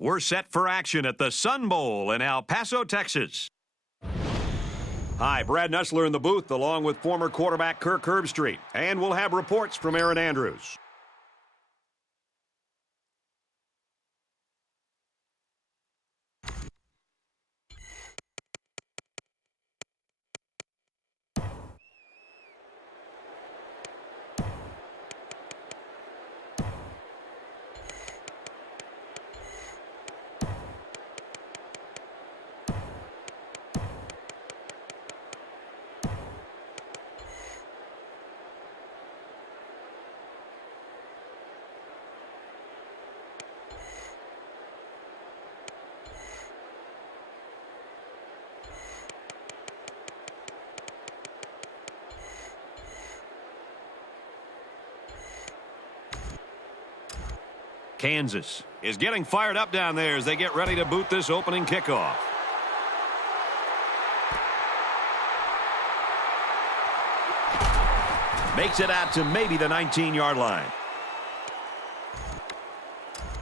We're set for action at the Sun Bowl in El Paso, Texas. Hi, Brad Nussler in the booth along with former quarterback Kirk Herbstreit. And we'll have reports from Aaron Andrews. Kansas is getting fired up down there as they get ready to boot this opening kickoff. Makes it out to maybe the 19-yard line.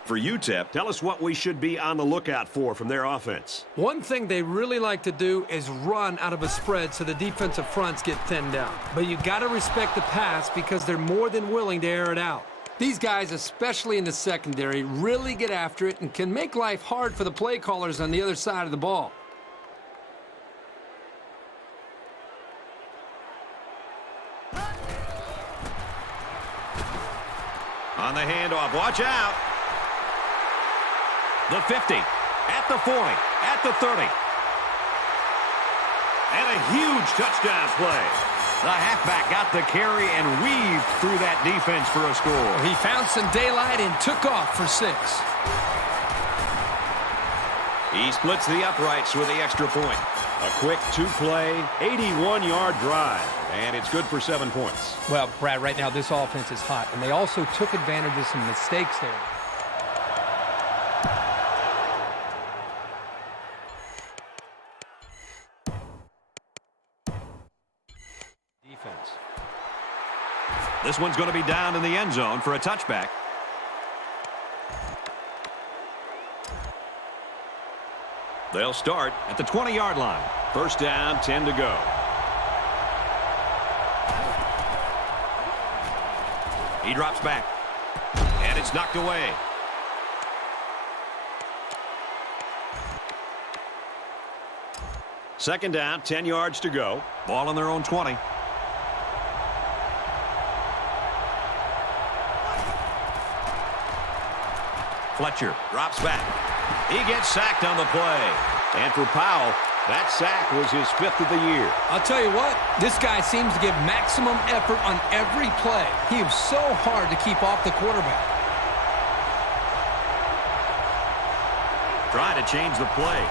For UTEP, tell us what we should be on the lookout for from their offense. One thing they really like to do is run out of a spread so the defensive fronts get thinned out. But you got to respect the pass because they're more than willing to air it out. These guys, especially in the secondary, really get after it and can make life hard for the play callers on the other side of the ball. On the handoff, watch out. The 50, at the 40, at the 30. And a huge touchdown play. The halfback got the carry and weaved through that defense for a score. He found some daylight and took off for 6. He splits the uprights with the extra point. A quick two-play, 81-yard drive, and it's good for 7 points. Well, Brad, right now this offense is hot, and they also took advantage of some mistakes there. Defense. This one's going to be down in the end zone for a touchback. They'll start at the 20-yard line. First down, 10 to go. He drops back, and it's knocked away. Second down, 10 yards to go. Ball on their own 20. Fletcher drops back. He gets sacked on the play. And for Powell, that sack was his 5th of the year. I'll tell you what, this guy seems to give maximum effort on every play. He is so hard to keep off the quarterback. Trying to change the play.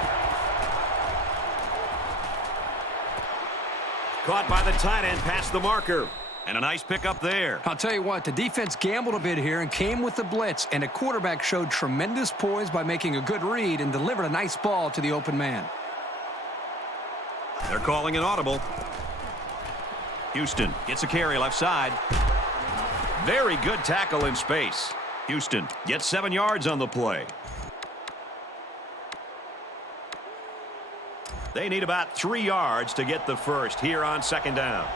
Caught by the tight end past the marker. And a nice pickup there. I'll tell you what, the defense gambled a bit here and came with the blitz, and the quarterback showed tremendous poise by making a good read and delivered a nice ball to the open man. They're calling an audible. Houston gets a carry left side. Very good tackle in space. Houston gets 7 yards on the play. They need about 3 yards to get the first here on second down.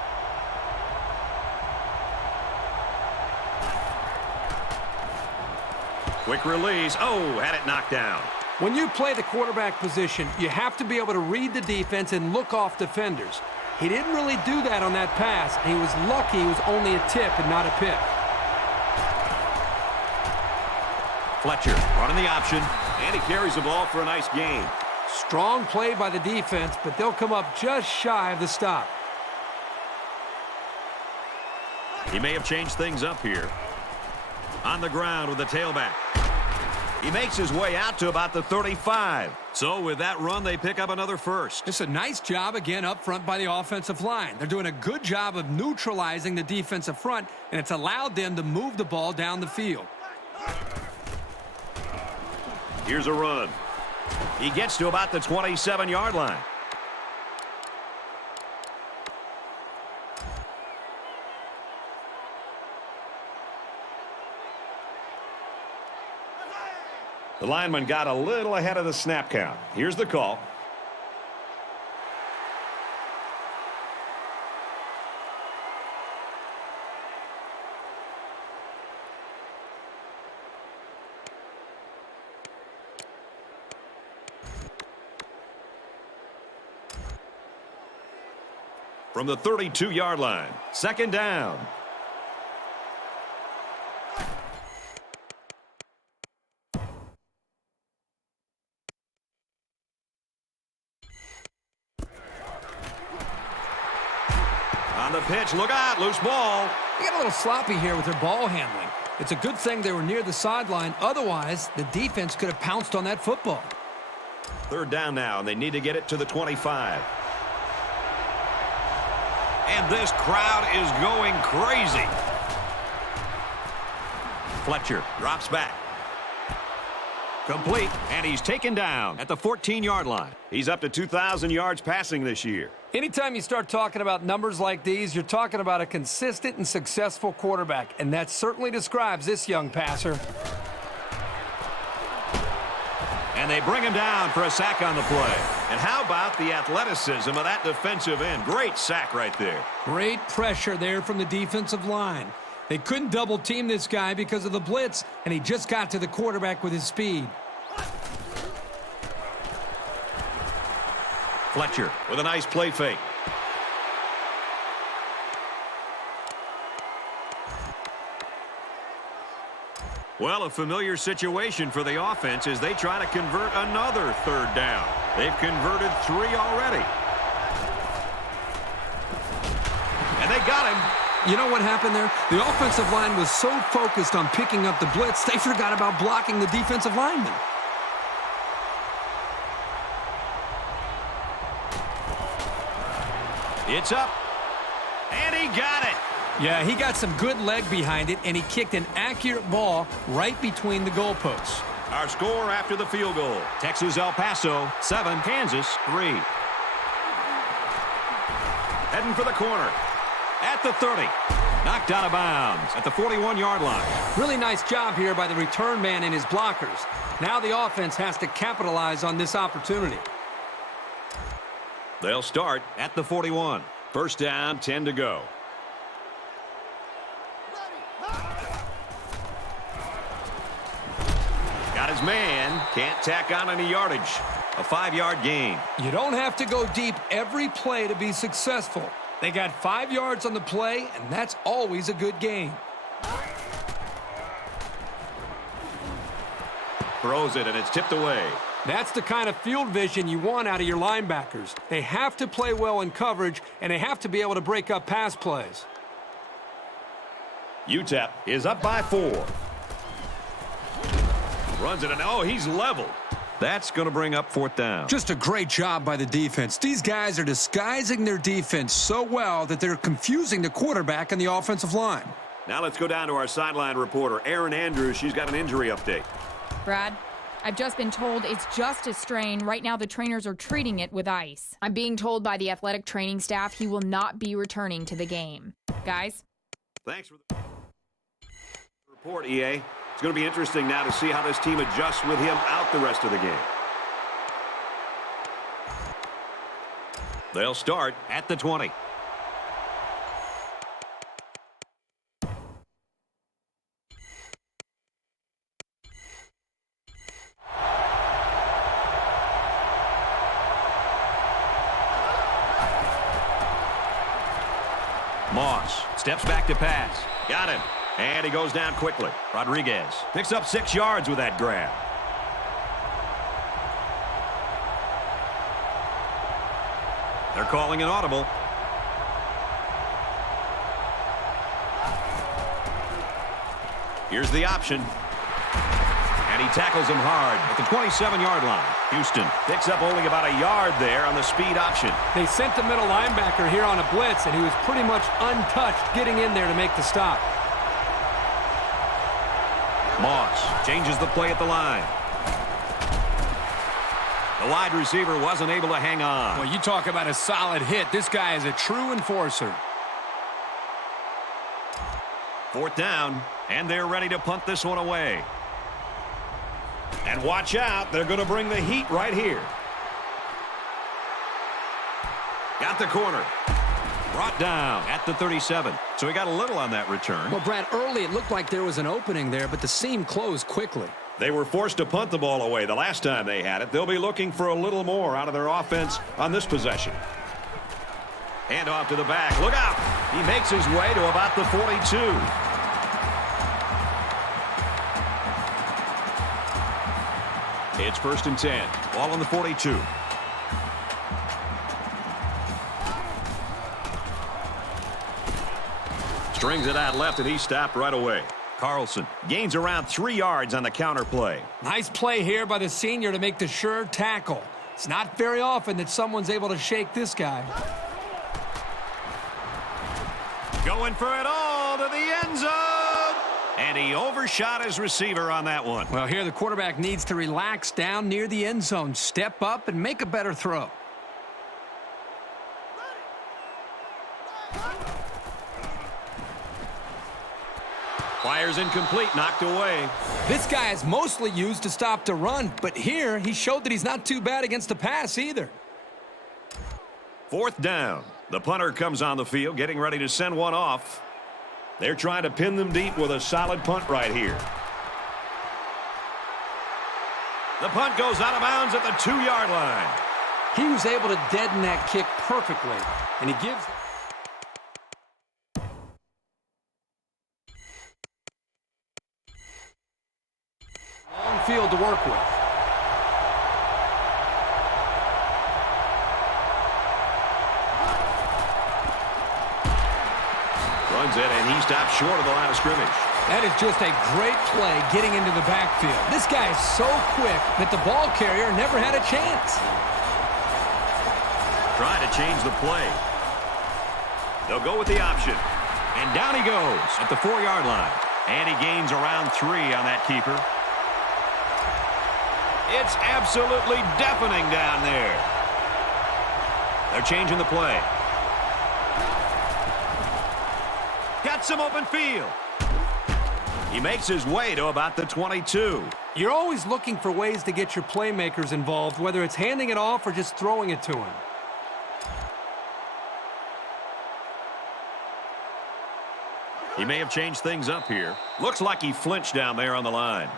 Quick release. Oh, had it knocked down. When you play the quarterback position, you have to be able to read the defense and look off defenders. He didn't really do that on that pass, and he was lucky it was only a tip and not a pick. Fletcher running the option, and he carries the ball for a nice gain. Strong play by the defense, but they'll come up just shy of the stop. He may have changed things up here. On the ground with the tailback. He makes his way out to about the 35. So with that run, they pick up another first. It's a nice job again up front by the offensive line. They're doing a good job of neutralizing the defensive front, and it's allowed them to move the ball down the field. Here's a run. He gets to about the 27-yard line. The lineman got a little ahead of the snap count. Here's the call. From the 32-yard line, second down. On the pitch, look out, loose ball. They got a little sloppy here with their ball handling. It's a good thing they were near the sideline. Otherwise, the defense could have pounced on that football. Third down now, and they need to get it to the 25. And this crowd is going crazy. Fletcher drops back. Complete, and he's taken down at the 14-yard line. He's up to 2,000 yards passing this year. Anytime you start talking about numbers like these, you're talking about a consistent and successful quarterback, and that certainly describes this young passer. And they bring him down for a sack on the play. And how about the athleticism of that defensive end? Great sack right there. Great pressure there from the defensive line. They couldn't double-team this guy because of the blitz, and he just got to the quarterback with his speed. Fletcher with a nice play fake. Well, a familiar situation for the offense as they try to convert another third down. They've converted 3 already. And they got him. You know what happened there? The offensive line was so focused on picking up the blitz, they forgot about blocking the defensive lineman. It's up. And he got it. Yeah, he got some good leg behind it, and he kicked an accurate ball right between the goalposts. Our score after the field goal. Texas El Paso, 7. Kansas, 3. Heading for the corner. At the 30. Knocked out of bounds at the 41-yard line. Really nice job here by the return man and his blockers. Now the offense has to capitalize on this opportunity. They'll start at the 41. First down, 10 to go. Got his man. Can't tack on any yardage. A 5-yard gain. You don't have to go deep every play to be successful. They got 5 yards on the play, and that's always a good gain. Throws it, and it's tipped away. That's the kind of field vision you want out of your linebackers. They have to play well in coverage, and they have to be able to break up pass plays. UTEP is up by 4. Runs it, and oh, he's leveled. That's going to bring up fourth down. Just a great job by the defense. These guys are disguising their defense so well that they're confusing the quarterback and the offensive line. Now let's go down to our sideline reporter, Erin Andrews. She's got an injury update. Brad, I've just been told it's just a strain. Right now, the trainers are treating it with ice. I'm being told by the athletic training staff he will not be returning to the game. Guys? Thanks for the report, EA. It's going to be interesting now to see how this team adjusts with him out the rest of the game. They'll start at the 20. Moss steps back to pass. Got him. And he goes down quickly. Rodriguez picks up 6 yards with that grab. They're calling an audible. Here's the option. And he tackles him hard at the 27-yard line. Houston picks up only about a yard there on the speed option. They sent the middle linebacker here on a blitz, and he was pretty much untouched getting in there to make the stop. Moss changes the play at the line. The wide receiver wasn't able to hang on. Well, you talk about a solid hit. This guy is a true enforcer. Fourth down, and they're ready to punt this one away. And watch out, they're going to bring the heat right here. Got the corner. Brought down at the 37. So he got a little on that return. Well, Brad, early it looked like there was an opening there, but the seam closed quickly. They were forced to punt the ball away the last time they had it. They'll be looking for a little more out of their offense on this possession. Hand off to the back. Look out. He makes his way to about the 42. It's 1st and 10. Ball on the 42. Strings it out left, and he stopped right away. Carlson gains around 3 yards on the counter play. Nice play here by the senior to make the sure tackle. It's not very often that someone's able to shake this guy. Going for it all to the end zone. And he overshot his receiver on that one. Well, here the quarterback needs to relax down near the end zone, step up, and make a better throw. Fires incomplete, knocked away. This guy is mostly used to stop the run, but here he showed that he's not too bad against the pass either. 4th down. The punter comes on the field, getting ready to send one off. They're trying to pin them deep with a solid punt right here. The punt goes out of bounds at the 2-yard line. He was able to deaden that kick perfectly, and he gives... long field to work with. Runs it, and he stops short of the line of scrimmage. That is just a great play getting into the backfield. This guy is so quick that the ball carrier never had a chance. Trying to change the play. They'll go with the option. And down he goes at the 4-yard line. And he gains around 3 on that keeper. It's absolutely deafening down there. They're changing the play. Got some open field. He makes his way to about the 22. You're always looking for ways to get your playmakers involved, whether it's handing it off or just throwing it to him. He may have changed things up here. Looks like he flinched down there on the line.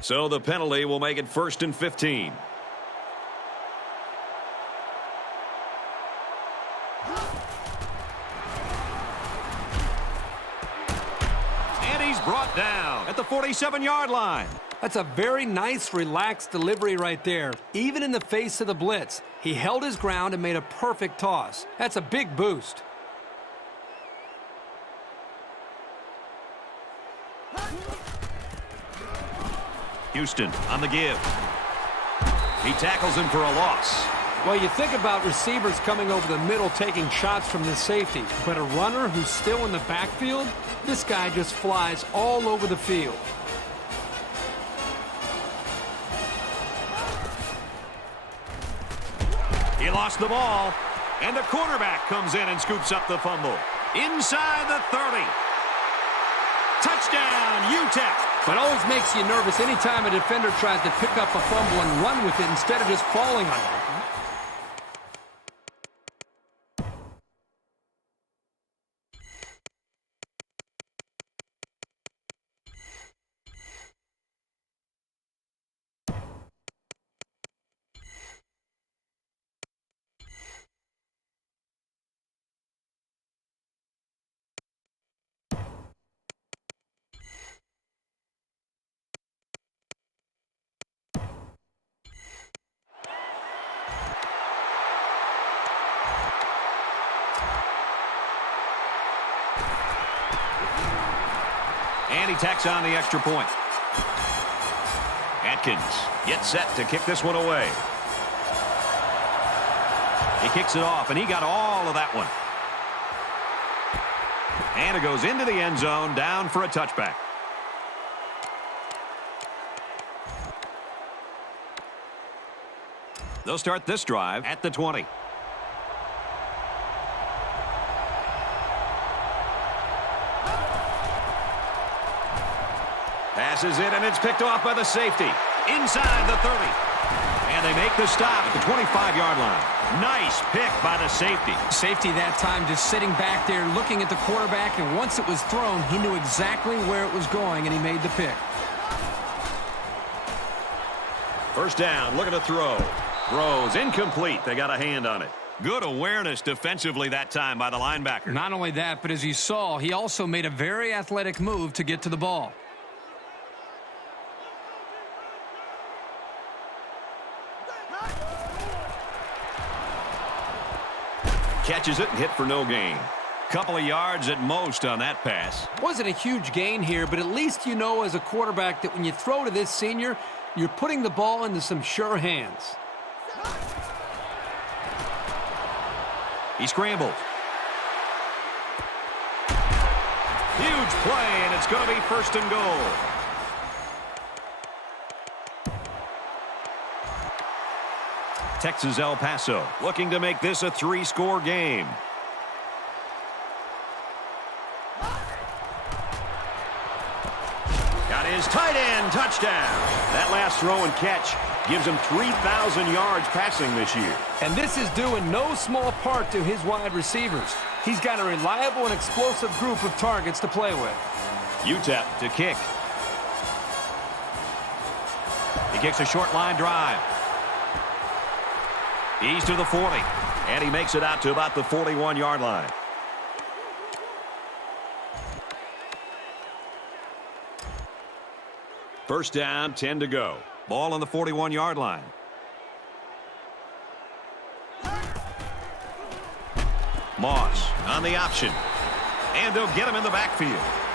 So the penalty will make it 1st and 15. And he's brought down at the 47-yard line. That's a very nice, relaxed delivery right there. Even in the face of the blitz, he held his ground and made a perfect toss. That's a big boost. Houston on the give. He tackles him for a loss. Well, you think about receivers coming over the middle taking shots from the safety, but a runner who's still in the backfield, this guy just flies all over the field. He lost the ball, and the quarterback comes in and scoops up the fumble. Inside the 30. Touchdown, UTEP. But it always makes you nervous anytime a defender tries to pick up a fumble and run with it instead of just falling on it. And he tacks on the extra point. Atkins gets set to kick this one away. He kicks it off, and he got all of that one. And it goes into the end zone, down for a touchback. They'll start this drive at the 20. Passes it, and it's picked off by the safety. Inside the 30. And they make the stop at the 25-yard line. Nice pick by the safety. Safety that time just sitting back there looking at the quarterback, and once it was thrown, he knew exactly where it was going, and he made the pick. First down, looking to throw. Throws incomplete. They got a hand on it. Good awareness defensively that time by the linebacker. Not only that, but as you saw, he also made a very athletic move to get to the ball. Catches it and hit for no gain. Couple of yards at most on that pass. Wasn't a huge gain here, but at least you know as a quarterback that when you throw to this senior, you're putting the ball into some sure hands. He scrambles. Huge play, and it's going to be first and goal. Texas El Paso looking to make this a 3-score game. Got his tight end touchdown. That last throw and catch gives him 3,000 yards passing this year. And this is due in no small part to his wide receivers. He's got a reliable and explosive group of targets to play with. UTEP to kick. He kicks a short line drive. He's to the 40, and he makes it out to about the 41-yard line. First down, 10 to go. Ball on the 41-yard line. Moss on the option, and they'll get him in the backfield.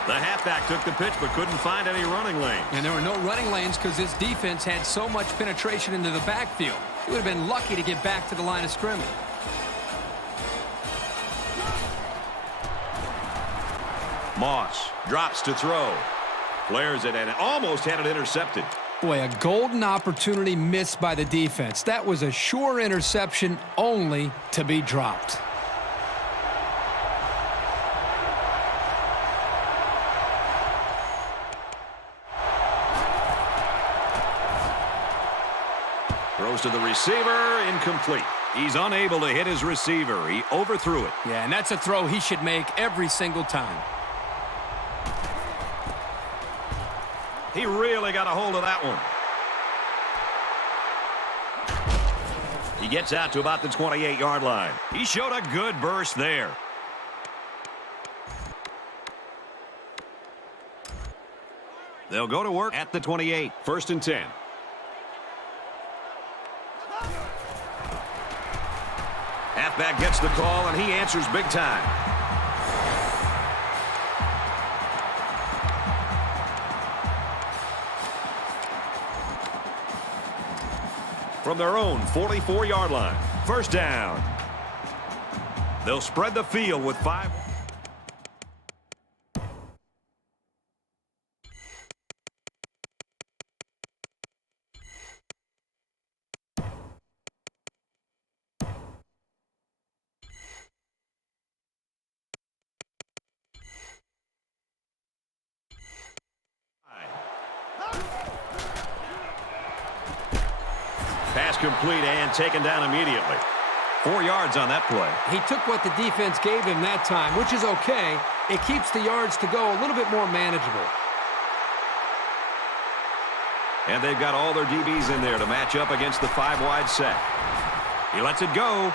The halfback took the pitch but couldn't find any running lanes. And there were no running lanes because this defense had so much penetration into the backfield. He would have been lucky to get back to the line of scrimmage. Moss drops to throw. Flares it and almost had it intercepted. Boy, a golden opportunity missed by the defense. That was a sure interception only to be dropped. Throws to the receiver, incomplete. He's unable to hit his receiver. He overthrew it. Yeah, and that's a throw he should make every single time. He really got a hold of that one. He gets out to about the 28-yard line. He showed a good burst there. They'll go to work at the 28. First and 10. Halfback gets the call, and he answers big time. From their own 44-yard line. First down. They'll spread the field with 5. Pass complete and taken down immediately. 4 yards on that play. He took what the defense gave him that time, which is okay. It keeps the yards to go a little bit more manageable. And they've got all their DBs in there to match up against the 5-wide set. He lets it go.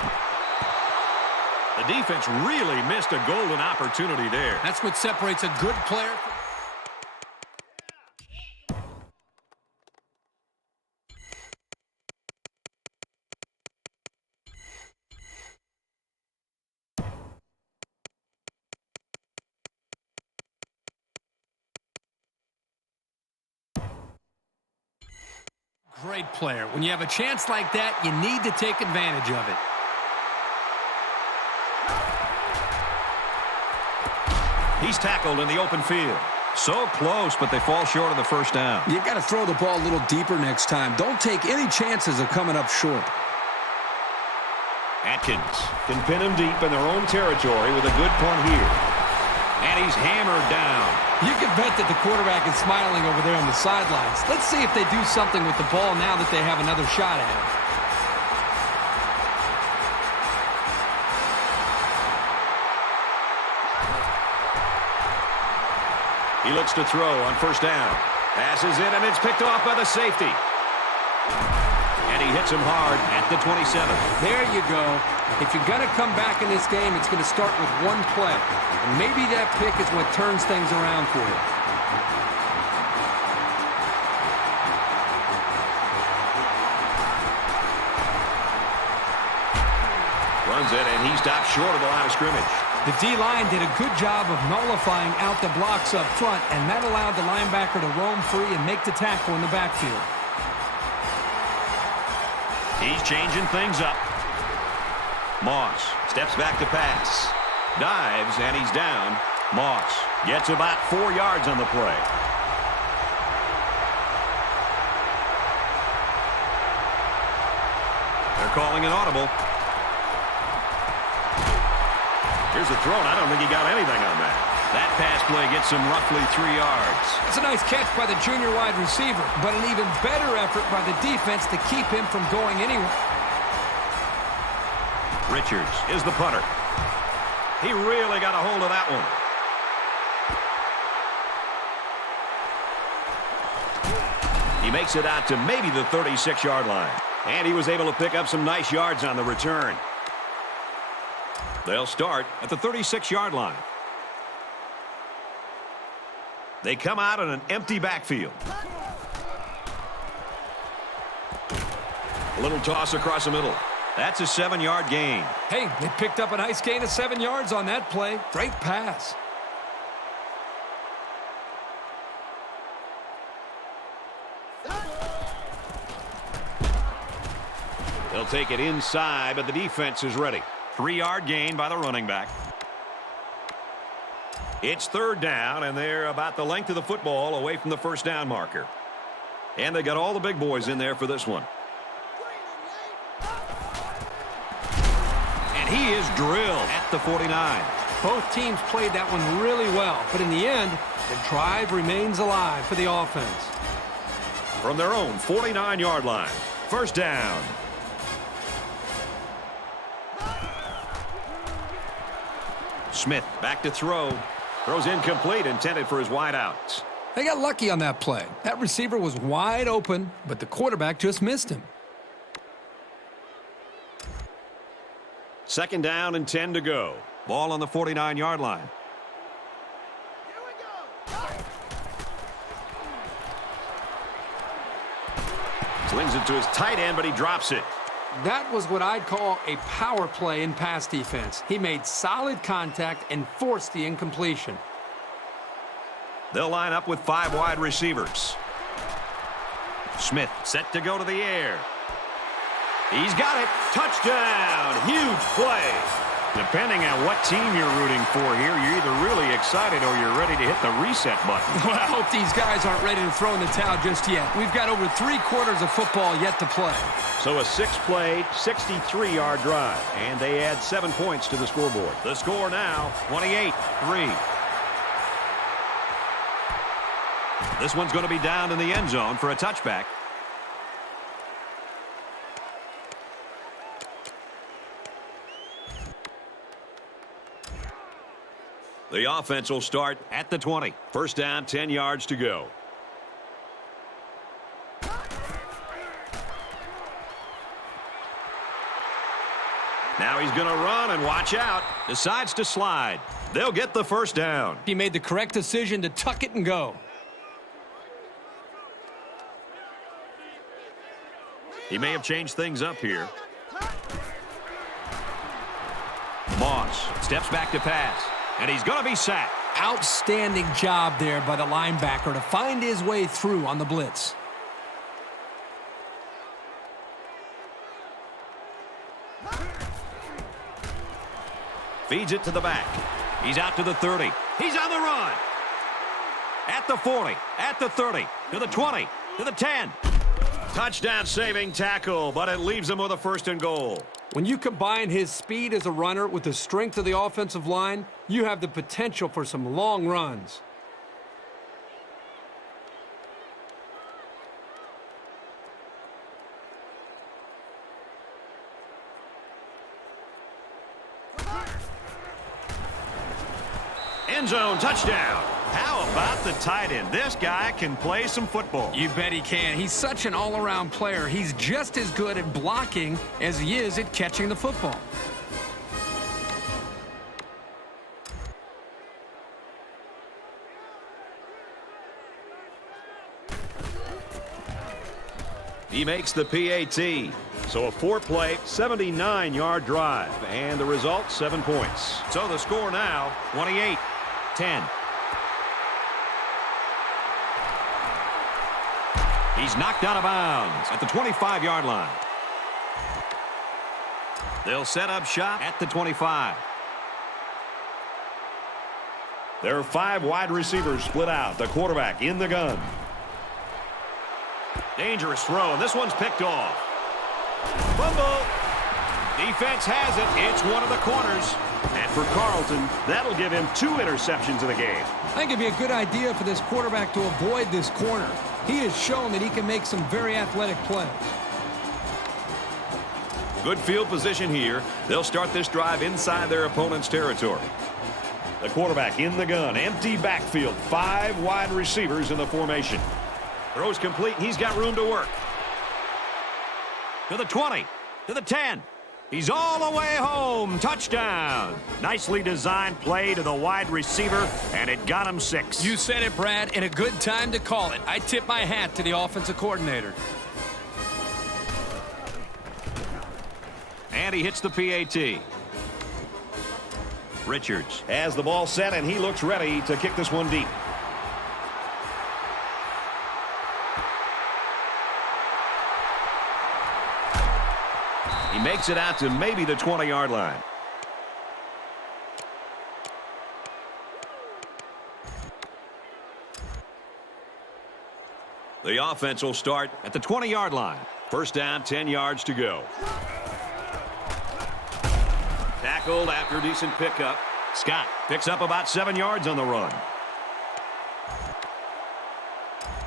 The defense really missed a golden opportunity there. That's what separates a good player from... Great player. When you have a chance like that, you need to take advantage of it. He's tackled in the open field. So close, but they fall short of the first down. You got to throw the ball a little deeper next time. Don't take any chances of coming up short. Atkins can pin him deep in their own territory with a good punt here. And he's hammered down. You can bet that the quarterback is smiling over there on the sidelines. Let's see if they do something with the ball now that they have another shot at it. He looks to throw on first down. Passes it, and it's picked off by the safety. And he hits him hard at the 27. There you go. If you're going to come back in this game, it's going to start with one play. And maybe that pick is what turns things around for you. Runs it, and he stops short of the line of scrimmage. The D-line did a good job of nullifying out the blocks up front, and that allowed the linebacker to roam free and make the tackle in the backfield. He's changing things up. Moss steps back to pass. Dives, and he's down. Moss gets about 4 yards on the play. They're calling an audible. Here's a throw, and I don't think he got anything on that. That pass play gets him roughly 3 yards. It's a nice catch by the junior wide receiver, but an even better effort by the defense to keep him from going anywhere. Richards is the punter. He really got a hold of that one. He makes it out to maybe the 36-yard line. And he was able to pick up some nice yards on the return. They'll start at the 36-yard line. They come out in an empty backfield. A little toss across the middle. That's a 7-yard gain. Hey, they picked up a nice gain of 7 yards on that play. Great pass. They'll take it inside, but the defense is ready. 3-yard gain by the running back. It's third down, and they're about the length of the football away from the first down marker. And they got all the big boys in there for this one. And he is drilled at the 49. Both teams played that one really well, but in the end, the drive remains alive for the offense. From their own 49-yard line, first down. Smith back to throw. Throws incomplete, intended for his wideouts. They got lucky on that play. That receiver was wide open, but the quarterback just missed him. Second down and 10 to go. Ball on the 49-yard line. Swings it to his tight end, but he drops it. That was what I'd call a power play in pass defense. He made solid contact and forced the incompletion. They'll line up with 5 wide receivers. Smith set to go to the air. He's got it. Touchdown. Huge play. Depending on what team you're rooting for here, you're either really excited or you're ready to hit the reset button. Well, I hope these guys aren't ready to throw in the towel just yet. We've got over 3 quarters of football yet to play. So a 6-play, 63-yard drive, and they add 7 points to the scoreboard. The score now, 28-3. This one's going to be down in the end zone for a touchback. The offense will start at the 20. First down, 10 yards to go. Now he's going to run and watch out. Decides to slide. They'll get the first down. He made the correct decision to tuck it and go. He may have changed things up here. Moss steps back to pass. And he's going to be sacked. Outstanding job there by the linebacker to find his way through on the blitz. Feeds it to the back. He's out to the 30. He's on the run. At the 40. At the 30. To the 20. To the 10. Touchdown saving tackle, but it leaves him with a 1st and goal. When you combine his speed as a runner with the strength of the offensive line, you have the potential for some long runs. End zone touchdown. How about the tight end? This guy can play some football. You bet he can. He's such an all-around player. He's just as good at blocking as he is at catching the football. He makes the PAT. So a 4-play, 79-yard drive. And the result, 7 points. So the score now, 28-10. He's knocked out of bounds at the 25-yard line. They'll set up shop at the 25. There are 5 wide receivers split out. The quarterback in the gun. Dangerous throw, and this one's picked off. Fumble. Defense has it. It's one of the corners. And for Carlton, that'll give him 2 interceptions in the game. I think it'd be a good idea for this quarterback to avoid this corner. He has shown that he can make some very athletic plays. Good field position here. They'll start this drive inside their opponent's territory. The quarterback in the gun. Empty backfield. 5 wide receivers in the formation. Throws complete. He's got room to work. To the 20. To the 10. He's all the way home. Touchdown. Nicely designed play to the wide receiver, and it got him 6. You said it, Brad, and a good time to call it. I tip my hat to the offensive coordinator. And he hits the PAT. Richards has the ball set, and he looks ready to kick this one deep. He makes it out to maybe the 20-yard line. The offense will start at the 20-yard line. First down, 10 yards to go. Tackled after a decent pickup. Scott picks up about 7 yards on the run.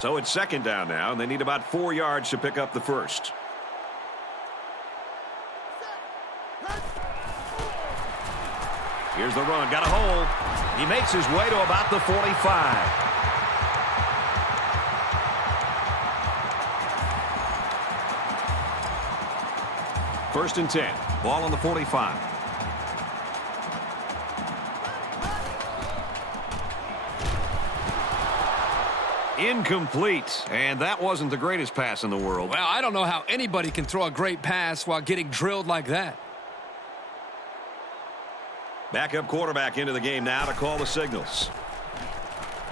So it's second down now, and they need about 4 yards to pick up the first. Here's the run. Got a hole. He makes his way to about the 45. First and 10. Ball on the 45. Incomplete. And that wasn't the greatest pass in the world. Well, I don't know how anybody can throw a great pass while getting drilled like that. Backup quarterback into the game now to call the signals.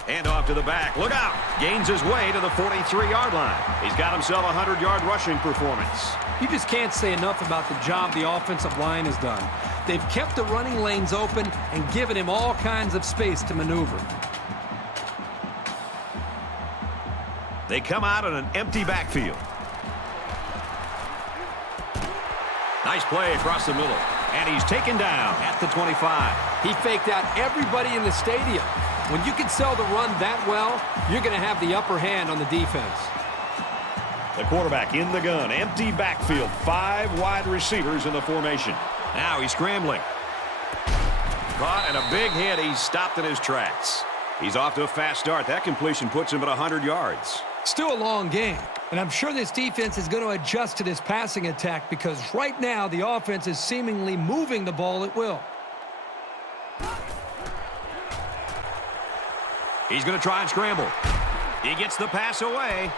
Hand off to the back. Look out. Gains his way to the 43-yard line. He's got himself a 100-yard rushing performance. You just can't say enough about the job the offensive line has done. They've kept the running lanes open and given him all kinds of space to maneuver. They come out in an empty backfield. Nice play across the middle. And he's taken down at the 25. He faked out everybody in the stadium. When you can sell the run that well, you're going to have the upper hand on the defense. The quarterback in the gun. Empty backfield. 5 wide receivers in the formation. Now he's scrambling. Caught and a big hit. He's stopped in his tracks. He's off to a fast start. That completion puts him at 100 yards. Still a long game. And I'm sure this defense is going to adjust to this passing attack because right now the offense is seemingly moving the ball at will. He's going to try and scramble. He gets the pass away.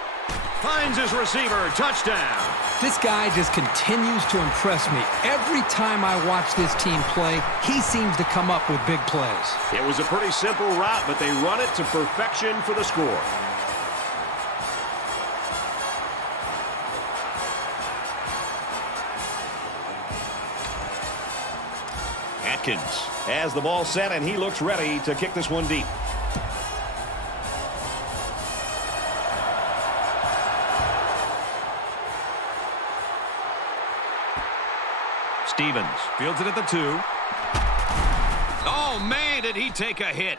Finds his receiver. Touchdown. This guy just continues to impress me. Every time I watch this team play, he seems to come up with big plays. It was a pretty simple route, but they run it to perfection for the score. Atkins has the ball set, and he looks ready to kick this one deep. Stevens fields it at the 2. Oh, man, did he take a hit.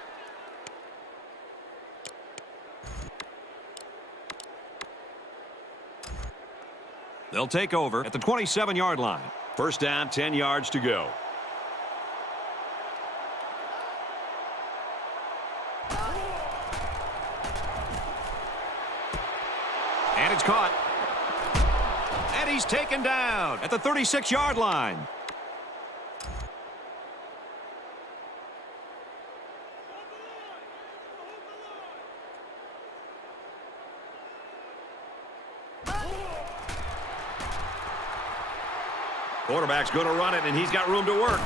They'll take over at the 27-yard line. First down, 10 yards to go. And it's caught. And he's taken down at the 36-yard line. Quarterback's going to run it, and he's got room to work.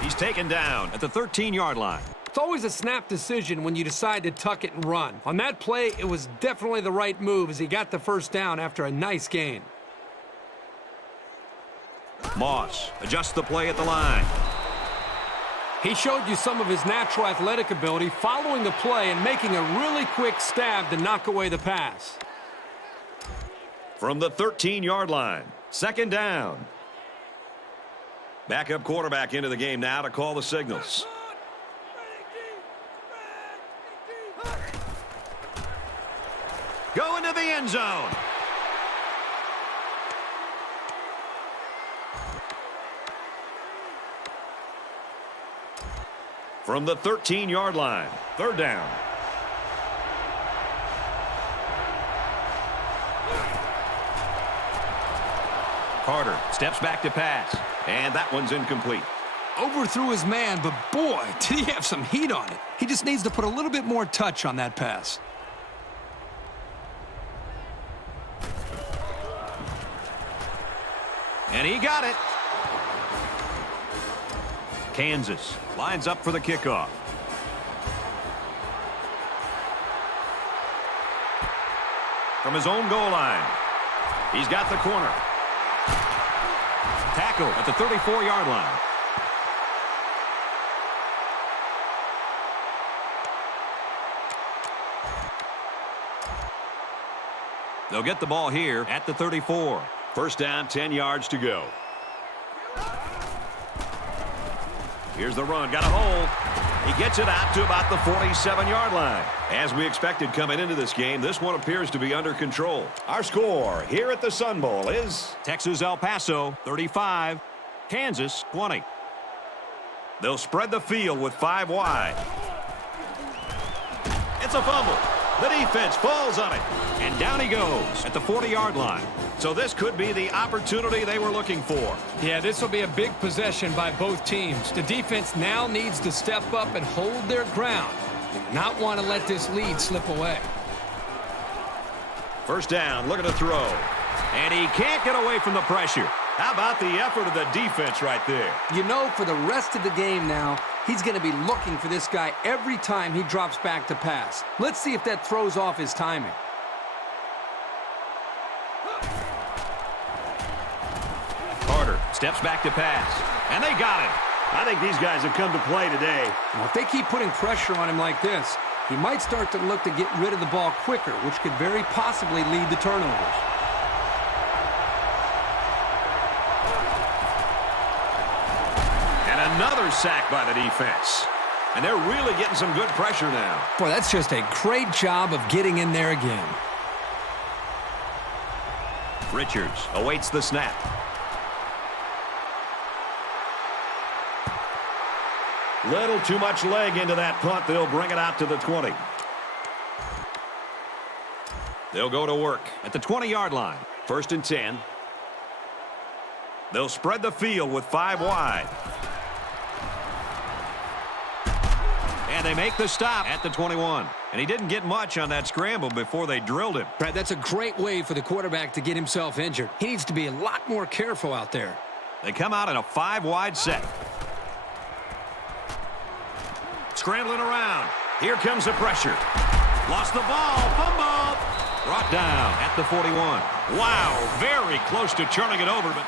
He's taken down at the 13-yard line. It's always a snap decision when you decide to tuck it and run. On that play, it was definitely the right move as he got the first down after a nice gain. Moss adjusts the play at the line. He showed you some of his natural athletic ability following the play and making a really quick stab to knock away the pass. From the 13-yard line, second down. Backup quarterback into the game now to call the signals. Go into the end zone. From the 13-yard line, third down. Carter steps back to pass, and that one's incomplete. Overthrew his man, but boy, did he have some heat on it. He just needs to put a little bit more touch on that pass. And he got it. Kansas lines up for the kickoff. From his own goal line, he's got the corner. Tackle at the 34-yard line. They'll get the ball here at the 34. First down, 10 yards to go. Here's the run. Got a hole. He gets it out to about the 47-yard line. As we expected coming into this game, this one appears to be under control. Our score here at the Sun Bowl is Texas El Paso 35, Kansas 20. They'll spread the field with 5 wide. It's a fumble. The defense falls on it. And down he goes at the 40-yard line. So this could be the opportunity they were looking for. Yeah, this will be a big possession by both teams. The defense now needs to step up and hold their ground. They do not want to let this lead slip away. First down, look at the throw. And he can't get away from the pressure. How about the effort of the defense right there? You know, for the rest of the game now, he's going to be looking for this guy every time he drops back to pass. Let's see if that throws off his timing. Carter steps back to pass. And they got it. I think these guys have come to play today. Well, if they keep putting pressure on him like this, he might start to look to get rid of the ball quicker, which could very possibly lead to turnovers. Another sack by the defense. And they're really getting some good pressure now. Boy, that's just a great job of getting in there again. Richards awaits the snap. Little too much leg into that punt. They'll bring it out to the 20. They'll go to work at the 20-yard line. First and 10. They'll spread the field with 5 wide. And they make the stop at the 21. And he didn't get much on that scramble before they drilled him. Brad, that's a great way for the quarterback to get himself injured. He needs to be a lot more careful out there. They come out in a 5-wide set. Scrambling around. Here comes the pressure. Lost the ball. Fumble. Brought down at the 41. Wow, very close to turning it over, but...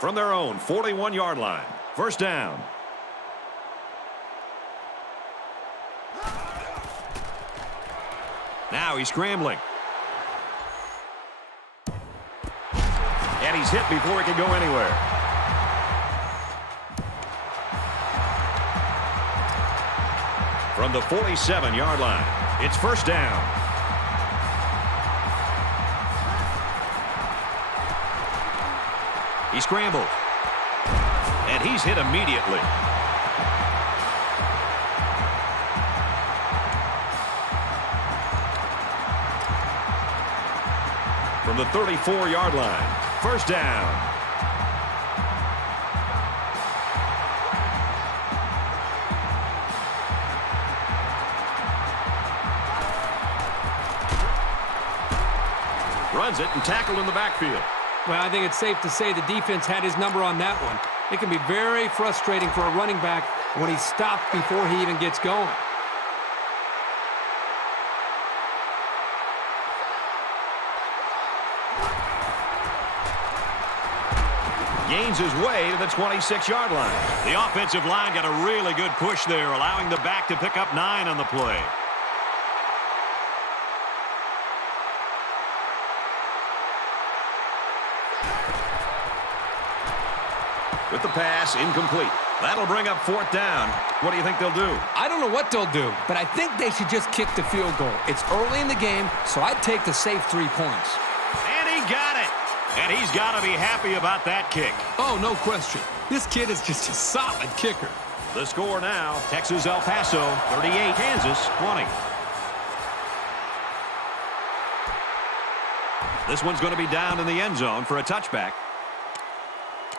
from their own 41-yard line. First down. Now he's scrambling. And he's hit before he can go anywhere. From the 47-yard line, it's first down. He scrambled. And he's hit immediately. From the 34-yard line, first down. Runs it and tackled in the backfield. Well, I think it's safe to say the defense had his number on that one. It can be very frustrating for a running back when he's stopped before he even gets going. Gains his way to the 26-yard line. The offensive line got a really good push there, allowing the back to pick up 9 on the play. With the pass, incomplete. That'll bring up fourth down. What do you think they'll do? I don't know what they'll do, but I think they should just kick the field goal. It's early in the game, so I'd take the safe 3 points. And he got it. And he's got to be happy about that kick. Oh, no question. This kid is just a solid kicker. The score now, Texas El Paso 38, Kansas 20. This one's going to be down in the end zone for a touchback.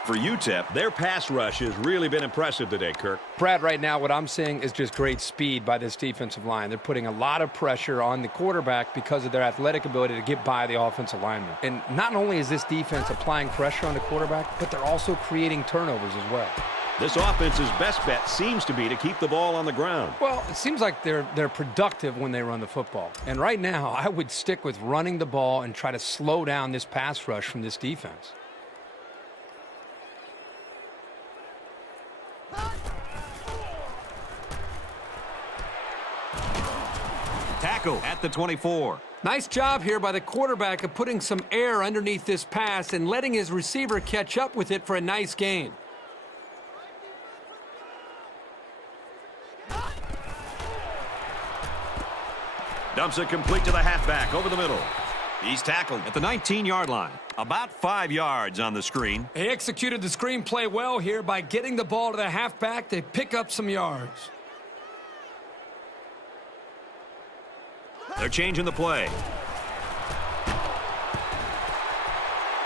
For UTEP, their pass rush has really been impressive today, Kirk. Brad, right now what I'm seeing is just great speed by this defensive line. They're putting a lot of pressure on the quarterback because of their athletic ability to get by the offensive lineman. And not only is this defense applying pressure on the quarterback, but they're also creating turnovers as well. This offense's best bet seems to be to keep the ball on the ground. Well, it seems like they're productive when they run the football. And right now, I would stick with running the ball and try to slow down this pass rush from this defense. Tackle at the 24. Nice job here by the quarterback of putting some air underneath this pass and letting his receiver catch up with it for a nice gain. Dumps it complete to the halfback over the middle. He's tackled at the 19-yard line. About 5 yards on the screen. They executed the screen play well here by getting the ball to the halfback. They pick up some yards. They're changing the play.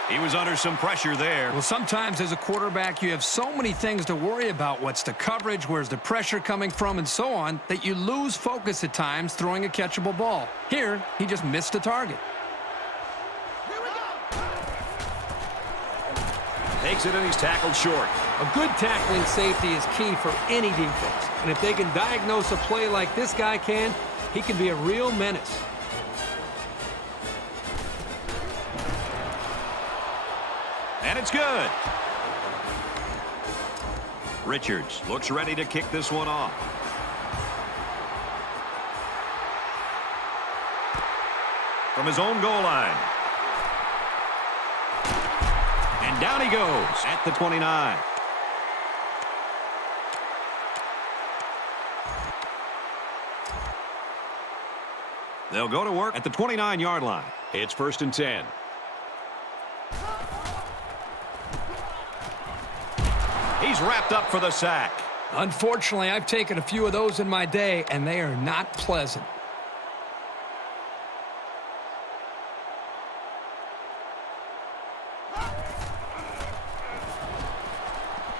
He was under some pressure there. Well, sometimes as a quarterback, you have so many things to worry about. What's the coverage? Where's the pressure coming from? And so on, that you lose focus at times throwing a catchable ball. Here, he just missed a target. Takes it and he's tackled short. A good tackling safety is key for any defense. And if they can diagnose a play like this guy can, he can be a real menace. And it's good. Richards looks ready to kick this one off. From his own goal line. And down he goes at the 29. They'll go to work at the 29-yard line. It's 1st and 10. He's wrapped up for the sack. Unfortunately, I've taken a few of those in my day, and they are not pleasant.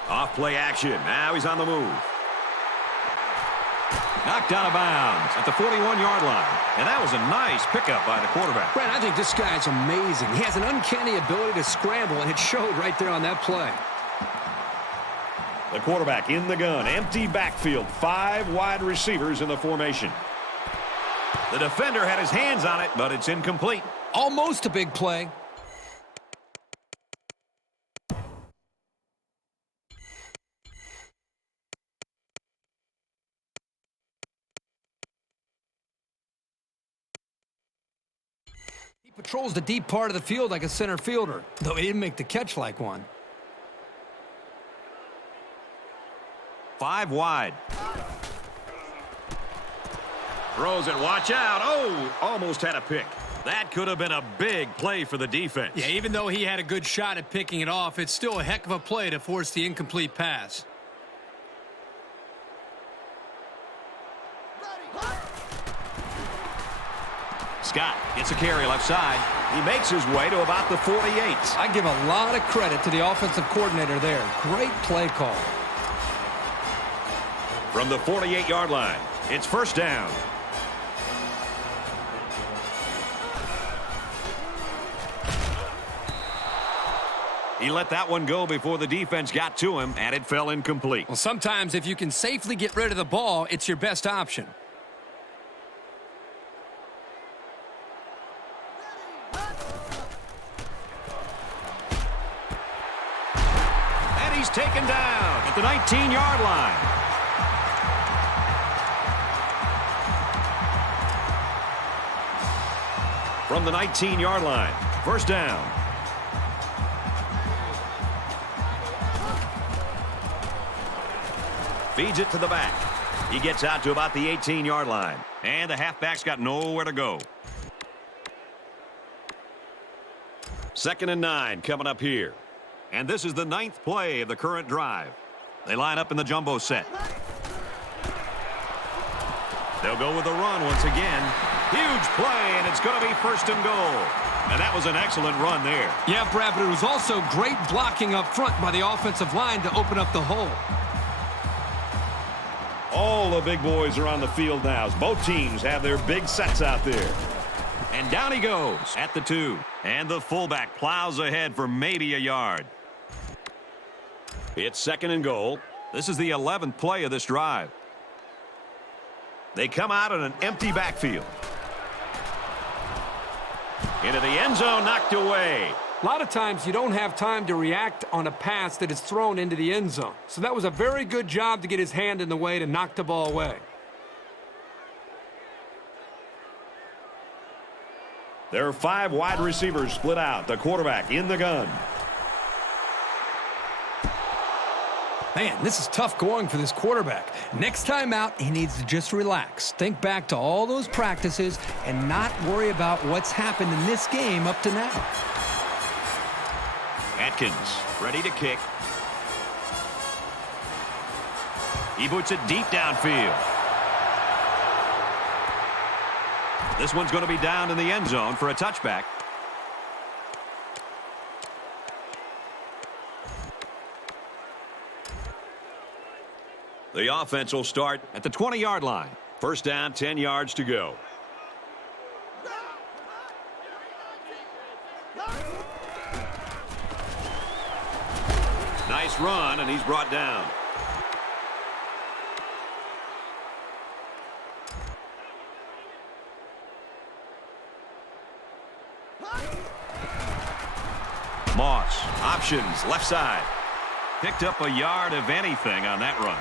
Off-play action. Now he's on the move. Knocked out of bounds at the 41-yard line. And that was a nice pickup by the quarterback. Brad, I think this guy's amazing. He has an uncanny ability to scramble, and it showed right there on that play. The quarterback in the gun. Empty backfield. 5 wide receivers in the formation. The defender had his hands on it, but it's incomplete. Almost a big play. Patrols the deep part of the field like a center fielder, though he didn't make the catch like one. 5 wide. Throws it, watch out. Oh, almost had a pick. That could have been a big play for the defense. Yeah, even though he had a good shot at picking it off, it's still a heck of a play to force the incomplete pass. Scott gets a carry left side. He makes his way to about the 48. I give a lot of credit to the offensive coordinator there. Great play call. From the 48-yard line, it's first down. He let that one go before the defense got to him, and it fell incomplete. Well, sometimes if you can safely get rid of the ball, it's your best option. And he's taken down at the 19-yard line. From the 19-yard line, first down. Feeds it to the back. He gets out to about the 18-yard line. And the halfback's got nowhere to go. 2nd and 9 coming up here. And this is the 9th play of the current drive. They line up in the jumbo set. They'll go with a run once again. Huge play, and it's going to be first and goal. And that was an excellent run there. Yeah, Brad, but it was also great blocking up front by the offensive line to open up the hole. All the big boys are on the field now. Both teams have their big sets out there. And down he goes at the 2. And the fullback plows ahead for maybe a yard. It's 2nd and goal. This is the 11th play of this drive. They come out in an empty backfield. Into the end zone, knocked away. A lot of times you don't have time to react on a pass that is thrown into the end zone. So that was a very good job to get his hand in the way to knock the ball away. There are 5 wide receivers split out. The quarterback in the gun. Man, this is tough going for this quarterback. Next time out, he needs to just relax. Think back to all those practices and not worry about what's happened in this game up to now. Atkins ready to kick. He puts it deep downfield. This one's going to be down in the end zone for a touchback. The offense will start at the 20-yard line. First down, 10 yards to go. Nice run, and he's brought down. Moss, options, left side. Picked up a yard of anything on that run.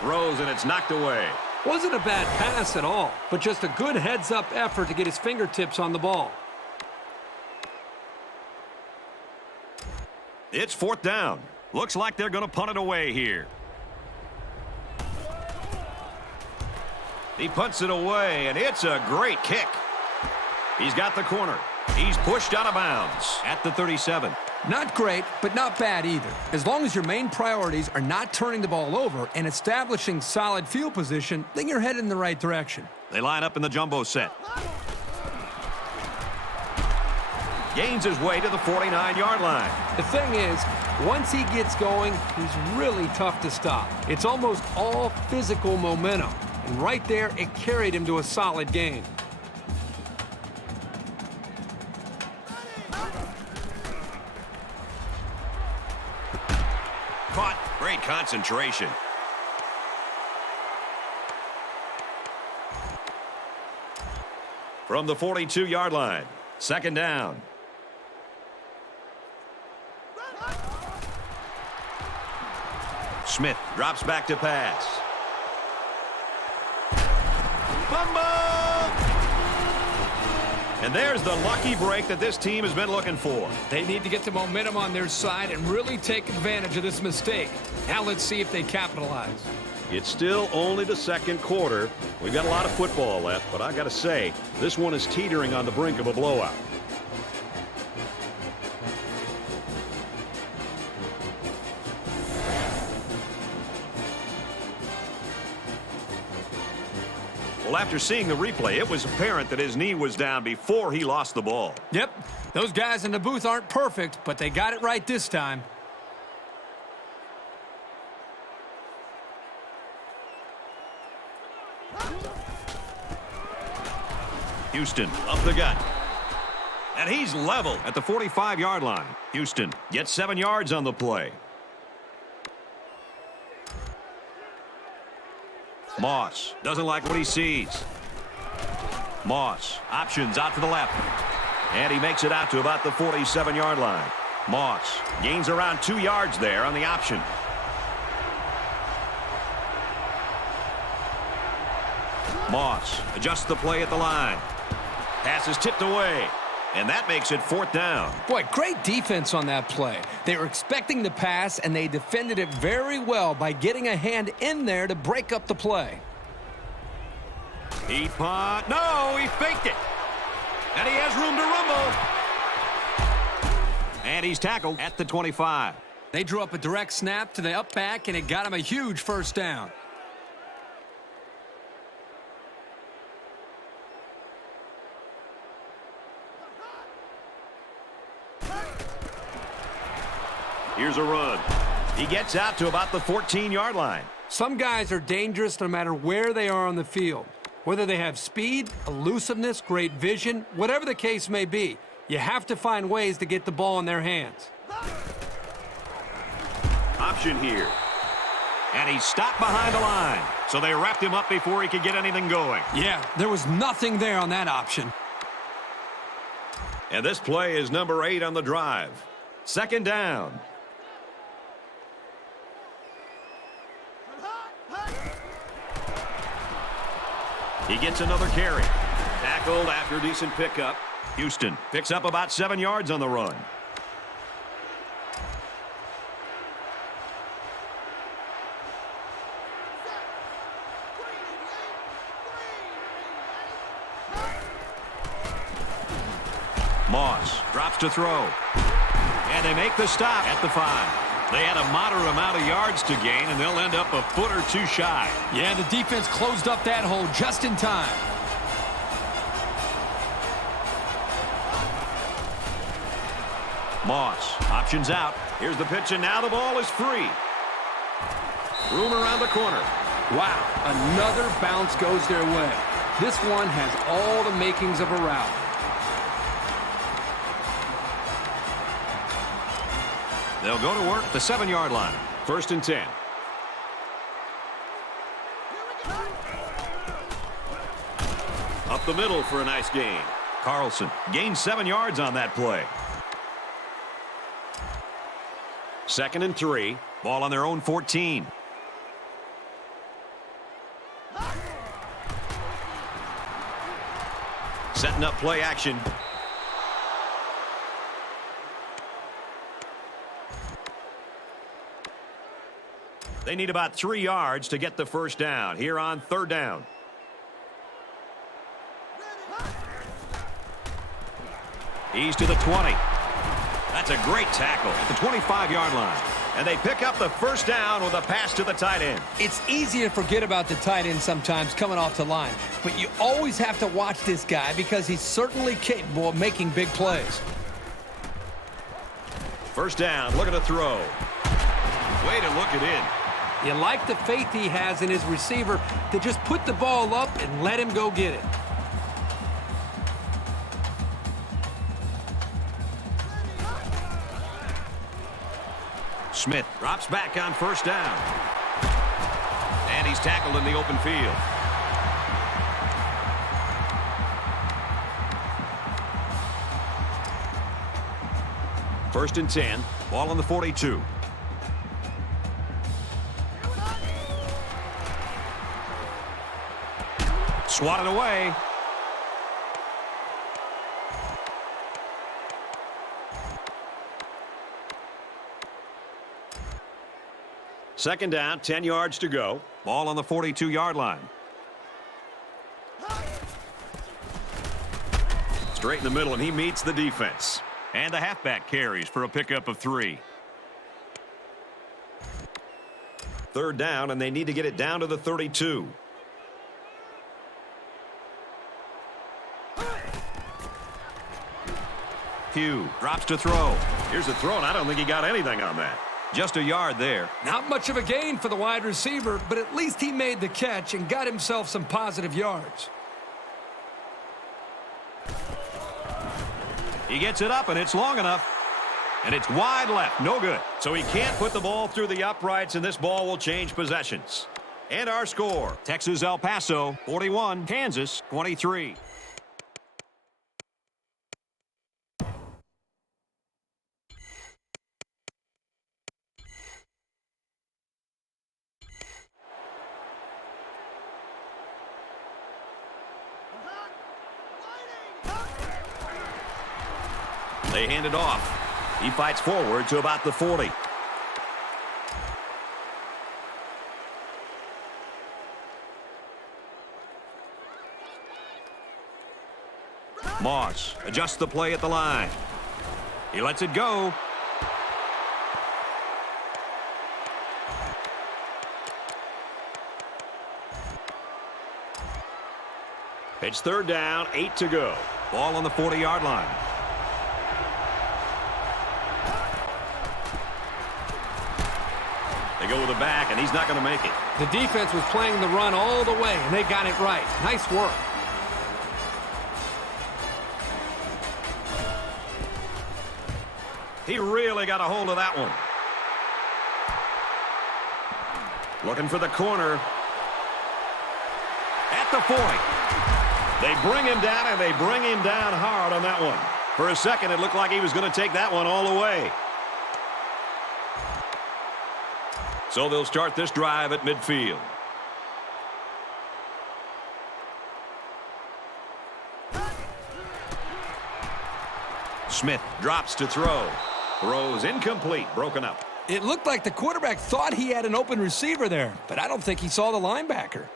Throws, and it's knocked away. Wasn't a bad pass at all, but just a good heads-up effort to get his fingertips on the ball. It's 4th down. Looks like they're going to punt it away here. He punts it away, and it's a great kick. He's got the corner. He's pushed out of bounds at the 37. Not great, but not bad either. As long as your main priorities are not turning the ball over and establishing solid field position, then you're headed in the right direction. They line up in the jumbo set. Gains his way to the 49-yard line. The thing is, once he gets going, he's really tough to stop. It's almost all physical momentum. And right there, it carried him to a solid game. Caught. Great concentration. From the 42-yard line, 2nd down. Smith drops back to pass. Fumble! And there's the lucky break that this team has been looking for. They need to get the momentum on their side and really take advantage of this mistake. Now let's see if they capitalize. It's still only the second quarter. We've got a lot of football left, but I got to say, this one is teetering on the brink of a blowout. Well, after seeing the replay, it was apparent that his knee was down before he lost the ball. Yep, those guys in the booth aren't perfect, but they got it right this time. Houston up the gut. And he's level at the 45-yard line. Houston gets 7 yards on the play. Moss doesn't like what he sees. Moss options out to the left. And he makes it out to about the 47-yard line. Moss gains around 2 yards there on the option. Moss adjusts the play at the line. Pass is tipped away. And that makes it 4th down. Boy, great defense on that play. They were expecting the pass, and they defended it very well by getting a hand in there to break up the play. He punt. No, he faked it. And he has room to rumble. And he's tackled at the 25. They drew up a direct snap to the up back, and it got him a huge first down. Here's a run. He gets out to about the 14-yard line. Some guys are dangerous no matter where they are on the field. Whether they have speed, elusiveness, great vision, whatever the case may be, you have to find ways to get the ball in their hands. Option here. And he stopped behind the line. So they wrapped him up before he could get anything going. Yeah, there was nothing there on that option. And this play is number 8 on the drive. 2nd down. He gets another carry. Tackled after a decent pickup. Houston picks up about 7 yards on the run. Moss drops to throw. And they make the stop at the 5. They had a moderate amount of yards to gain, and they'll end up a foot or two shy. Yeah, the defense closed up that hole just in time. Moss options out. Here's the pitch, and now the ball is free. Room around the corner. Wow, another bounce goes their way. This one has all the makings of a route. They'll go to work at the 7-yard line. 1st and 10. Up the middle for a nice gain. Carlson gains 7 yards on that play. 2nd and 3. Ball on their own 14. Setting up play action. They need about 3 yards to get the first down here on 3rd down. He's to the 20. That's a great tackle at the 25-yard line. And they pick up the first down with a pass to the tight end. It's easy to forget about the tight end sometimes coming off the line, but you always have to watch this guy because he's certainly capable of making big plays. First down, looking to throw. Way to look it in. You like the faith he has in his receiver to just put the ball up and let him go get it. Smith drops back on first down. And he's tackled in the open field. First and 10. Ball on the 42. Swatted away. Second down, 10 yards to go. Ball on the 42-yard line. Straight in the middle, and he meets the defense. And the halfback carries for a pickup of 3. Third down, and they need to get it down to the 32. Hugh drops to throw. Here's the throw, and I don't think he got anything on that. Just a yard there. Not much of a gain for the wide receiver, but at least he made the catch and got himself some positive yards. He gets it up, and it's long enough. And it's wide left. No good. So he can't put the ball through the uprights, and this ball will change possessions. And our score, Texas El Paso 41, Kansas 23. They hand it off. He fights forward to about the 40. Moss adjusts the play at the line. He lets it go. It's third down, 8 to go. Ball on the 40-yard line. They go with the back, and he's not going to make it. The defense was playing the run all the way, and they got it right. Nice work. He really got a hold of that one. Looking for the corner. At the 40. They bring him down, and they bring him down hard on that one. For a second, it looked like he was going to take that one all the way. So they'll start this drive at midfield. Smith drops to throw. Throws incomplete, broken up. It looked like the quarterback thought he had an open receiver there, but I don't think he saw the linebacker.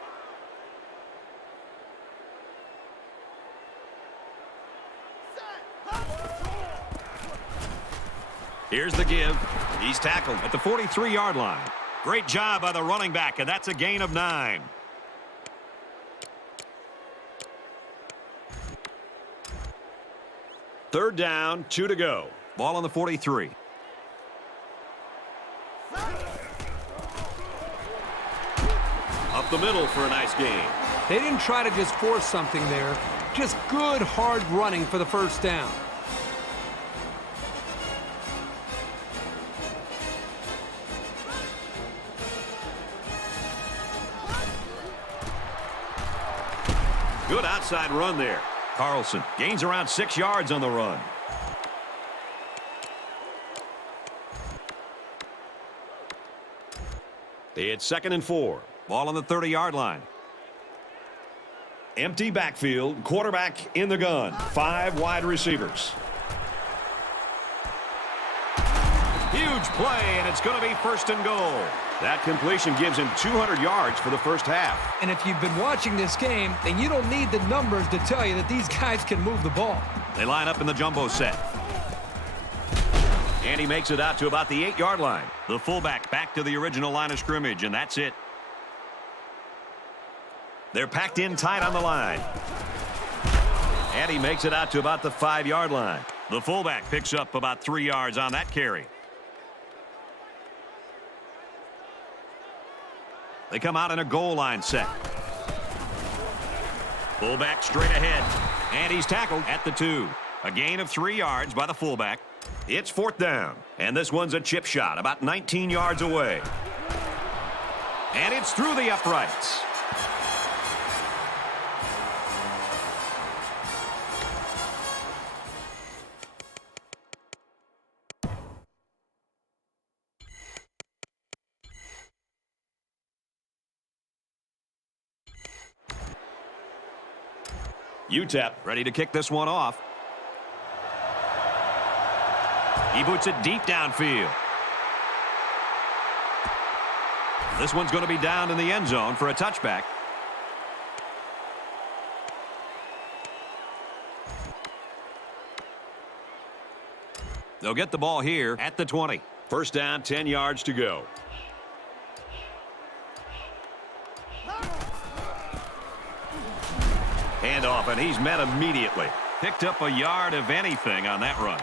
Here's the give. He's tackled at the 43-yard line. Great job by the running back, and that's a gain of 9. Third down, 2 to go. Ball on the 43. Up the middle for a nice gain. They didn't try to just force something there. Just good, hard running for the first down. Good outside run there. Carlson gains around 6 yards on the run. It's 2nd and 4. Ball on the 30-yard line. Empty backfield. Quarterback in the gun. 5 wide receivers. Huge play, and it's going to be 1st and goal. That completion gives him 200 yards for the first half. And if you've been watching this game, then you don't need the numbers to tell you that these guys can move the ball. They line up in the jumbo set. And he makes it out to about the 8-yard line. The fullback back to the original line of scrimmage, and that's it. They're packed in tight on the line. And he makes it out to about the 5-yard line. The fullback picks up about 3 yards on that carry. They come out in a goal line set. Fullback straight ahead. And he's tackled at the 2. A gain of 3 yards by the fullback. It's 4th down. And this one's a chip shot about 19 yards away. And it's through the uprights. UTEP ready to kick this one off. He boots it deep downfield. This one's going to be down in the end zone for a touchback. They'll get the ball here at the 20. First down, 10 yards to go. Handoff, and he's met immediately. Picked up a yard of anything on that run.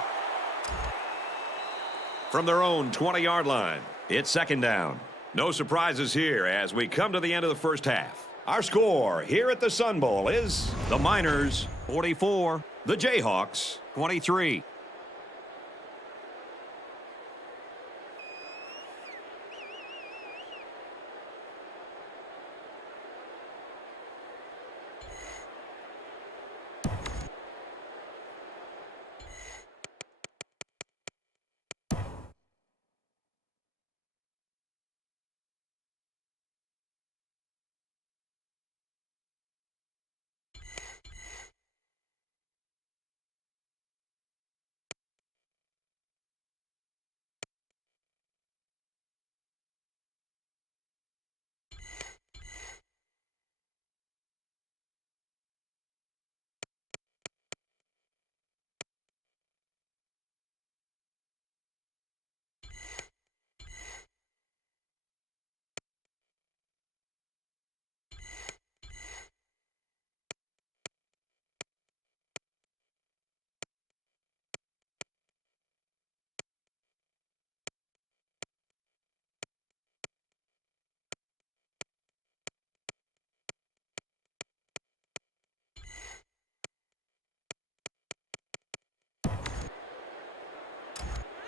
From their own 20-yard line, it's second down. No surprises here as we come to the end of the first half. Our score here at the Sun Bowl is the Miners 44, the Jayhawks 23.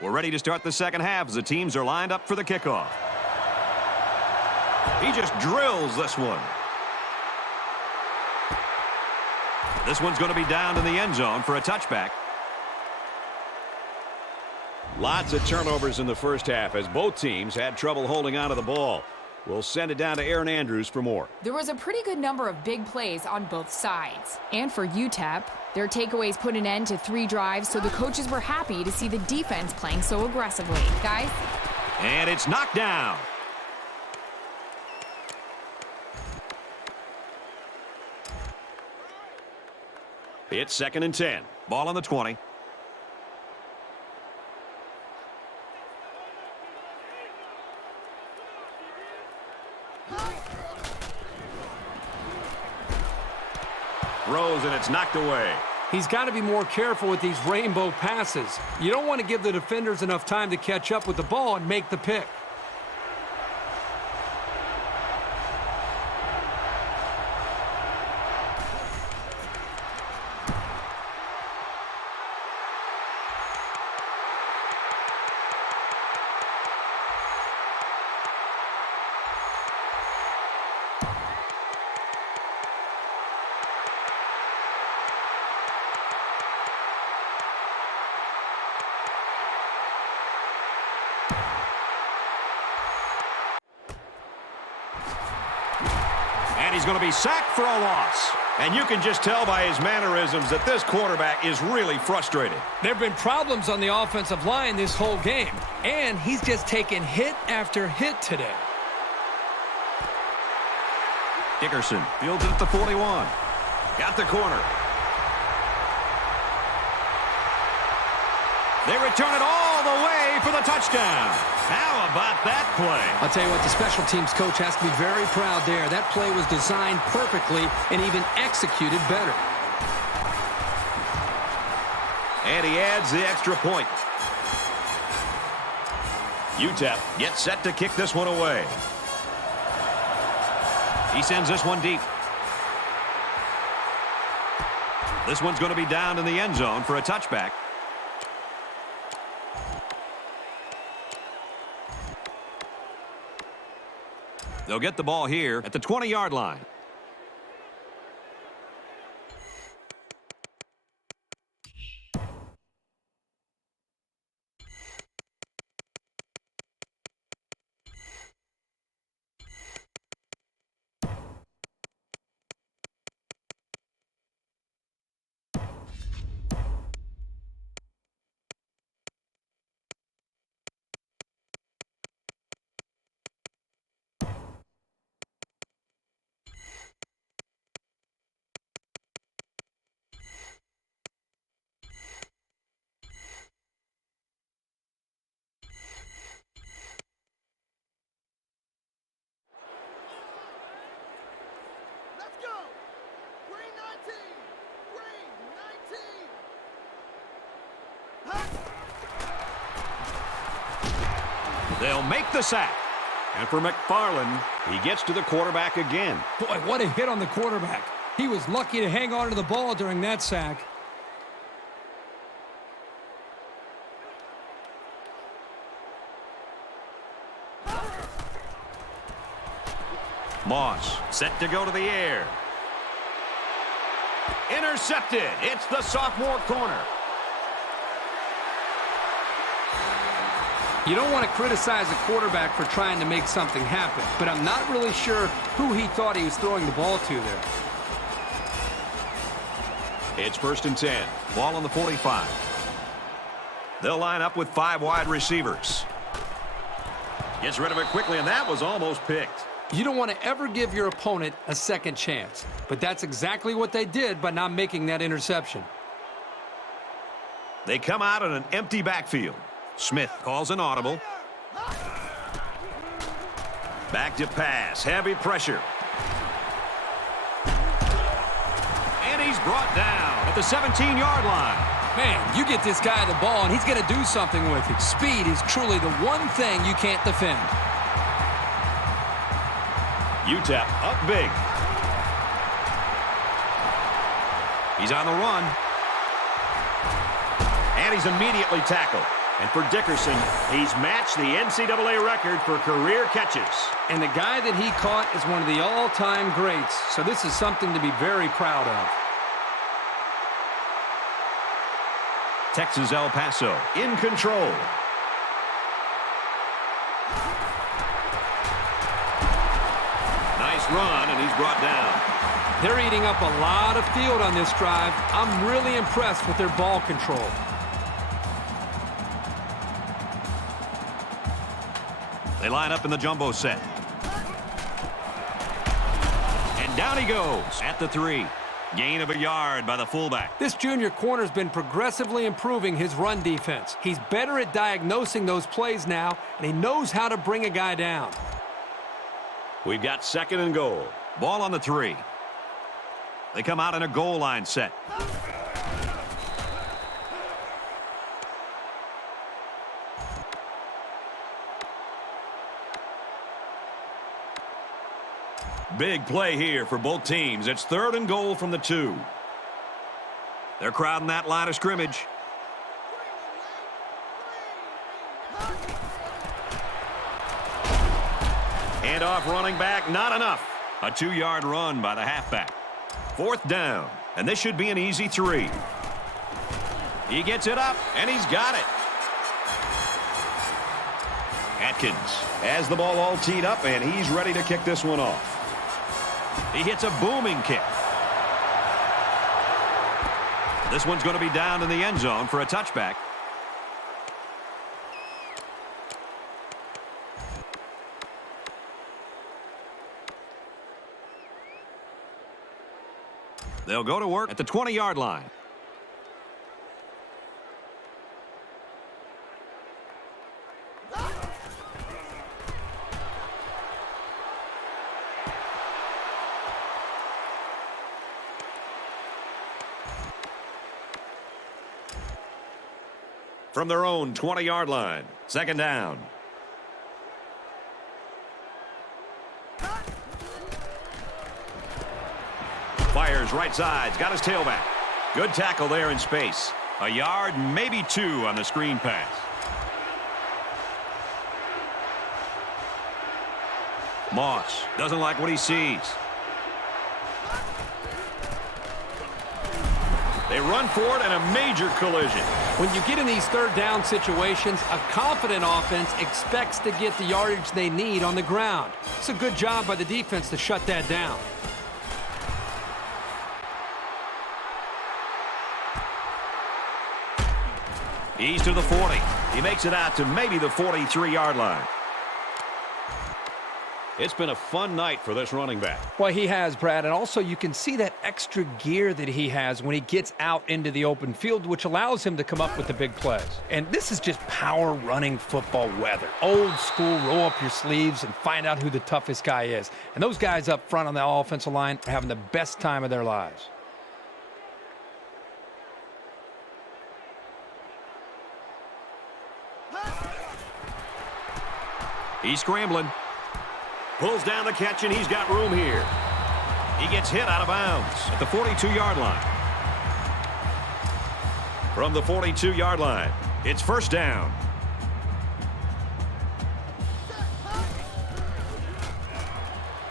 We're ready to start the second half as the teams are lined up for the kickoff. He just drills this one. This one's going to be down in the end zone for a touchback. Lots of turnovers in the first half as both teams had trouble holding on to the ball. We'll send it down to Aaron Andrews for more. There was a pretty good number of big plays on both sides. And for UTEP, their takeaways put an end to 3 drives, so the coaches were happy to see the defense playing so aggressively. Guys? And it's knocked down. It's second and 10. Ball on the 20. Throws, and it's knocked away. He's got to be more careful with these rainbow passes. You don't want to give the defenders enough time to catch up with the ball and make the pick. And he's going to be sacked for a loss. And you can just tell by his mannerisms that this quarterback is really frustrated. There have been problems on the offensive line this whole game, and he's just taken hit after hit today. Dickerson fields it at the 41. Got the corner. They return it all the way for the touchdown. How about that play? I'll tell you what, the special teams coach has to be very proud there. That play was designed perfectly and even executed better. And he adds the extra point. UTEP gets set to kick this one away. He sends this one deep. This one's going to be down in the end zone for a touchback. They'll get the ball here at the 20-yard line. They'll make the sack. And for McFarland, he gets to the quarterback again. Boy, what a hit on the quarterback. He was lucky to hang on to the ball during that sack. Moss set to go to the air. Intercepted. It's the sophomore corner. You don't want to criticize a quarterback for trying to make something happen, but I'm not really sure who he thought he was throwing the ball to there. It's 1st and 10. Ball on the 45. They'll line up with 5 wide receivers. Gets rid of it quickly, and that was almost picked. You don't want to ever give your opponent a second chance, but that's exactly what they did by not making that interception. They come out in an empty backfield. Smith calls an audible. Back to pass. Heavy pressure. And he's brought down at the 17-yard line. Man, you get this guy the ball, and he's going to do something with it. Speed is truly the one thing you can't defend. UTEP up big. He's on the run. And he's immediately tackled. And for Dickerson, he's matched the NCAA record for career catches. And the guy that he caught is one of the all-time greats, so this is something to be very proud of. Texas El Paso in control. Nice run, and he's brought down. They're eating up a lot of field on this drive. I'm really impressed with their ball control. They line up in the jumbo set. And down he goes at the 3. Gain of a yard by the fullback. This junior corner's been progressively improving his run defense. He's better at diagnosing those plays now, and he knows how to bring a guy down. We've got 2nd and goal. Ball on the 3. They come out in a goal line set. Big play here for both teams. It's 3rd and goal from the 2. They're crowding that line of scrimmage. Hand off running back, not enough. A 2-yard run by the halfback. 4th down, and this should be an easy 3. He gets it up, and he's got it. Atkins has the ball all teed up, and he's ready to kick this one off. He hits a booming kick. This one's going to be down in the end zone for a touchback. They'll go to work at the 20-yard line. From their own 20-yard line. 2nd down. Fires right side's got his tailback. Good tackle there in space. A yard, maybe 2 on the screen pass. Moss doesn't like what he sees. They run for it and a major collision. When you get in these 3rd down situations, a confident offense expects to get the yardage they need on the ground. It's a good job by the defense to shut that down. He's to the 40. He makes it out to maybe the 43-yard line. It's been a fun night for this running back. Well, he has, Brad, and also you can see that extra gear that he has when he gets out into the open field, which allows him to come up with the big plays. And this is just power running football weather. Old school, roll up your sleeves and find out who the toughest guy is. And those guys up front on the offensive line are having the best time of their lives. He's scrambling. Pulls down the catch, and he's got room here. He gets hit out of bounds at the 42-yard line. From the 42-yard line, it's first down.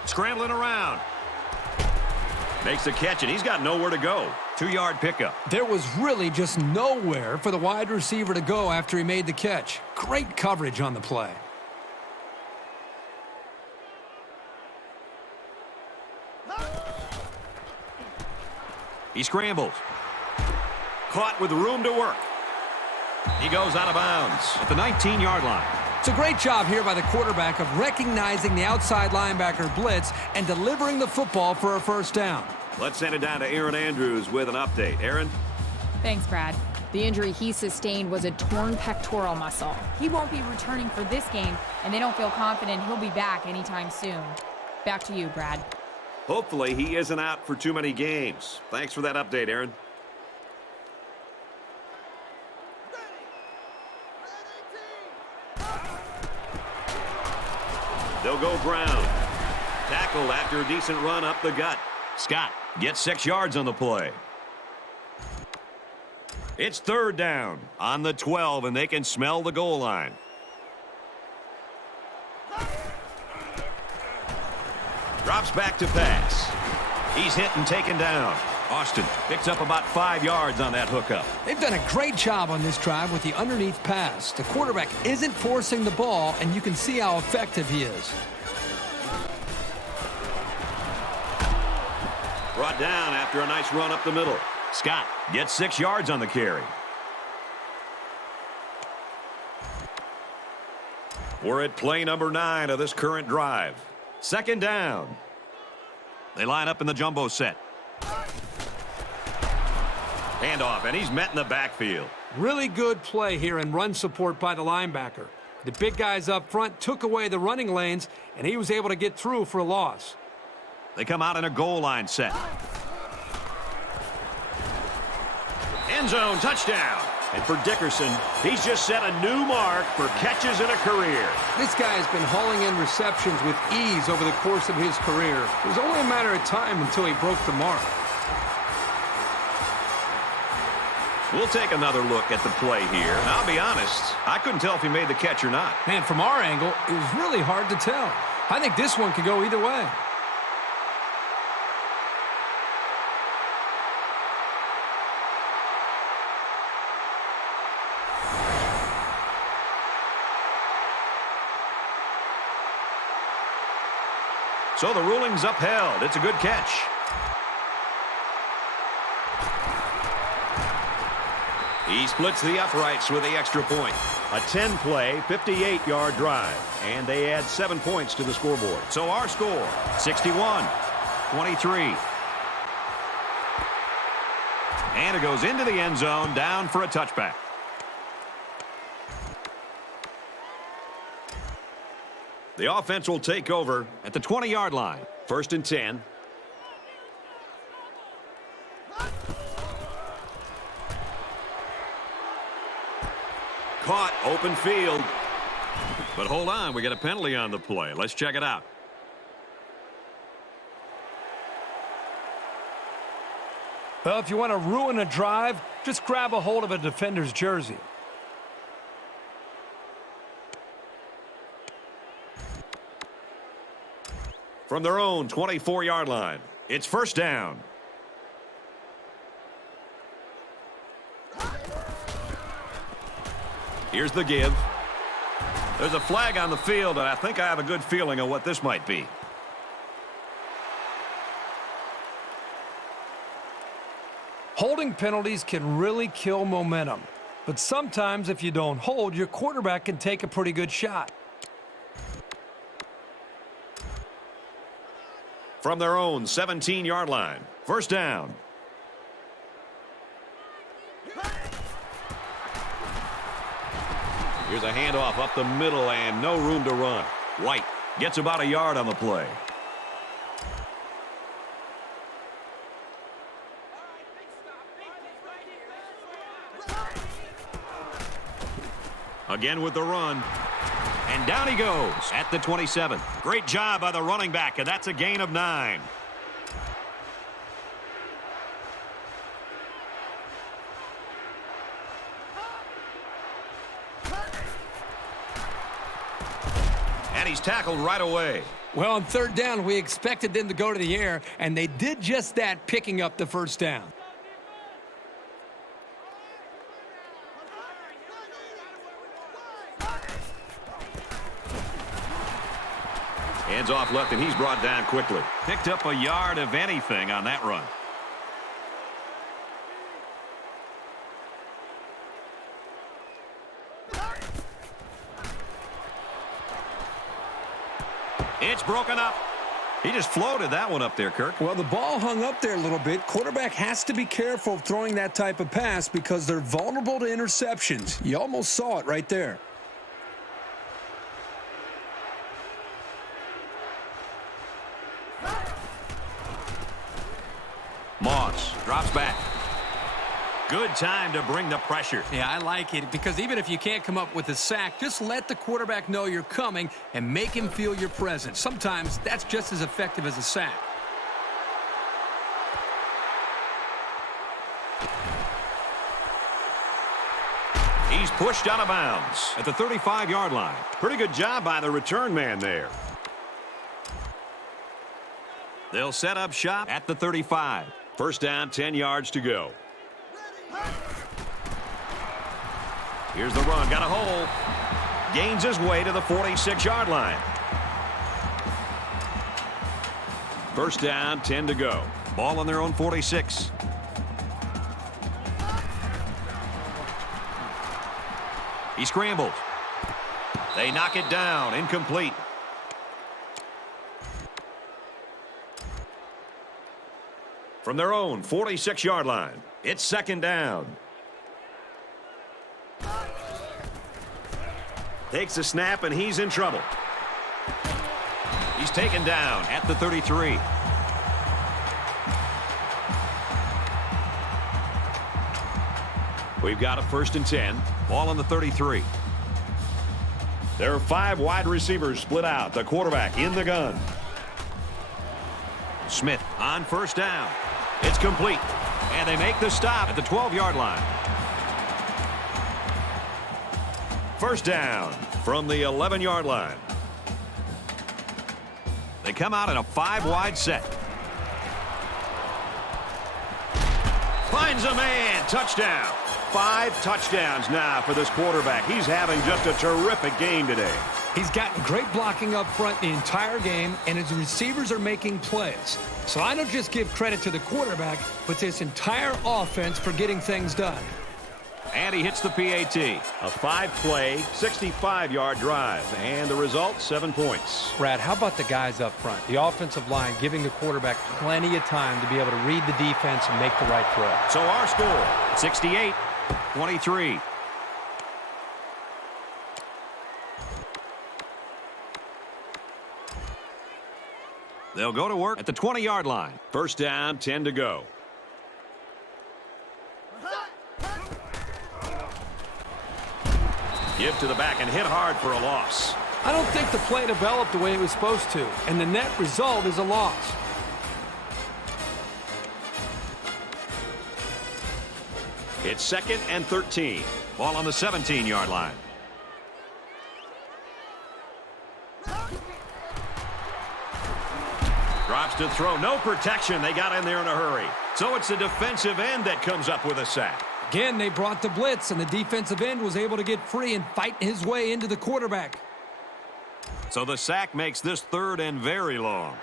Scrambling around. Makes the catch, and he's got nowhere to go. 2-yard pickup. There was really just nowhere for the wide receiver to go after he made the catch. Great coverage on the play. He scrambles. Caught with room to work. He goes out of bounds at the 19-yard line. It's a great job here by the quarterback of recognizing the outside linebacker blitz and delivering the football for a first down. Let's send it down to Aaron Andrews with an update. Aaron? Thanks, Brad. The injury he sustained was a torn pectoral muscle. He won't be returning for this game, and they don't feel confident he'll be back anytime soon. Back to you, Brad. Hopefully he isn't out for too many games. Thanks for that update, Aaron. They'll go ground. Tackled after a decent run up the gut. Scott gets 6 yards on the play. It's third down on the 12, and they can smell the goal line. Drops back to pass. He's hit and taken down. Austin picks up about 5 yards on that hookup. They've done a great job on this drive with the underneath pass. The quarterback isn't forcing the ball, and you can see how effective he is. Brought down after a nice run up the middle. Scott gets 6 yards on the carry. We're at play number 9 of this current drive. Second down. They line up in the jumbo set. Handoff, and he's met in the backfield. Really good play here and run support by the linebacker. The big guys up front took away the running lanes, and he was able to get through for a loss. They come out in a goal line set. End zone touchdown. And for Dickerson, he's just set a new mark for catches in a career. This guy has been hauling in receptions with ease over the course of his career. It was only a matter of time until he broke the mark. We'll take another look at the play here. And I'll be honest, I couldn't tell if he made the catch or not. Man, from our angle, it was really hard to tell. I think this one could go either way. So the ruling's upheld. It's a good catch. He splits the uprights with the extra point. A 10-play, 58-yard drive. And they add 7 points to the scoreboard. So our score, 61-23. And it goes into the end zone, down for a touchback. The offense will take over at the 20-yard line. First and 10. Caught, open field. But hold on, we got a penalty on the play. Let's check it out. Well, if you want to ruin a drive, just grab a hold of a defender's jersey. From their own 24-yard line, it's first down. Here's the give. There's a flag on the field, and I think I have a good feeling of what this might be. Holding penalties can really kill momentum. But sometimes if you don't hold, your quarterback can take a pretty good shot. From their own 17-yard line, first down. Here's a handoff up the middle and no room to run. White gets about a yard on the play. Again with the run. And down he goes at the 27. Great job by the running back, and that's a gain of 9. And he's tackled right away. Well, on third down, we expected them to go to the air, and they did just that, picking up the first down. Hands off left, and he's brought down quickly. Picked up a yard of anything on that run. It's broken up. He just floated that one up there, Kirk. Well, the ball hung up there a little bit. Quarterback has to be careful of throwing that type of pass because they're vulnerable to interceptions. You almost saw it right there. Moss drops back. Good time to bring the pressure. Yeah, I like it because even if you can't come up with a sack, just let the quarterback know you're coming and make him feel your presence. Sometimes that's just as effective as a sack. He's pushed out of bounds at the 35-yard line. Pretty good job by the return man there. They'll set up shop at the 35. First down, 10 yards to go. Here's the run. Got a hole. Gains his way to the 46-yard line. First down, 10 to go. Ball on their own 46. He scrambles. They knock it down. Incomplete. From their own 46-yard line, it's second down. Takes a snap, and he's in trouble. He's taken down at the 33. We've got a first and 10. Ball on the 33. There are 5 wide receivers split out. The quarterback in the gun. Smith on first down. It's complete. And they make the stop at the 12-yard line. First down from the 11-yard line. They come out in a 5-wide set. Finds a man. Touchdown. 5 touchdowns now for this quarterback. He's having just a terrific game today. He's gotten great blocking up front the entire game, and his receivers are making plays. So I don't just give credit to the quarterback, but this entire offense for getting things done. And he hits the PAT. A 5-play, 65-yard drive. And the result, 7 points. Brad, how about the guys up front? The offensive line giving the quarterback plenty of time to be able to read the defense and make the right throw. So our score, 68-23. They'll go to work at the 20-yard line. First down, 10 to go. Give to the back and hit hard for a loss. I don't think the play developed the way it was supposed to, and the net result is a loss. It's second and 13. Ball on the 17-yard line. Drops to throw. No protection. They got in there in a hurry. So it's the defensive end that comes up with a sack. Again, they brought the blitz, and the defensive end was able to get free and fight his way into the quarterback. So the sack makes this third and very long.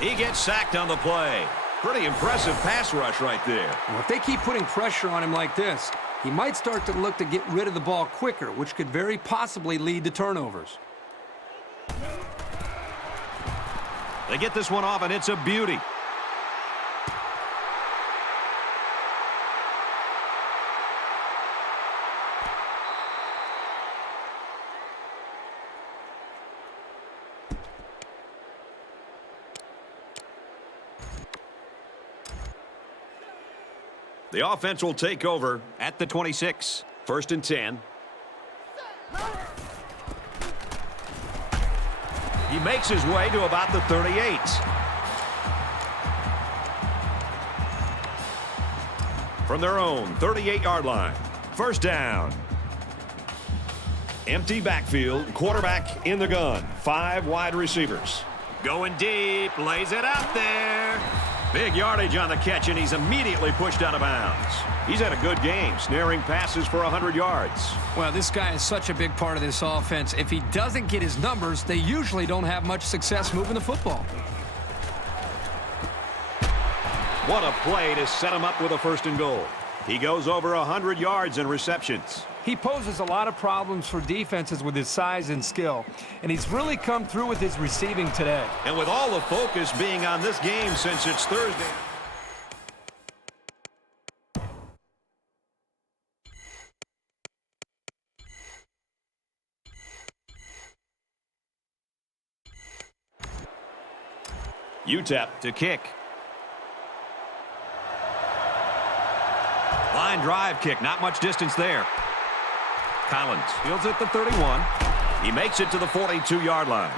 He gets sacked on the play. Pretty impressive pass rush right there. Well, if they keep putting pressure on him like this, he might start to look to get rid of the ball quicker, which could very possibly lead to turnovers. They get this one off, and it's a beauty. The offense will take over at the 26. 1st and 10. He makes his way to about the 38. From their own 38-yard line. 1st down. Empty backfield, quarterback in the gun. 5 wide receivers. Going deep, lays it out there. Big yardage on the catch, and he's immediately pushed out of bounds. He's had a good game, snaring passes for 100 yards. Well, this guy is such a big part of this offense. If he doesn't get his numbers, they usually don't have much success moving the football. What a play to set him up with a 1st and goal. He goes over 100 yards in receptions. He poses a lot of problems for defenses with his size and skill, and he's really come through with his receiving today. And with all the focus being on this game since it's Thursday. UTEP to kick. Line drive kick, not much distance there. Collins fields at the 31. He makes it to the 42-yard line.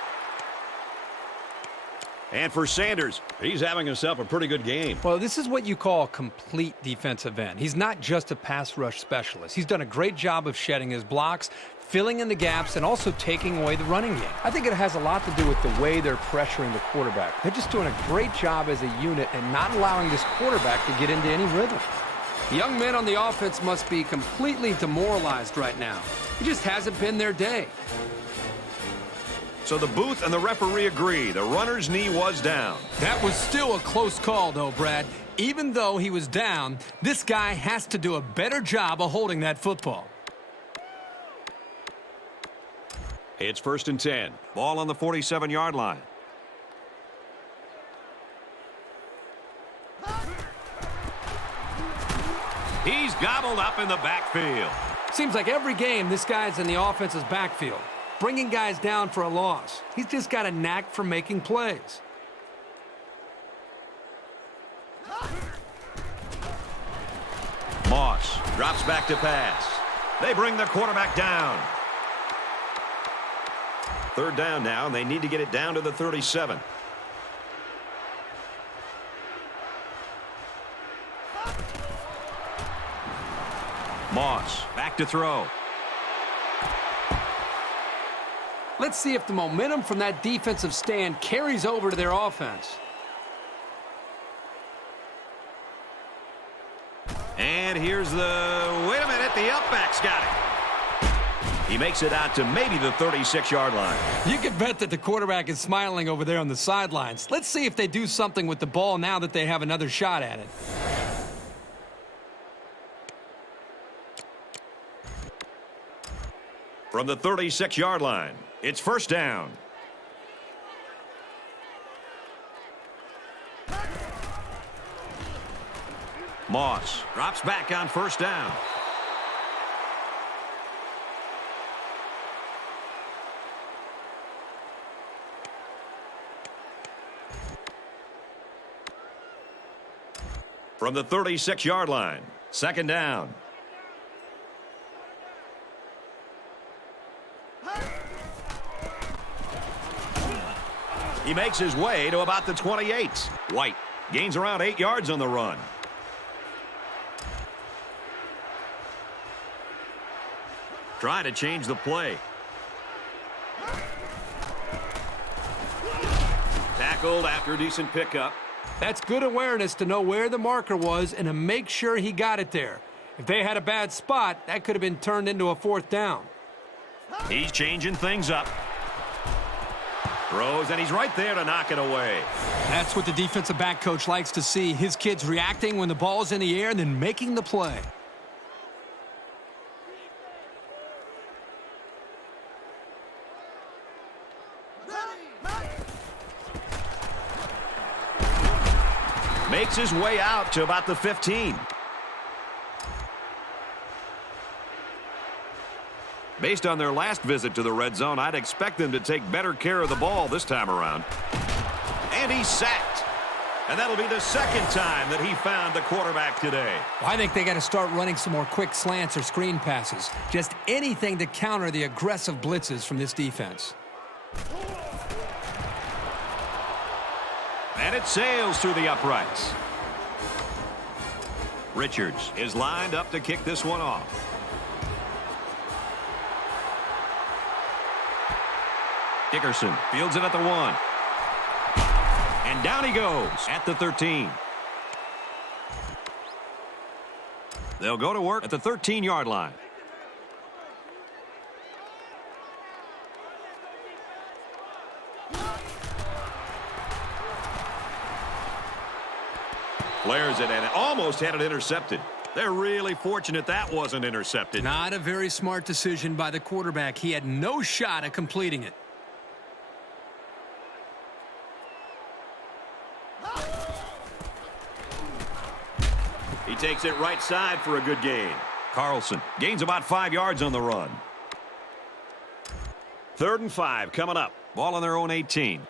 And for Sanders, he's having himself a pretty good game. Well, this is what you call a complete defensive end. He's not just a pass rush specialist. He's done a great job of shedding his blocks, filling in the gaps, and also taking away the running game. I think it has a lot to do with the way they're pressuring the quarterback. They're just doing a great job as a unit and not allowing this quarterback to get into any rhythm. The young men on the offense must be completely demoralized right now. It just hasn't been their day. So the booth and the referee agree. The runner's knee was down. That was still a close call, though, Brad. Even though he was down, this guy has to do a better job of holding that football. It's 1st and 10. Ball on the 47-yard line. He's gobbled up in the backfield. Seems like every game this guy's in the offense's backfield, bringing guys down for a loss. He's just got a knack for making plays. Moss drops back to pass. They bring the quarterback down. 3rd down now, and they need to get it down to the 37. Moss back to throw. Let's see if the momentum from that defensive stand carries over to their offense. And here's the, wait a minute, the upback's got it. He makes it out to maybe the 36-yard line. You can bet that the quarterback is smiling over there on the sidelines. Let's see if they do something with the ball now that they have another shot at it. From the 36-yard line, it's 1st down. Moss drops back on 1st down. From the 36-yard line, 2nd down. He makes his way to about the 28. White gains around 8 yards on the run. Trying to change the play. Tackled after a decent pickup. That's good awareness to know where the marker was and to make sure he got it there. If they had a bad spot, that could have been turned into a 4th down. He's changing things up. Throws, and he's right there to knock it away. That's what the defensive back coach likes to see. His kids reacting when the ball's in the air and then making the play. Makes his way out to about the 15. Based on their last visit to the red zone, I'd expect them to take better care of the ball this time around. And he's sacked. And that'll be the second time that he found the quarterback today. I think they got to start running some more quick slants or screen passes. Just anything to counter the aggressive blitzes from this defense. And it sails through the uprights. Richards is lined up to kick this one off. Dickerson fields it at the 1. And down he goes at the 13. They'll go to work at the 13-yard line. Flares it and almost had it intercepted. They're really fortunate that wasn't intercepted. Not a very smart decision by the quarterback. He had no shot at completing it. He takes it right side for a good gain. Carlson gains about 5 yards on the run. 3rd and 5 coming up. Ball on their own 18.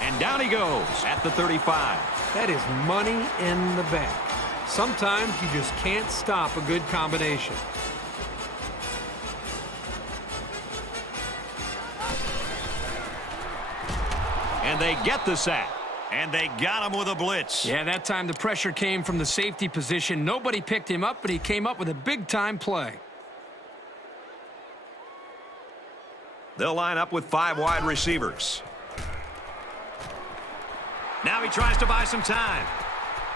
And down he goes at the 35. That is money in the bank. Sometimes you just can't stop a good combination. And they get the sack. And they got him with a blitz. Yeah, that time the pressure came from the safety position. Nobody picked him up, but he came up with a big-time play. They'll line up with 5 wide receivers. Now he tries to buy some time.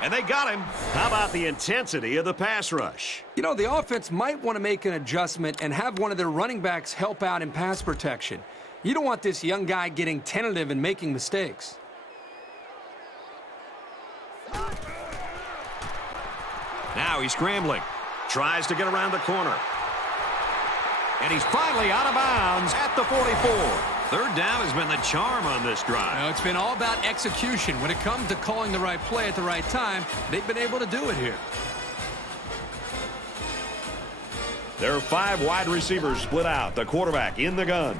And they got him. How about the intensity of the pass rush? You know, the offense might want to make an adjustment and have one of their running backs help out in pass protection. You don't want this young guy getting tentative and making mistakes. Now he's scrambling. Tries to get around the corner. And he's finally out of bounds at the 44. 3rd down has been the charm on this drive. Well, it's been all about execution. When it comes to calling the right play at the right time, they've been able to do it here. There are 5 wide receivers split out. The quarterback in the gun.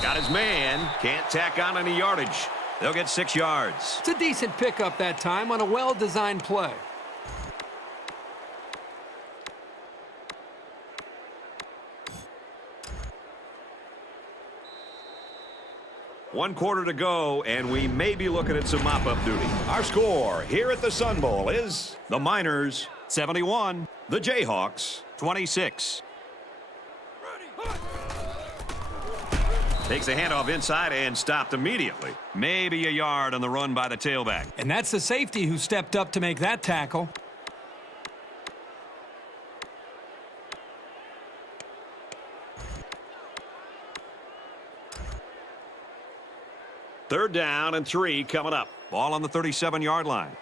Got his man. Can't tack on any yardage. They'll get 6 yards. It's a decent pickup that time on a well-designed play. One quarter to go, and we may be looking at some mop-up duty. Our score here at the Sun Bowl is the Miners 71, the Jayhawks 26. Takes a handoff inside and stopped immediately. Maybe a yard on the run by the tailback. And that's the safety who stepped up to make that tackle. Third down and 3 coming up. Ball on the 37-yard line.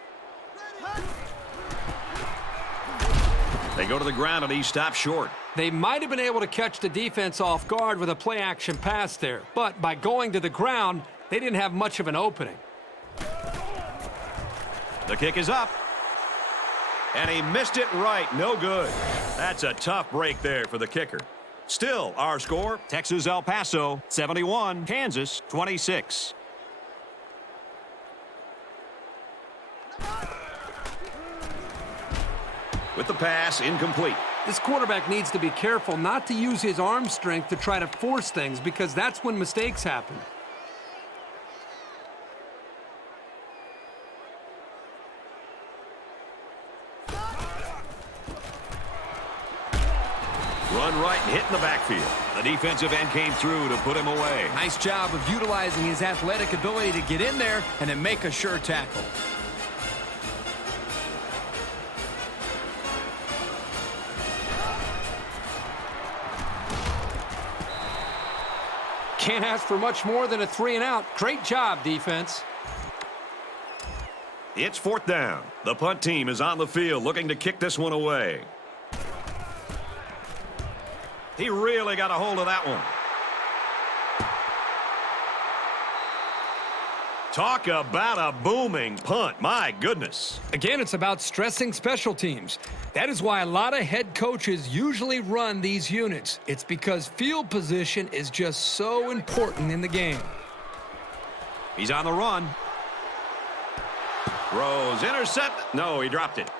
They go to the ground and he stops short. They might have been able to catch the defense off guard with a play-action pass there, but by going to the ground, they didn't have much of an opening. The kick is up. And he missed it right. No good. That's a tough break there for the kicker. Still, our score, Texas El Paso 71, Kansas 26. With the pass incomplete. This quarterback needs to be careful not to use his arm strength to try to force things because that's when mistakes happen. Run right and hit in the backfield. The defensive end came through to put him away. Nice job of utilizing his athletic ability to get in there and then make a sure tackle. Can't ask for much more than a 3-and-out. Great job, defense. It's 4th down. The punt team is on the field looking to kick this one away. He really got a hold of that one. Talk about a booming punt. My goodness. Again, it's about stressing special teams. That is why a lot of head coaches usually run these units. It's because field position is just so important in the game. He's on the run. Throws, intercept. No, he dropped it.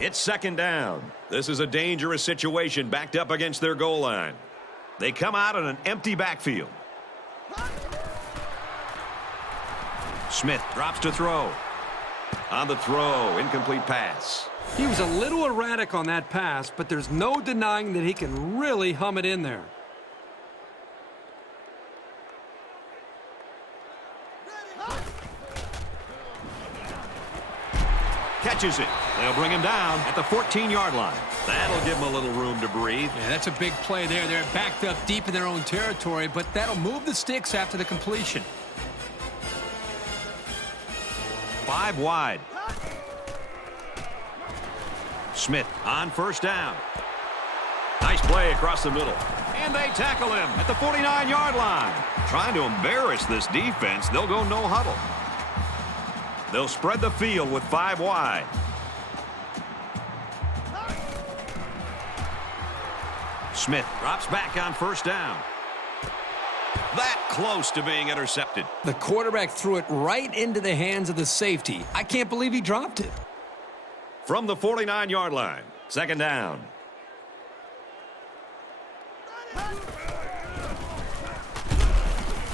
It's second down. This is a dangerous situation backed up against their goal line. They come out in an empty backfield. Smith drops to throw. On the throw, incomplete pass. He was a little erratic on that pass, but there's no denying that he can really hum it in there. Catches it. They'll bring him down at the 14-yard line. That'll give him a little room to breathe. Yeah, that's a big play there. They're backed up deep in their own territory, but that'll move the sticks after the completion. 5 wide. Smith on first down. Nice play across the middle. And they tackle him at the 49-yard line. Trying to embarrass this defense. They'll go no huddle. They'll spread the field with 5 wide. Smith drops back on first down. That close to being intercepted. The quarterback threw it right into the hands of the safety. I can't believe he dropped it. From the 49-yard line, second down.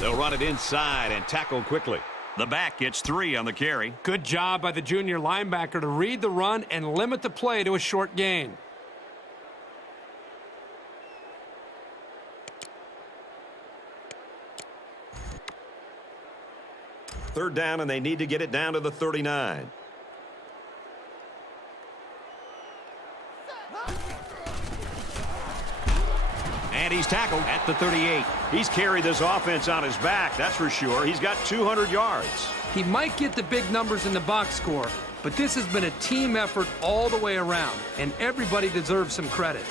They'll run it inside and tackle quickly. The back gets 3 on the carry. Good job by the junior linebacker to read the run and limit the play to a short gain. Third down, and they need to get it down to the 39. And he's tackled at the 38. He's carried this offense on his back, that's for sure. He's got 200 yards. He might get the big numbers in the box score, but this has been a team effort all the way around, and everybody deserves some credit.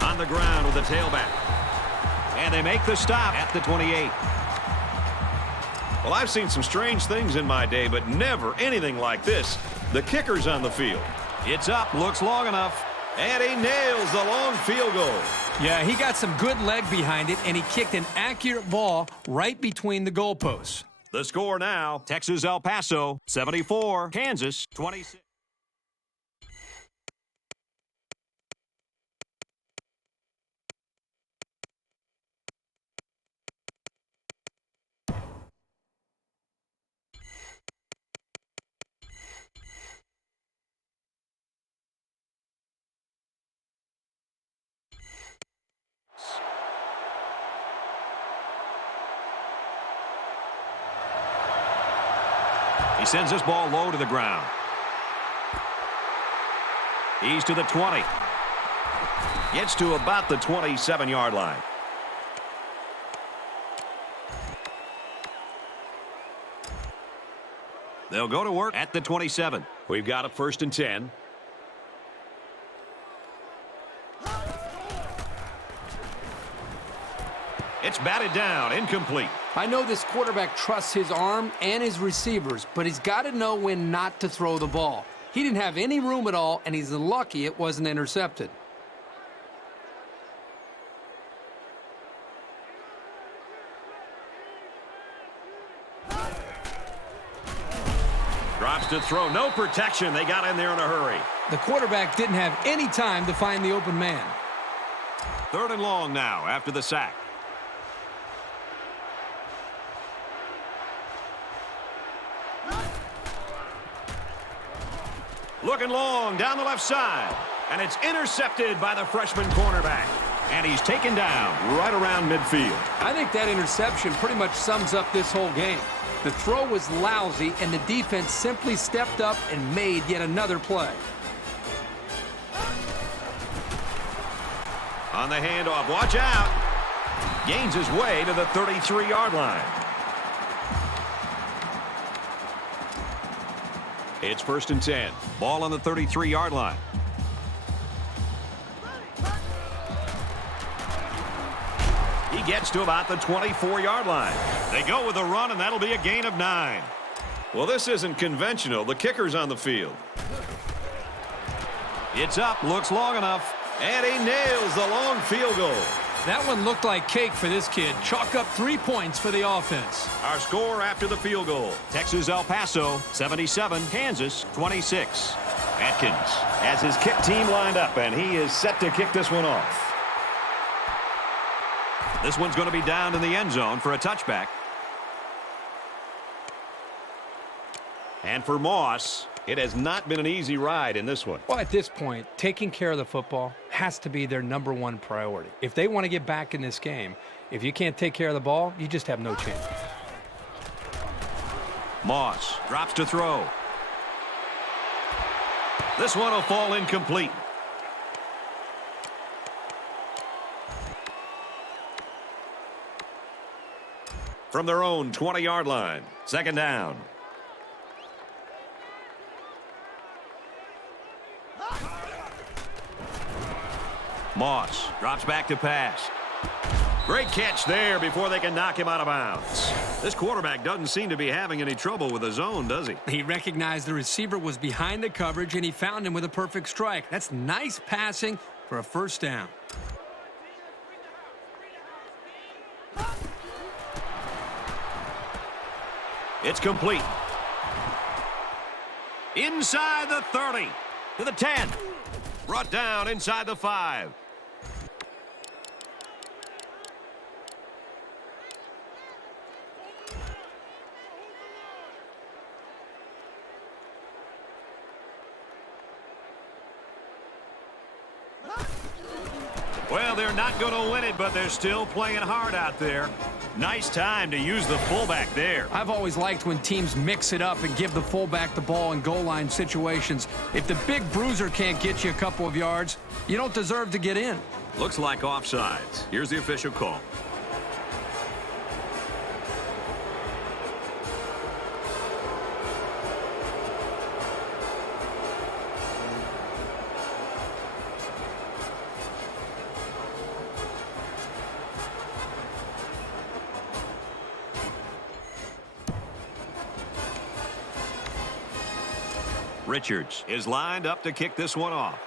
On the ground with the tailback. And they make the stop at the 28. Well, I've seen some strange things in my day, but never anything like this. The kicker's on the field. It's up, looks long enough, and he nails the long field goal. Yeah, he got some good leg behind it, and he kicked an accurate ball right between the goalposts. The score now, Texas-El Paso, 74, Kansas, 26. He sends this ball low to the ground. He's to the 20. Gets to about the 27-yard line. They'll go to work at the 27. We've got a 1st and 10. It's batted down, incomplete. I know this quarterback trusts his arm and his receivers, but he's got to know when not to throw the ball. He didn't have any room at all, and he's lucky it wasn't intercepted. Drops to throw, no protection. They got in there in a hurry. The quarterback didn't have any time to find the open man. 3rd and long now after the sack. Looking long down the left side. And it's intercepted by the freshman cornerback. And he's taken down right around midfield. I think that interception pretty much sums up this whole game. The throw was lousy, and the defense simply stepped up and made yet another play. On the handoff, watch out. Gains his way to the 33-yard line. It's 1st and 10. Ball on the 33-yard line. gets to about the 24-yard line. They go with a run, and that'll be a gain of 9. Well, this isn't conventional. The kicker's on the field. It's up, looks long enough, and he nails the long field goal. That one looked like cake for this kid. Chalk up 3 points for the offense. Our score after the field goal. Texas El Paso 77, Kansas 26. Atkins has his kick team lined up, and he is set to kick this one off. This one's going to be down in the end zone for a touchback. And for Moss, it has not been an easy ride in this one. Well, at this point, taking care of the football has to be their #1 priority. If they want to get back in this game, if you can't take care of the ball, you just have no chance. Moss drops to throw. This one will fall incomplete. From their own 20-yard line, second down. Moss drops back to pass. Great catch there before they can knock him out of bounds. This quarterback doesn't seem to be having any trouble with the zone, does he? He recognized the receiver was behind the coverage, and he found him with a perfect strike. That's nice passing for a first down. It's complete. Inside the 30. To the 10. Brought down inside the 5. Well, they're not going to win it, but they're still playing hard out there. Nice time to use the fullback there. I've always liked when teams mix it up and give the fullback the ball in goal line situations. If the big bruiser can't get you a couple of yards, you don't deserve to get in. Looks like offsides. Here's the official call. Richards is lined up to kick this one off.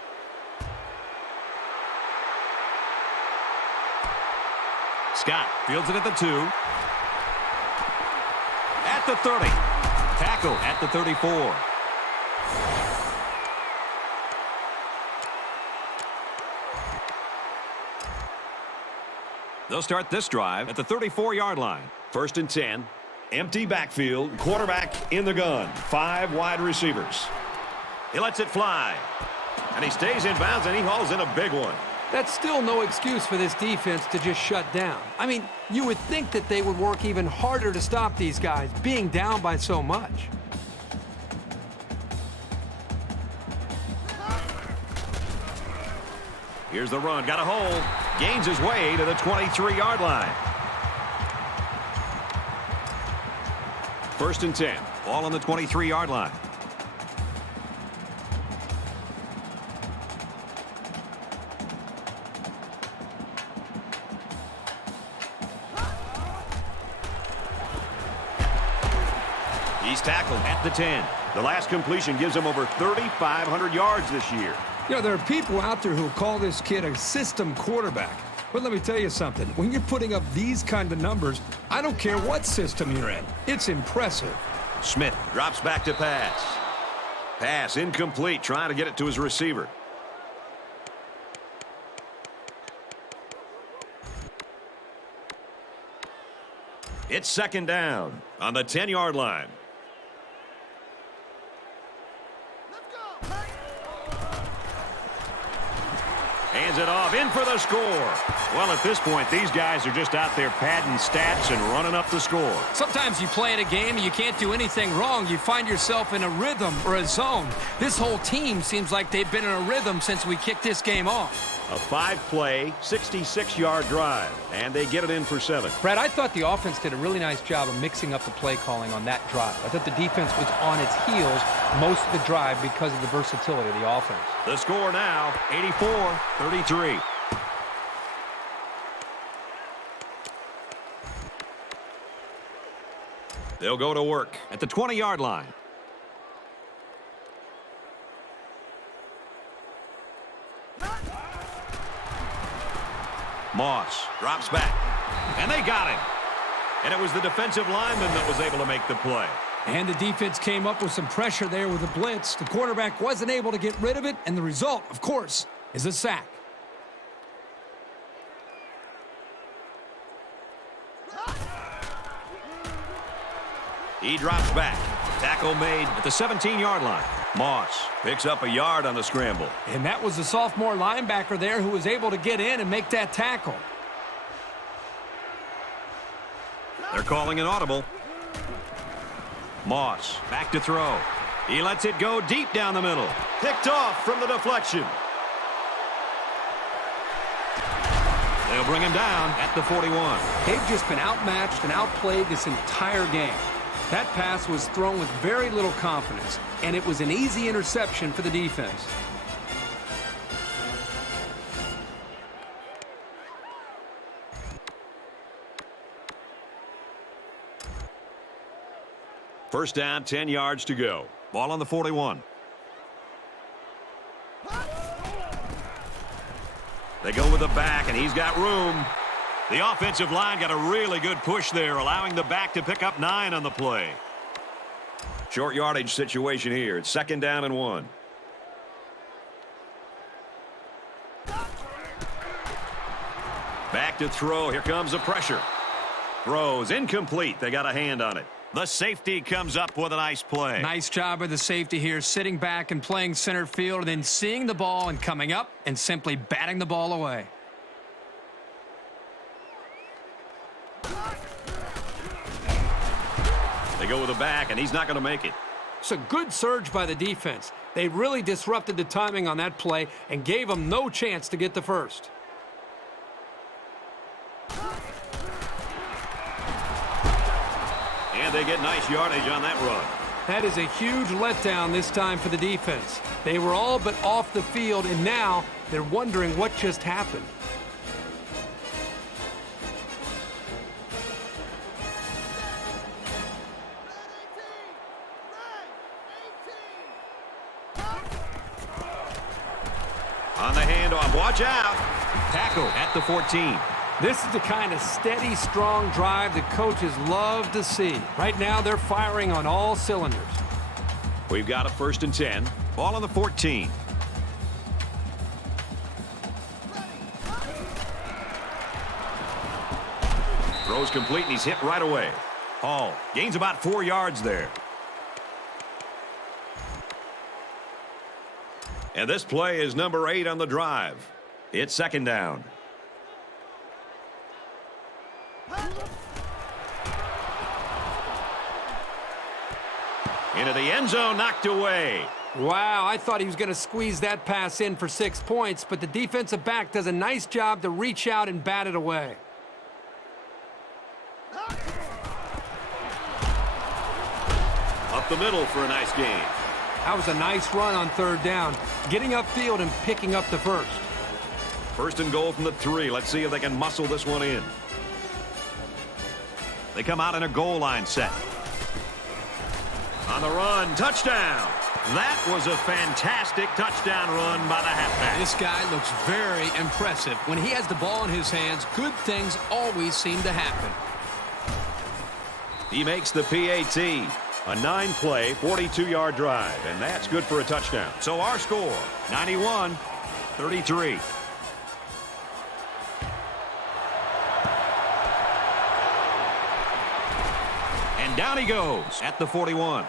Scott fields it at the 2. At the 30. Tackle at the 34. They'll start this drive at the 34-yard line. First and 10. Empty backfield. Quarterback in the gun. 5 wide receivers. He lets it fly. And he stays in bounds, and he hauls in a big one. That's still no excuse for this defense to just shut down. I mean, you would think that they would work even harder to stop these guys, being down by so much. Here's the run. Got a hole. Gains his way to the 23-yard line. First and 10. Ball on the 23-yard line. He's tackled at the 10. The last completion gives him over 3,500 yards this year. You know, there are people out there who call this kid a system quarterback. But let me tell you something. When you're putting up these kind of numbers, I don't care what system you're in. It's impressive. Smith drops back to pass. Pass incomplete, trying to get it to his receiver. It's second down on the 10-yard line. Hands it off, in for the score. Well, at this point, these guys are just out there padding stats and running up the score. Sometimes you play in a game and you can't do anything wrong. You find yourself in a rhythm or a zone. This whole team seems like they've been in a rhythm since we kicked this game off. A 5-play, 66-yard drive, and they get it in for 7. Brad, I thought the offense did a really nice job of mixing up the play calling on that drive. I thought the defense was on its heels most of the drive because of the versatility of the offense. The score now, 84-33. They'll go to work at the 20-yard line. Moss drops back, and they got him. And it was the defensive lineman that was able to make the play. And the defense came up with some pressure there with a blitz. The quarterback wasn't able to get rid of it, and the result, of course, is a sack. He drops back. Tackle made at the 17-yard line. Moss picks up a yard on the scramble. And that was the sophomore linebacker there who was able to get in and make that tackle. They're calling an audible. Moss back to throw. He lets it go deep down the middle. Picked off from the deflection. They'll bring him down at the 41. They've just been outmatched and outplayed this entire game. That pass was thrown with very little confidence, and it was an easy interception for the defense. First down, 10 yards to go. Ball on the 41. They go with the back, and he's got room. The offensive line got a really good push there, allowing the back to pick up 9 on the play. Short yardage situation here. It's 2nd down and 1. Back to throw. Here comes the pressure. Throws incomplete. They got a hand on it. The safety comes up with a nice play. Nice job of the safety here, sitting back and playing center field, and then seeing the ball and coming up and simply batting the ball away. They go with the back, and he's not going to make it. It's a good surge by the defense. They really disrupted the timing on that play and gave them no chance to get the first. And they get nice yardage on that run. That is a huge letdown this time for the defense. They were all but off the field, and now they're wondering what just happened. On the handoff, watch out. Tackle at the 14. This is the kind of steady, strong drive that coaches love to see. Right now, they're firing on all cylinders. We've got a 1st and 10. Ball on the 14. Throws complete, and he's hit right away. Hall gains about 4 yards there. And this play is number 8 on the drive. It's 2nd down. Into the end zone, knocked away. Wow, I thought he was going to squeeze that pass in for 6 points, but the defensive back does a nice job to reach out and bat it away. Up the middle for a nice gain. That was a nice run on 3rd down, getting upfield and picking up the first. 1st and goal from the 3. Let's see if they can muscle this one in. They come out in a goal line set. On the run, touchdown. That was a fantastic touchdown run by the halfback. This guy looks very impressive. When he has the ball in his hands, good things always seem to happen. He makes the PAT. A 9-play, 42-yard drive, and that's good for a touchdown. So our score, 91-33. And down he goes at the 41.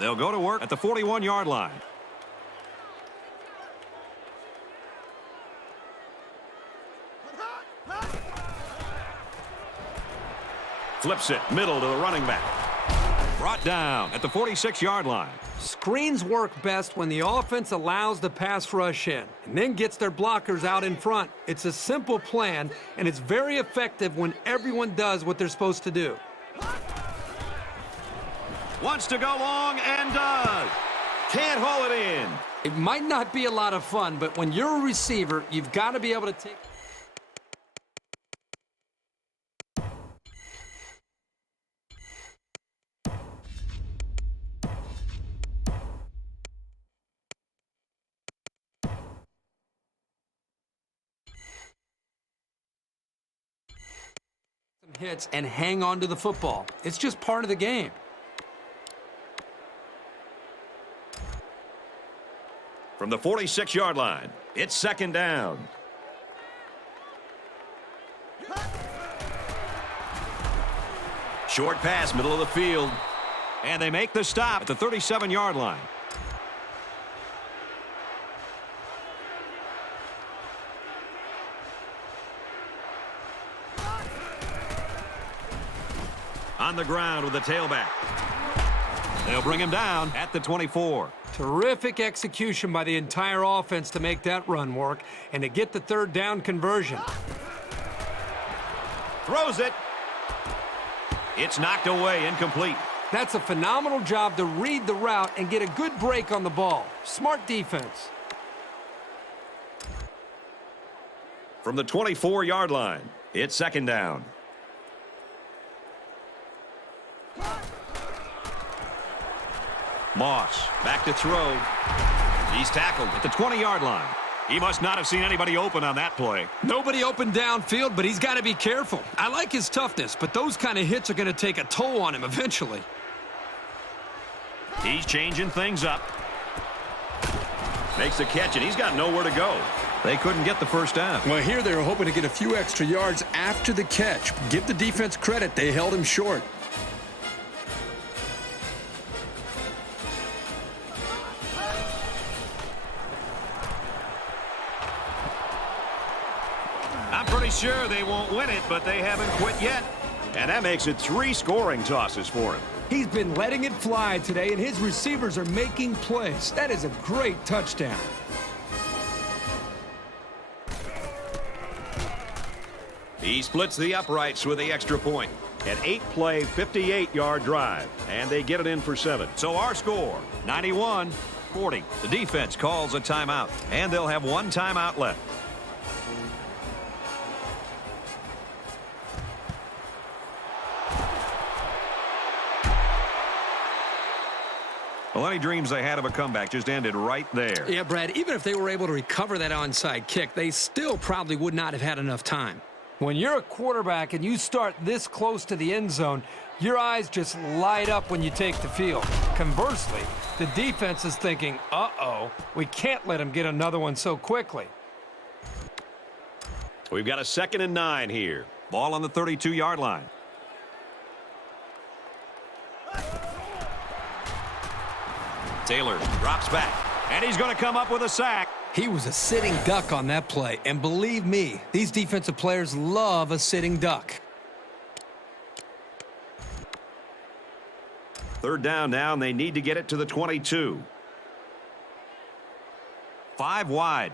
They'll go to work at the 41-yard line. Flips it, middle to the running back. Brought down at the 46-yard line. Screens work best when the offense allows the pass rush in and then gets their blockers out in front. It's a simple plan, and it's very effective when everyone does what they're supposed to do. Wants to go long and does. Can't haul it in. It might not be a lot of fun, but when you're a receiver, you've got to be able to take... hits and hang on to the football. It's just part of the game. From the 46-yard line, it's second down. Short pass, middle of the field. And they make the stop at the 37-yard line. On the ground with the tailback. They'll bring him down at the 24. Terrific execution by the entire offense to make that run work and to get the third down conversion. Throws it. It's knocked away, incomplete. That's a phenomenal job to read the route and get a good break on the ball. Smart defense. From the 24-yard line, it's second down. Moss back to throw. He's tackled at the 20-yard line. He must not have seen anybody open on that play. Nobody open downfield, but he's got to be careful. I like his toughness, but those kind of hits are going to take a toll on him eventually. He's changing things up. Makes the catch, and he's got nowhere to go. They couldn't get the first down. Well, here they were hoping to get a few extra yards after the catch. Give the defense credit. They held him short. I'm pretty sure they won't win it, but they haven't quit yet. And that makes it 3 scoring tosses for him. He's been letting it fly today, and his receivers are making plays. That is a great touchdown. He splits the uprights with the extra point. An 8-play, 58-yard drive, and they get it in for 7. So our score, 91-40. The defense calls a timeout, and they'll have 1 timeout left. Well, any dreams they had of a comeback just ended right there. Yeah, Brad, even if they were able to recover that onside kick, they still probably would not have had enough time. When you're a quarterback and you start this close to the end zone, your eyes just light up when you take the field. Conversely, the defense is thinking, uh-oh, we can't let him get another one so quickly. We've got a 2nd and 9 here. Ball on the 32-yard line. Taylor drops back, and he's going to come up with a sack. He was a sitting duck on that play, and believe me, these defensive players love a sitting duck. 3rd down now, and they need to get it to the 22. 5 wide.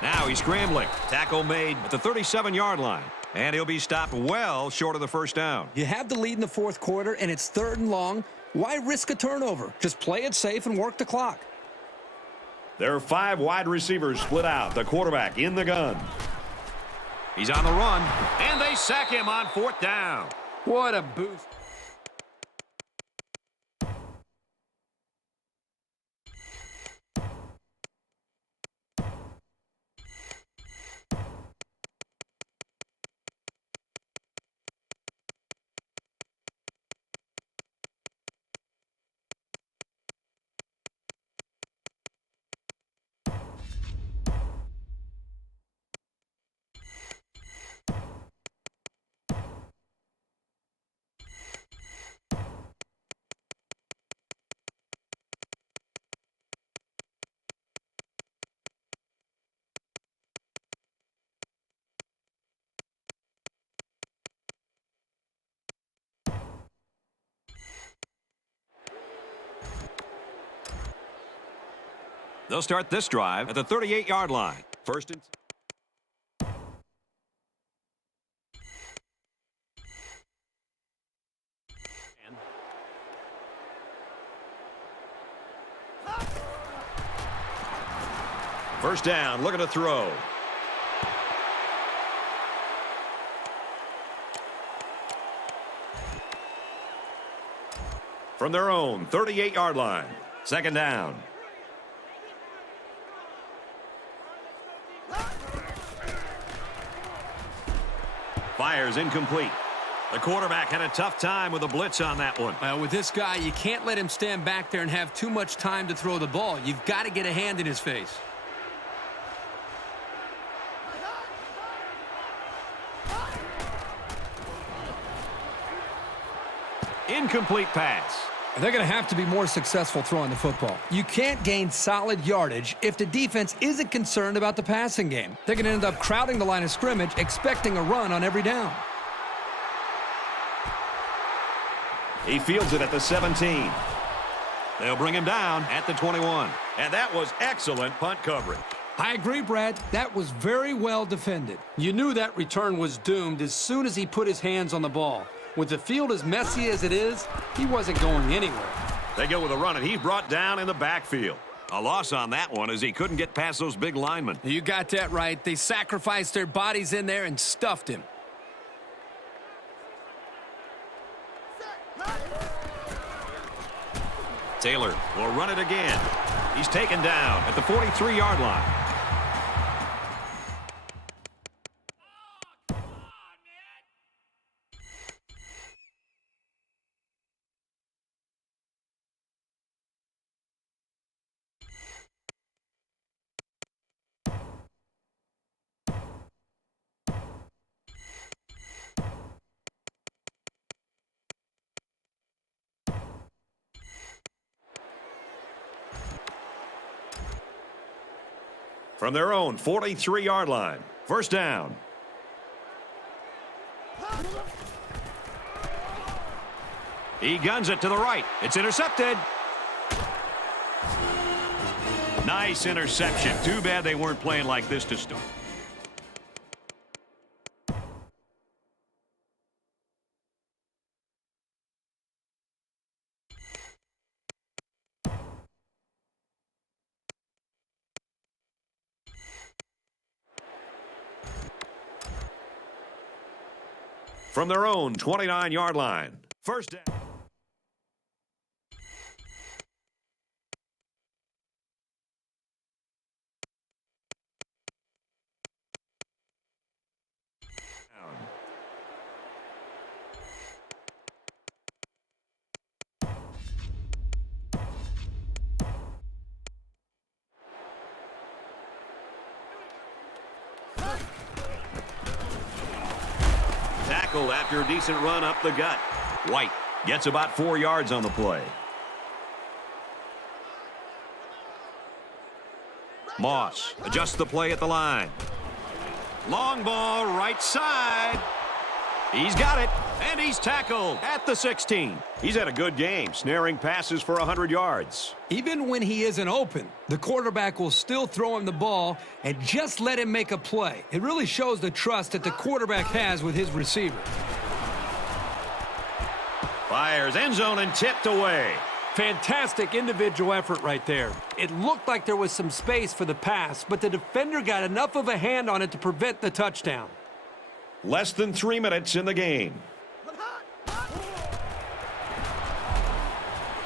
Now he's scrambling. Tackle made at the 37-yard line. And he'll be stopped well short of the first down. You have the lead in the 4th quarter, and it's 3rd and long. Why risk a turnover? Just play it safe and work the clock. There are 5 wide receivers split out. The quarterback in the gun. He's on the run, and they sack him on 4th down. What a boost. They'll start this drive at the 38-yard line. 1st and... First down, looking to throw. From their own 38-yard line. 2nd down. Fires incomplete. The quarterback had a tough time with a blitz on that one. With this guy, you can't let him stand back there and have too much time to throw the ball. You've got to get a hand in his face. Incomplete pass. They're going to have to be more successful throwing the football. You can't gain solid yardage if the defense isn't concerned about the passing game. They're going to end up crowding the line of scrimmage, expecting a run on every down. He fields it at the 17. They'll bring him down at the 21. And that was excellent punt coverage. I agree, Brad. That was very well defended. You knew that return was doomed as soon as he put his hands on the ball. With the field as messy as it is, he wasn't going anywhere. They go with a run, and he's brought down in the backfield. A loss on that one as he couldn't get past those big linemen. You got that right. They sacrificed their bodies in there and stuffed him. Taylor will run it again. He's taken down at the 43-yard line. From their own 43-yard line. First down. He guns it to the right. It's intercepted. Nice interception. Too bad they weren't playing like this to start. From their own 29-yard line. First down. Tackled after a decent run up the gut. White gets about 4 yards on the play. Moss adjusts the play at the line. Long ball right side. He's got it, and he's tackled at the 16. He's had a good game, snaring passes for 100 yards. Even when he isn't open, the quarterback will still throw him the ball and just let him make a play. It really shows the trust that the quarterback has with his receiver. Fires end zone and tipped away. Fantastic individual effort right there. It looked like there was some space for the pass, but the defender got enough of a hand on it to prevent the touchdown. Less than 3 minutes in the game.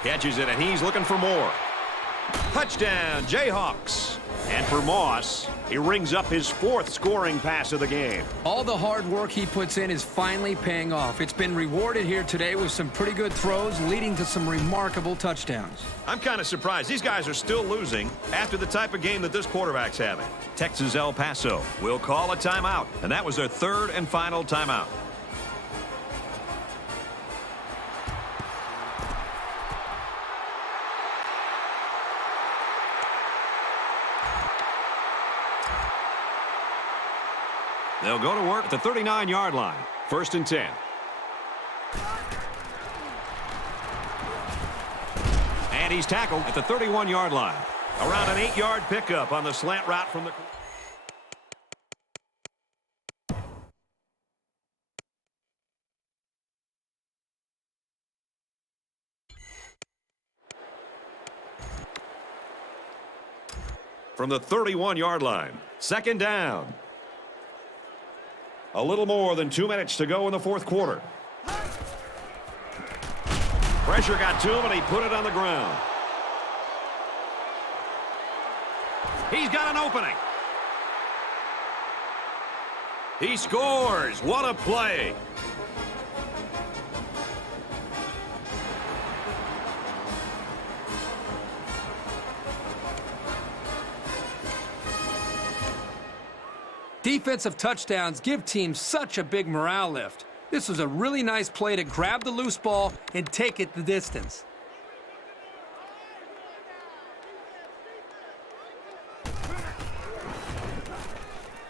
Catches it, and he's looking for more. Touchdown, Jayhawks. And for Moss, he rings up his 4th scoring pass of the game. All the hard work he puts in is finally paying off. It's been rewarded here today with some pretty good throws, leading to some remarkable touchdowns. I'm kind of surprised these guys are still losing after the type of game that this quarterback's having. Texas El Paso will call a timeout, and that was their 3rd and final timeout. They'll go to work at the 39-yard line. 1st and 10. And he's tackled at the 31-yard line. Around an 8-yard pickup on the slant route from the... From the 31-yard line. 2nd down. A little more than 2 minutes to go in the 4th quarter. Pressure got to him, and he put it on the ground. He's got an opening. He scores. What a play. Defensive touchdowns give teams such a big morale lift. This was a really nice play to grab the loose ball and take it the distance.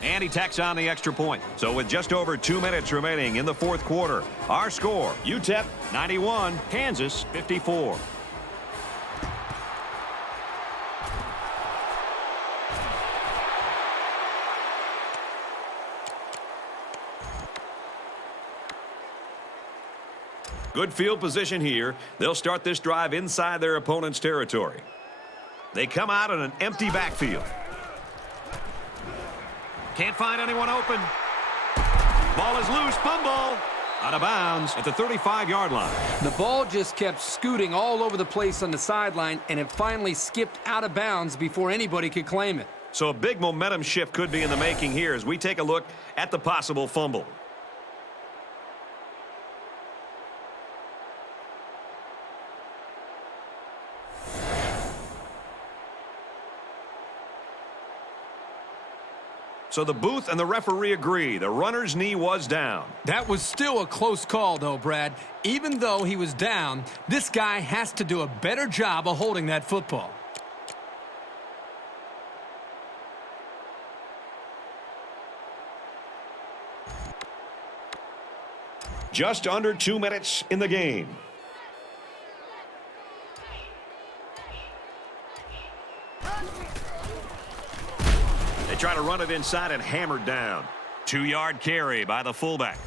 And he tacks on the extra point. So with just over 2 minutes remaining in the fourth quarter, our score, UTEP 91, Kansas 54. Good field position here. They'll start this drive inside their opponent's territory. They come out in an empty backfield. Can't find anyone open. Ball is loose. Fumble. Out of bounds at the 35-yard line. The ball just kept scooting all over the place on the sideline, and it finally skipped out of bounds before anybody could claim it. So a big momentum shift could be in the making here as we take a look at the possible fumble. So the booth and the referee agree. The runner's knee was down. That was still a close call, though, Brad. Even though he was down, this guy has to do a better job of holding that football. Just under 2 minutes in the game. They try to run it inside and hammered down. 2-yard carry by the fullback.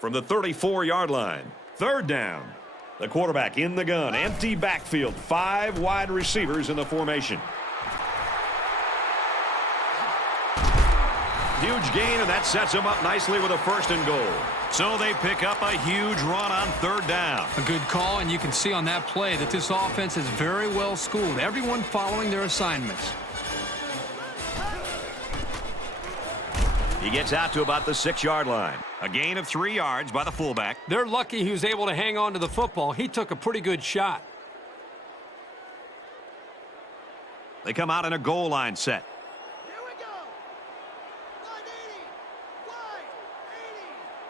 From the 34-yard line, third down. The quarterback in the gun, empty backfield, 5 wide receivers in the formation. Huge gain, and that sets him up nicely with a 1st and goal. So they pick up a huge run on third down. A good call, and you can see on that play that this offense is very well schooled. Everyone following their assignments. He gets out to about the 6-yard line. A gain of 3 yards by the fullback. They're lucky he was able to hang on to the football. He took a pretty good shot. They come out in a goal line set. Here we go. Line 80. Line 80.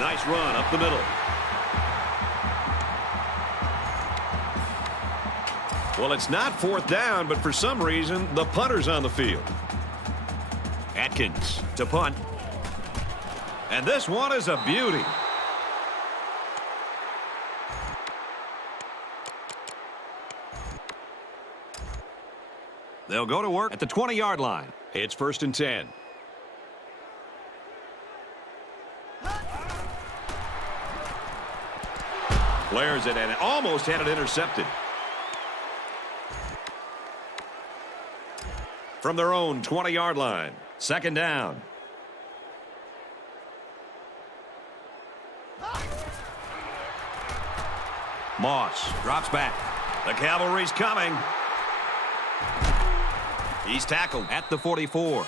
Nice run up the middle. Well, it's not 4th down, but for some reason, the punter's on the field. Atkins to punt. And this one is a beauty. They'll go to work at the 20-yard line. It's 1st and 10. Flares it and almost had it intercepted. From their own 20-yard line. 2nd down. Moss drops back. The cavalry's coming. He's tackled at the 44.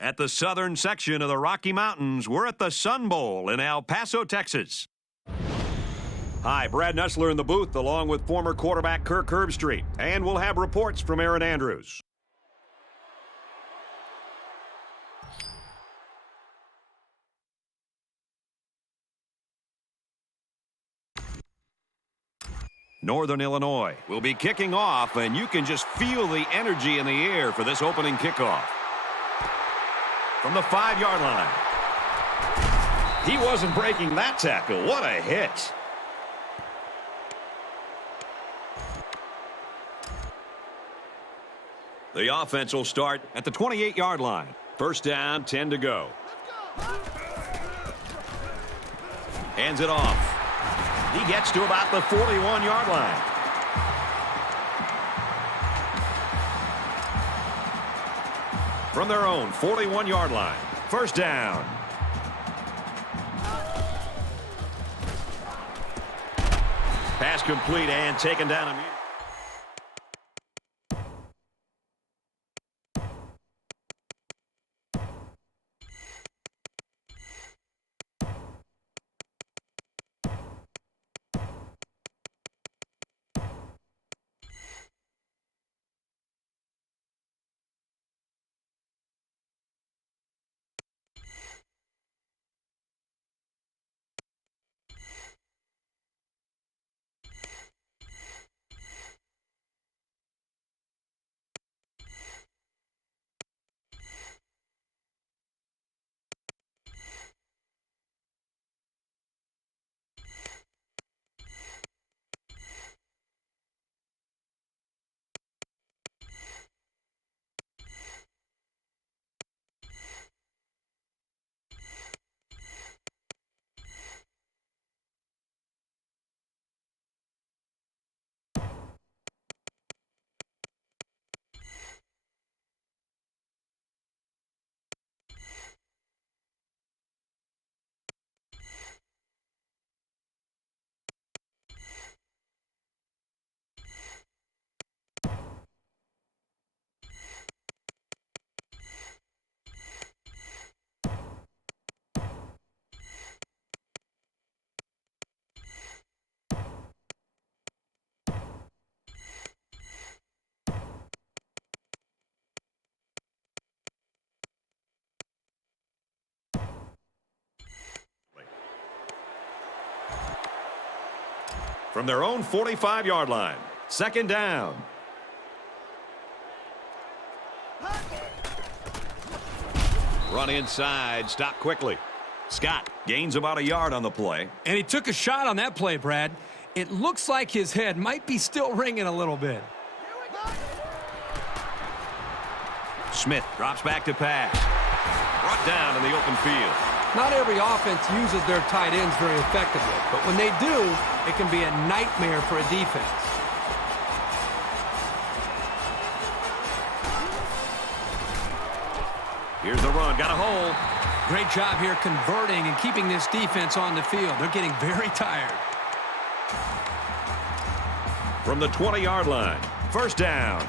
At the southern section of the Rocky Mountains, we're at the Sun Bowl in El Paso, Texas. Hi, Brad Nessler in the booth, along with former quarterback Kirk Herbstreit. And we'll have reports from Aaron Andrews. Northern Illinois will be kicking off, and you can just feel the energy in the air for this opening kickoff. From the 5-yard line. He wasn't breaking that tackle. What a hit. The offense will start at the 28-yard line. First down, 10 to go. Hands it off. He gets to about the 41-yard line. From their own 41-yard line. First down. Pass complete and taken down immediately. From their own 45-yard line. Second down. Run inside. Stop quickly. Scott gains about a yard on the play. And he took a shot on that play, Brad. It looks like his head might be still ringing a little bit. Smith drops back to pass. Brought down in the open field. Not every offense uses their tight ends very effectively, but when they do, it can be a nightmare for a defense. Here's the run. Got a hole. Great job here converting and keeping this defense on the field. They're getting very tired. From the 20-yard line. First down.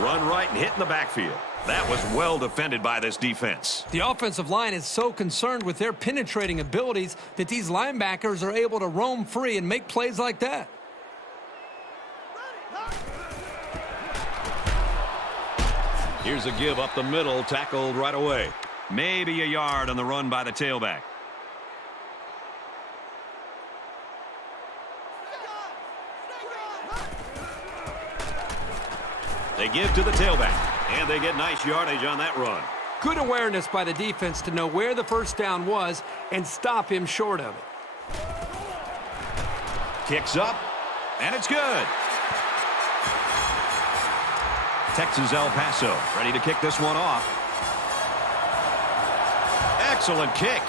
Run right and hit in the backfield. That was well defended by this defense. The offensive line is so concerned with their penetrating abilities that these linebackers are able to roam free and make plays like that. Here's a give up the middle, tackled right away. Maybe a yard on the run by the tailback. They give to the tailback, and they get nice yardage on that run. Good awareness by the defense to know where the first down was and stop him short of it. Kicks up, and it's good. Texas El Paso ready to kick this one off. Excellent kick.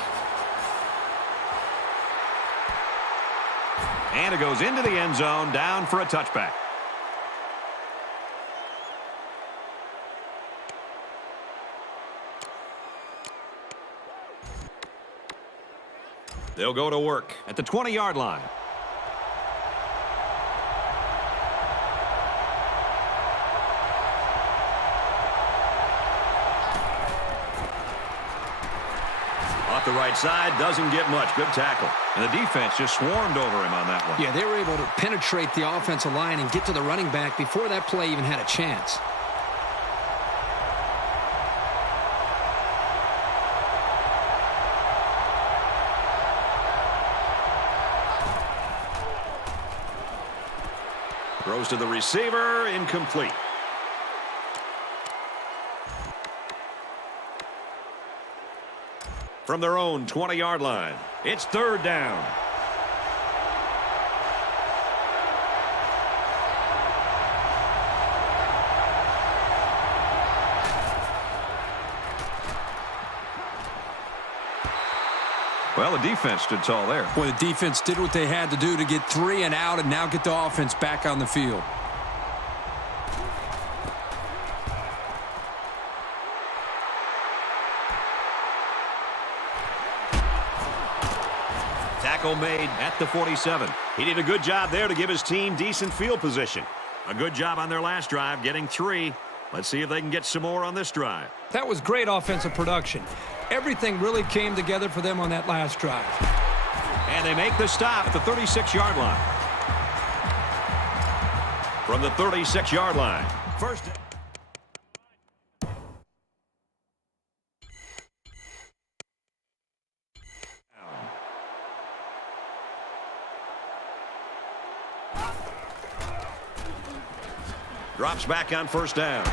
And it goes into the end zone, down for a touchback. They'll go to work at the 20-yard line. Off the right side, doesn't get much. Good tackle. And the defense just swarmed over him on that one. Yeah, they were able to penetrate the offensive line and get to the running back before that play even had a chance. Throws to the receiver, incomplete. From their own 20-yard line, it's third down. Well, the defense stood tall there. Boy, the defense did what they had to do to get 3 and out and now get the offense back on the field. Tackle made at the 47. He did a good job there to give his team decent field position. A good job on their last drive, getting 3. Let's see if they can get some more on this drive. That was great offensive production. Everything really came together for them on that last drive. And they make the stop at the 36-yard line. From the 36-yard line. First. Drops back on first down.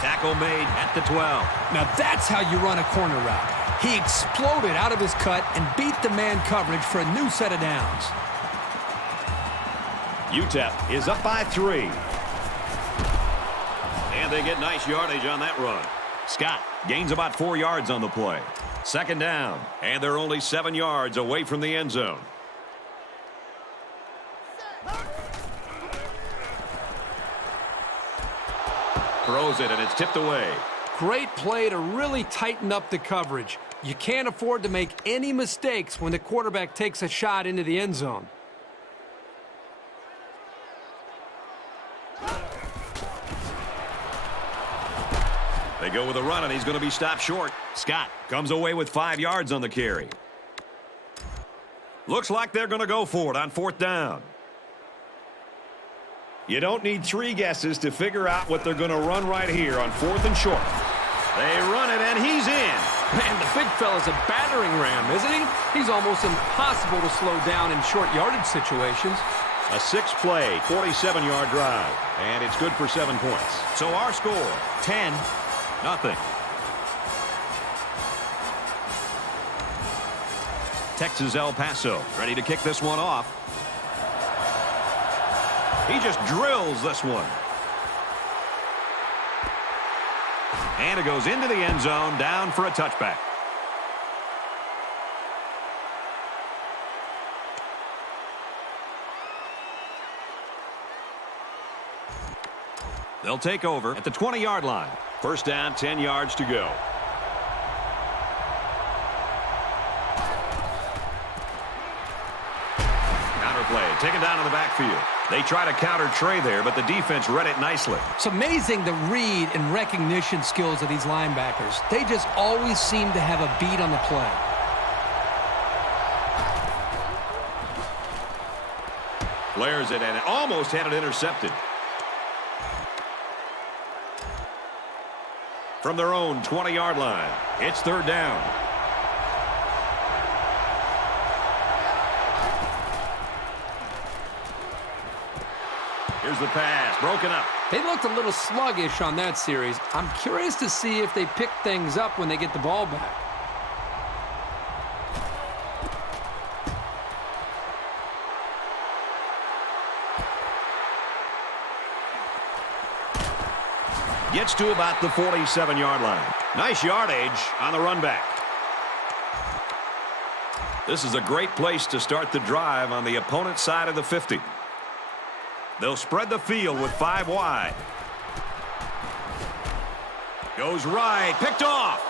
Tackle made at the 12. Now that's how you run a corner route. He exploded out of his cut and beat the man coverage for a new set of downs. UTEP is up by 3. And they get nice yardage on that run. Scott gains about 4 yards on the play. Second down, and they're only 7 yards away from the end zone. Throws it, and it's tipped away. Great play to really tighten up the coverage. You can't afford to make any mistakes when the quarterback takes a shot into the end zone. They go with a run, and he's going to be stopped short. Scott comes away with 5 yards on the carry. Looks like they're going to go for it on fourth down. You don't need 3 guesses to figure out what they're going to run right here on 4th and short. They run it, and he's in. Man, the big fella's a battering ram, isn't he? He's almost impossible to slow down in short yardage situations. A 6-play, 47-yard drive, and it's good for 7 points. So our score, 10-0. Texas El Paso ready to kick this one off. He just drills this one. And it goes into the end zone, down for a touchback. They'll take over at the 20-yard line. First down, 10 yards to go. Counter play, taken down in the backfield. They try to counter Trey there, but the defense read it nicely. It's amazing the read and recognition skills of these linebackers. They just always seem to have a beat on the play. Flares it, and it almost had it intercepted. From their own 20-yard line, it's third down. Here's the pass, broken up. They looked a little sluggish on that series. I'm curious to see if they pick things up when they get the ball back. Gets to about the 47-yard line. Nice yardage on the run back. This is a great place to start the drive on the opponent's side of the 50. They'll spread the field with 5 wide. Goes right, picked off.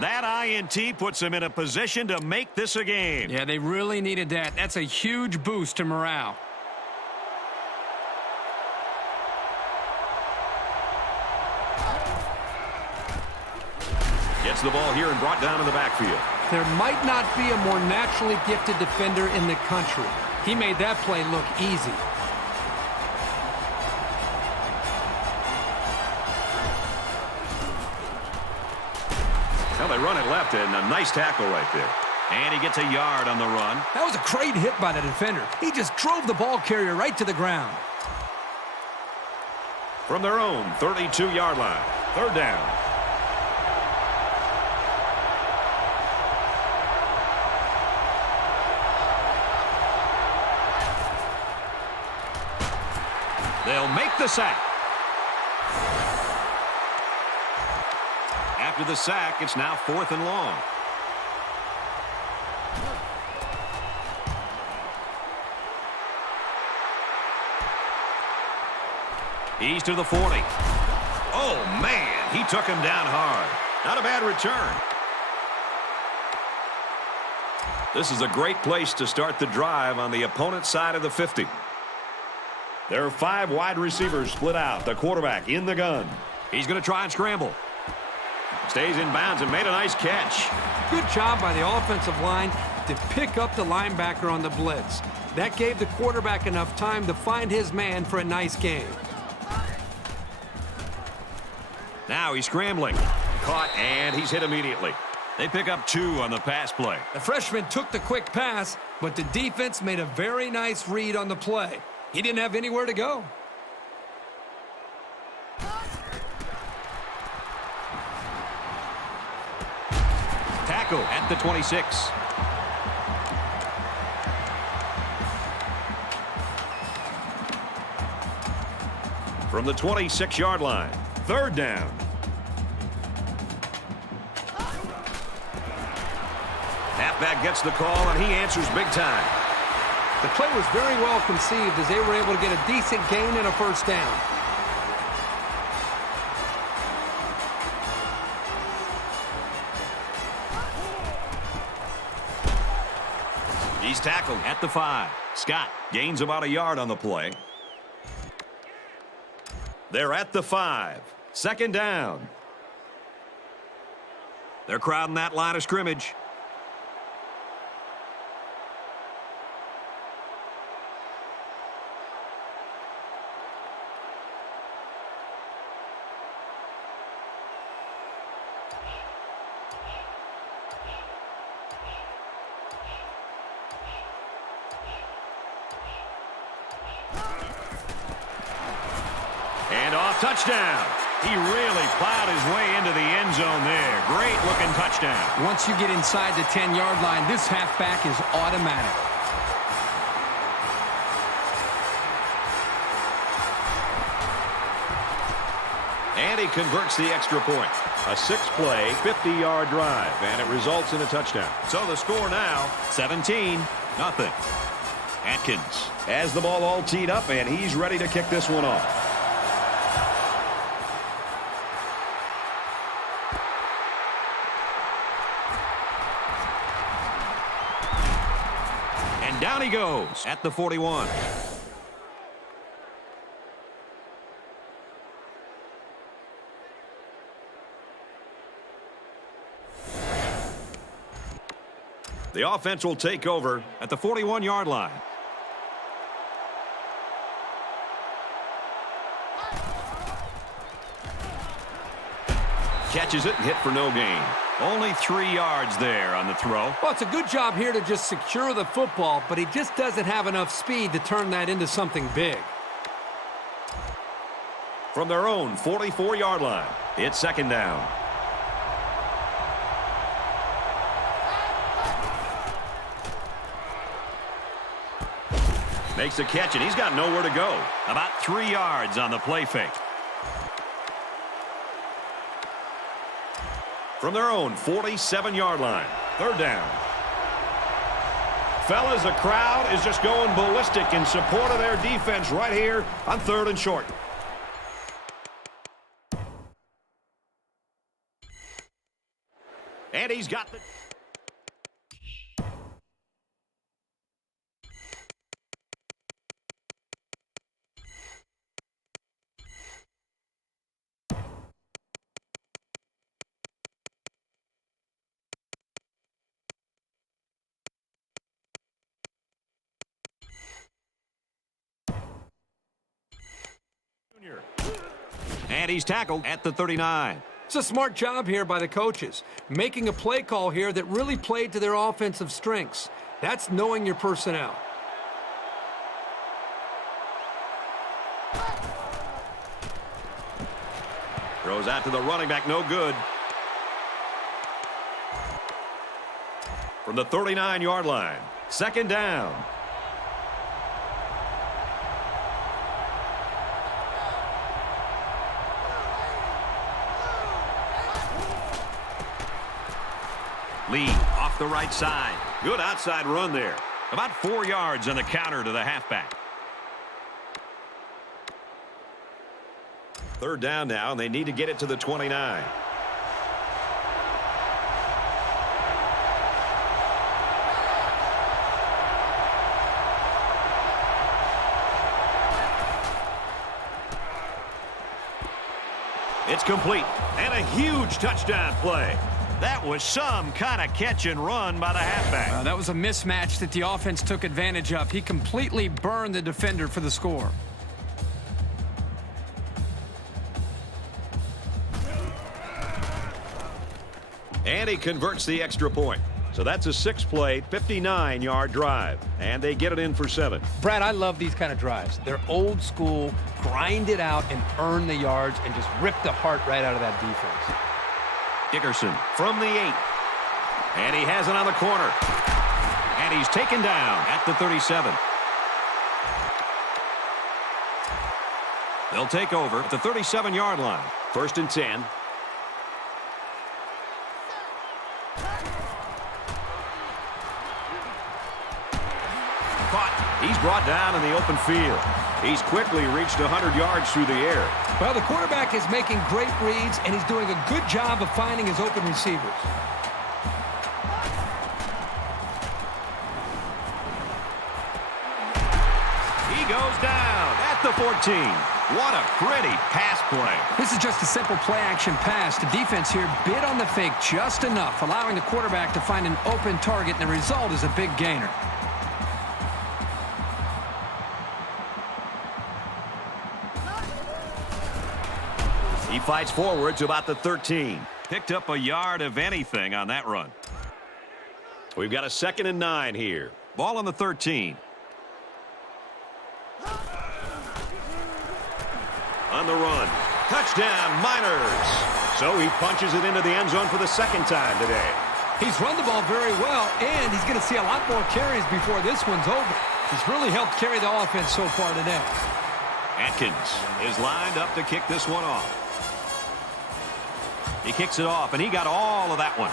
That INT puts them in a position to make this a game. Yeah, they really needed that. That's a huge boost to morale. Gets the ball here and brought down in the backfield. There might not be a more naturally gifted defender in the country. He made that play look easy. Well, they run it left, and a nice tackle right there. And he gets a yard on the run. That was a great hit by the defender. He just drove the ball carrier right to the ground. From their own 32-yard line, third down. They'll make the sack. After the sack, it's now 4th and long. He's to the 40. Oh, man, he took him down hard. Not a bad return. This is a great place to start the drive on the opponent's side of the 50. There are 5 wide receivers split out. The quarterback in the gun. He's going to try and scramble. Stays in bounds and made a nice catch. Good job by the offensive line to pick up the linebacker on the blitz. That gave the quarterback enough time to find his man for a nice game. Now he's scrambling. Caught, and he's hit immediately. They pick up 2 on the pass play. The freshman took the quick pass, but the defense made a very nice read on the play. He didn't have anywhere to go. Tackle at the 26. From the 26-yard line, third down. Halfback gets the call, and he answers big time. The play was very well conceived as they were able to get a decent gain and a first down. He's tackled at the 5. Scott gains about a yard on the play. They're at the 5. Second down. They're crowding that line of scrimmage. Touchdown. He really plowed his way into the end zone there. Great looking touchdown. Once you get inside the 10-yard line, this halfback is automatic. And he converts the extra point. A 6-play, 50-yard drive, and it results in a touchdown. So the score now, 17-0. Atkins has the ball all teed up, and he's ready to kick this one off. Down he goes at the 41. The offense will take over at the 41-yard line. Catches it and hit for no gain. Only 3 yards there on the throw. Well, it's a good job here to just secure the football, but he just doesn't have enough speed to turn that into something big. From their own 44-yard line, it's second down. Makes the catch, and he's got nowhere to go. About 3 yards on the play fake. From their own 47-yard line, third down. Fellas, the crowd is just going ballistic in support of their defense right here on 3rd and short. he's got the... And he's tackled at the 39. It's a smart job here by the coaches, making a play call here that really played to their offensive strengths. That's knowing your personnel. Throws out to the running back, no good. From the 39-yard line, second down. Lee off the right side. Good outside run there. About 4 yards on the counter to the halfback. Third down now, and they need to get it to the 29. It's complete, and a huge touchdown play. That was some kind of catch and run by the halfback. That was a mismatch that the offense took advantage of. He completely burned the defender for the score. And he converts the extra point. So that's a 6-play, 59-yard drive. And they get it in for 7. Brad, I love these kind of drives. They're old school, grind it out and earn the yards and just rip the heart right out of that defense. Dickerson from the 8. And he has it on the corner. And he's taken down at the 37. They'll take over at the 37-yard line. First and 10. Caught. He's brought down in the open field. He's quickly reached 100 yards through the air. Well, the quarterback is making great reads, and he's doing a good job of finding his open receivers. He goes down at the 14. What a pretty pass play. This is just a simple play-action pass. The defense here bid on the fake just enough, allowing the quarterback to find an open target, and the result is a big gainer. He fights forward to about the 13. Picked up a yard of anything on that run. We've got a 2nd and 9 here. Ball on the 13. On the run. Touchdown, Miners. So he punches it into the end zone for the 2nd time today. He's run the ball very well, and he's going to see a lot more carries before this one's over. He's really helped carry the offense so far today. Atkins is lined up to kick this one off. He kicks it off, and he got all of that one.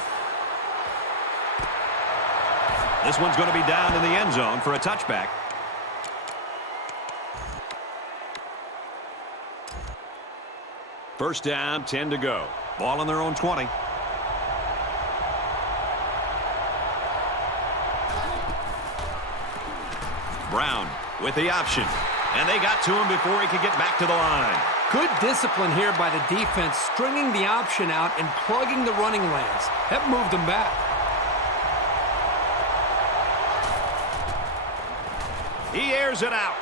This one's going to be down in the end zone for a touchback. First down, 10 to go. Ball on their own 20. Brown with the option. And they got to him before he could get back to the line. Good discipline here by the defense, stringing the option out and plugging the running lanes. That moved them back. He airs it out.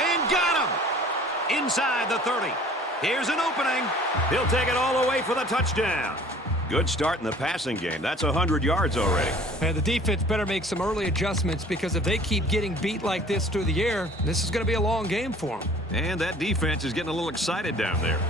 And got him! Inside the 30. Here's an opening. He'll take it all the way for the touchdown. Good start in the passing game. That's 100 yards already. And the defense better make some early adjustments, because if they keep getting beat like this through the air, this is going to be a long game for them. And that defense is getting a little excited down there.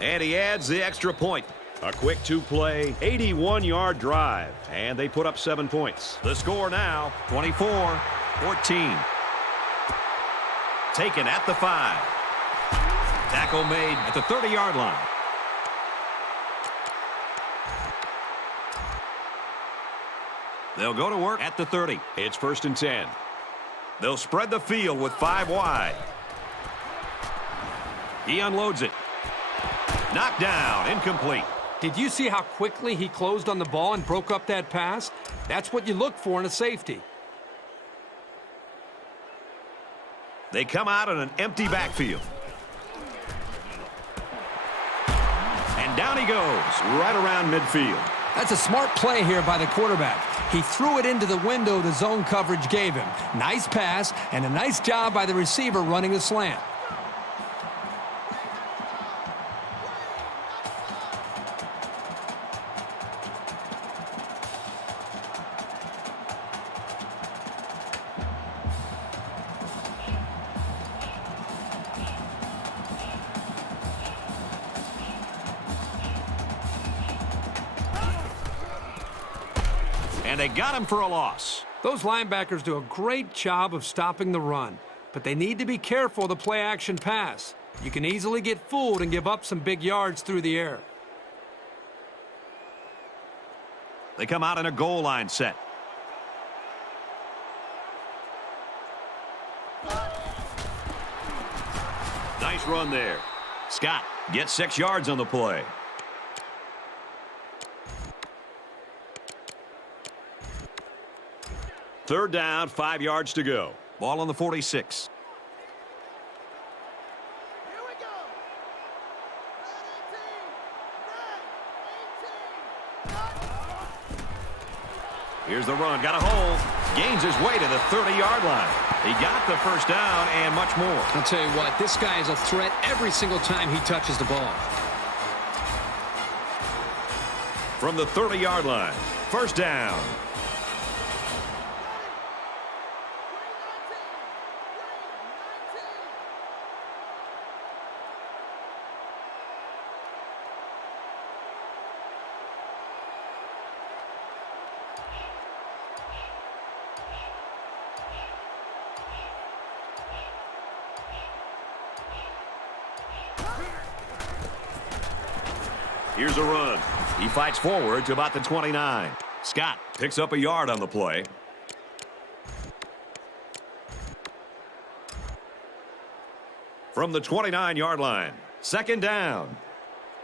And he adds the extra point. A quick 2-play, 81-yard drive. And they put up 7 points. The score now, 24-14. Taken at the 5. Tackle made at the 30-yard line. They'll go to work at the 30. It's 1st and 10. They'll spread the field with 5 wide. He unloads it. Knocked down, incomplete. Did you see how quickly he closed on the ball and broke up that pass? That's what you look for in a safety. They come out in an empty backfield. And down he goes, right around midfield. That's a smart play here by the quarterback. He threw it into the window the zone coverage gave him. Nice pass and a nice job by the receiver running the slant. And they got him for a loss. Those linebackers do a great job of stopping the run, but they need to be careful of the play-action pass. You can easily get fooled and give up some big yards through the air. They come out in a goal line set. Nice run there. Scott gets 6 yards on the play. Third down, 5 yards to go. Ball on the 46. Here we go. Red 18. Here's the run. Got a hole. Gains his way to the 30-yard line. He got the first down and much more. I'll tell you what, this guy is a threat every single time he touches the ball. From the 30-yard line. First down. Here's a run. He fights forward to about the 29. Scott picks up a yard on the play. From the 29-yard line, second down.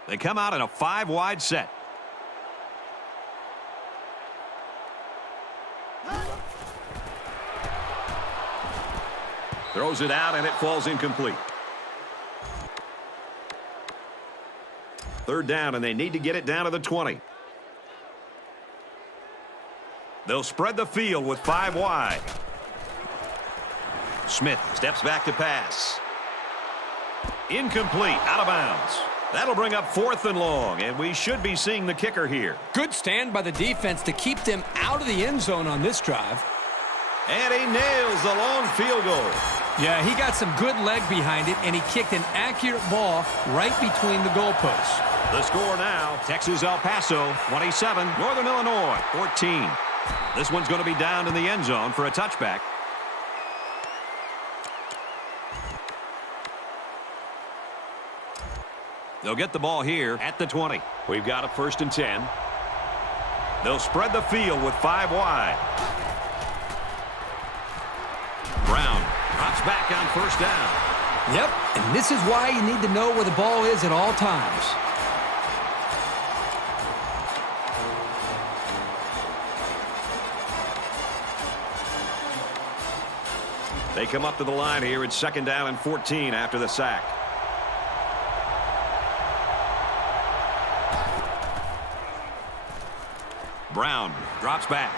They come out in a 5-wide set. Throws it out, and it falls incomplete. Third down, and they need to get it down to the 20. They'll spread the field with 5 wide. Smith steps back to pass. Incomplete, out of bounds. That'll bring up 4th and long, and we should be seeing the kicker here. Good stand by the defense to keep them out of the end zone on this drive. And he nails the long field goal. Yeah, he got some good leg behind it, and he kicked an accurate ball right between the goalposts. The score now, Texas El Paso 27, Northern Illinois 14. This one's going to be down in the end zone for a touchback. They'll get the ball here at the 20. We've got a 1st and 10. They'll spread the field with 5 wide. Brown drops back on first down. Yep, and this is why you need to know where the ball is at all times. They come up to the line here. It's 2nd down and 14 after the sack. Brown drops back.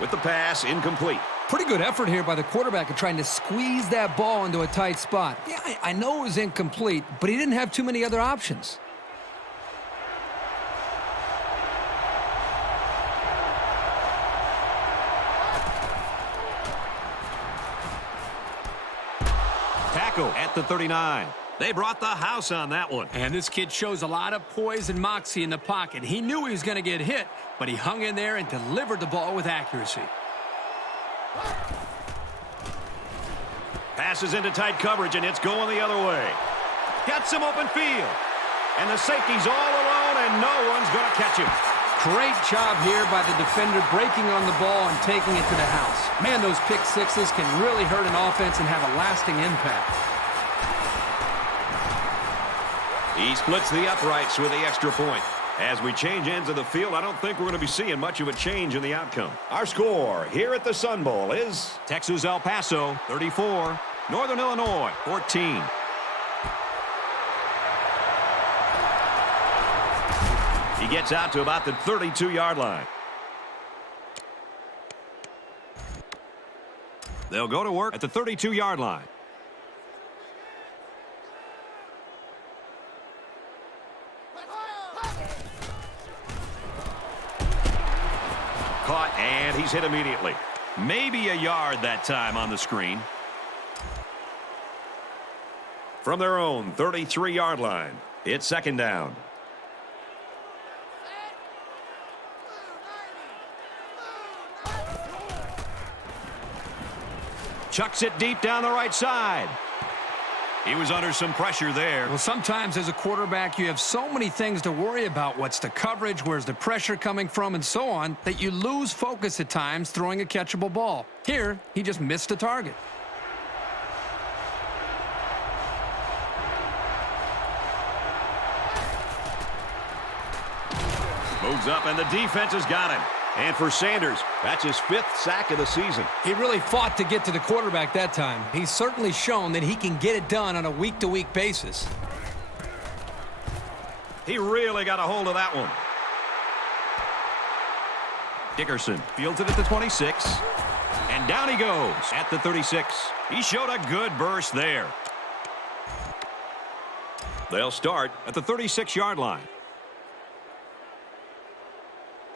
With the pass, incomplete. Pretty good effort here by the quarterback in trying to squeeze that ball into a tight spot. Yeah, I know it was incomplete, but he didn't have too many other options. Tackle at the 39. They brought the house on that one. And this kid shows a lot of poise and moxie in the pocket. He knew he was going to get hit, but he hung in there and delivered the ball with accuracy. Passes into tight coverage, and it's going the other way. Got some open field. And the safety's all alone, and no one's going to catch him. Great job here by the defender breaking on the ball and taking it to the house. Man, those pick sixes can really hurt an offense and have a lasting impact. He splits the uprights with the extra point. As we change ends of the field, I don't think we're going to be seeing much of a change in the outcome. Our score here at the Sun Bowl is Texas El Paso 34, Northern Illinois 14. He gets out to about the 32-yard line. They'll go to work at the 32-yard line. Caught, and he's hit immediately. Maybe a yard that time on the screen. From their own 33-yard line, it's second down. Chucks it deep down the right side. He was under some pressure there. Well, sometimes as a quarterback, you have so many things to worry about. What's the coverage? Where's the pressure coming from? And so on, that you lose focus at times throwing a catchable ball. Here, he just missed the target. Moves up, and the defense has got him. And for Sanders, that's his 5th sack of the season. He really fought to get to the quarterback that time. He's certainly shown that he can get it done on a week-to-week basis. He really got a hold of that one. Dickerson fields it at the 26. And down he goes at the 36. He showed a good burst there. They'll start at the 36-yard line.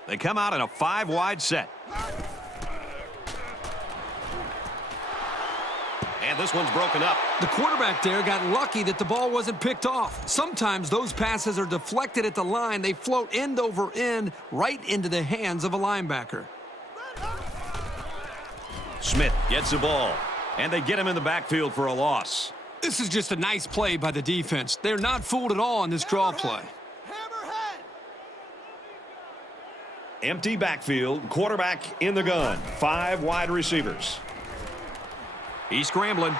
They come out in a 5-wide set. And this one's broken up. The quarterback there got lucky that the ball wasn't picked off. Sometimes those passes are deflected at the line. They float end over end right into the hands of a linebacker. Smith gets the ball, and they get him in the backfield for a loss. This is just a nice play by the defense. They're not fooled at all on this draw play. Empty backfield, quarterback in the gun. 5 wide receivers. He's scrambling.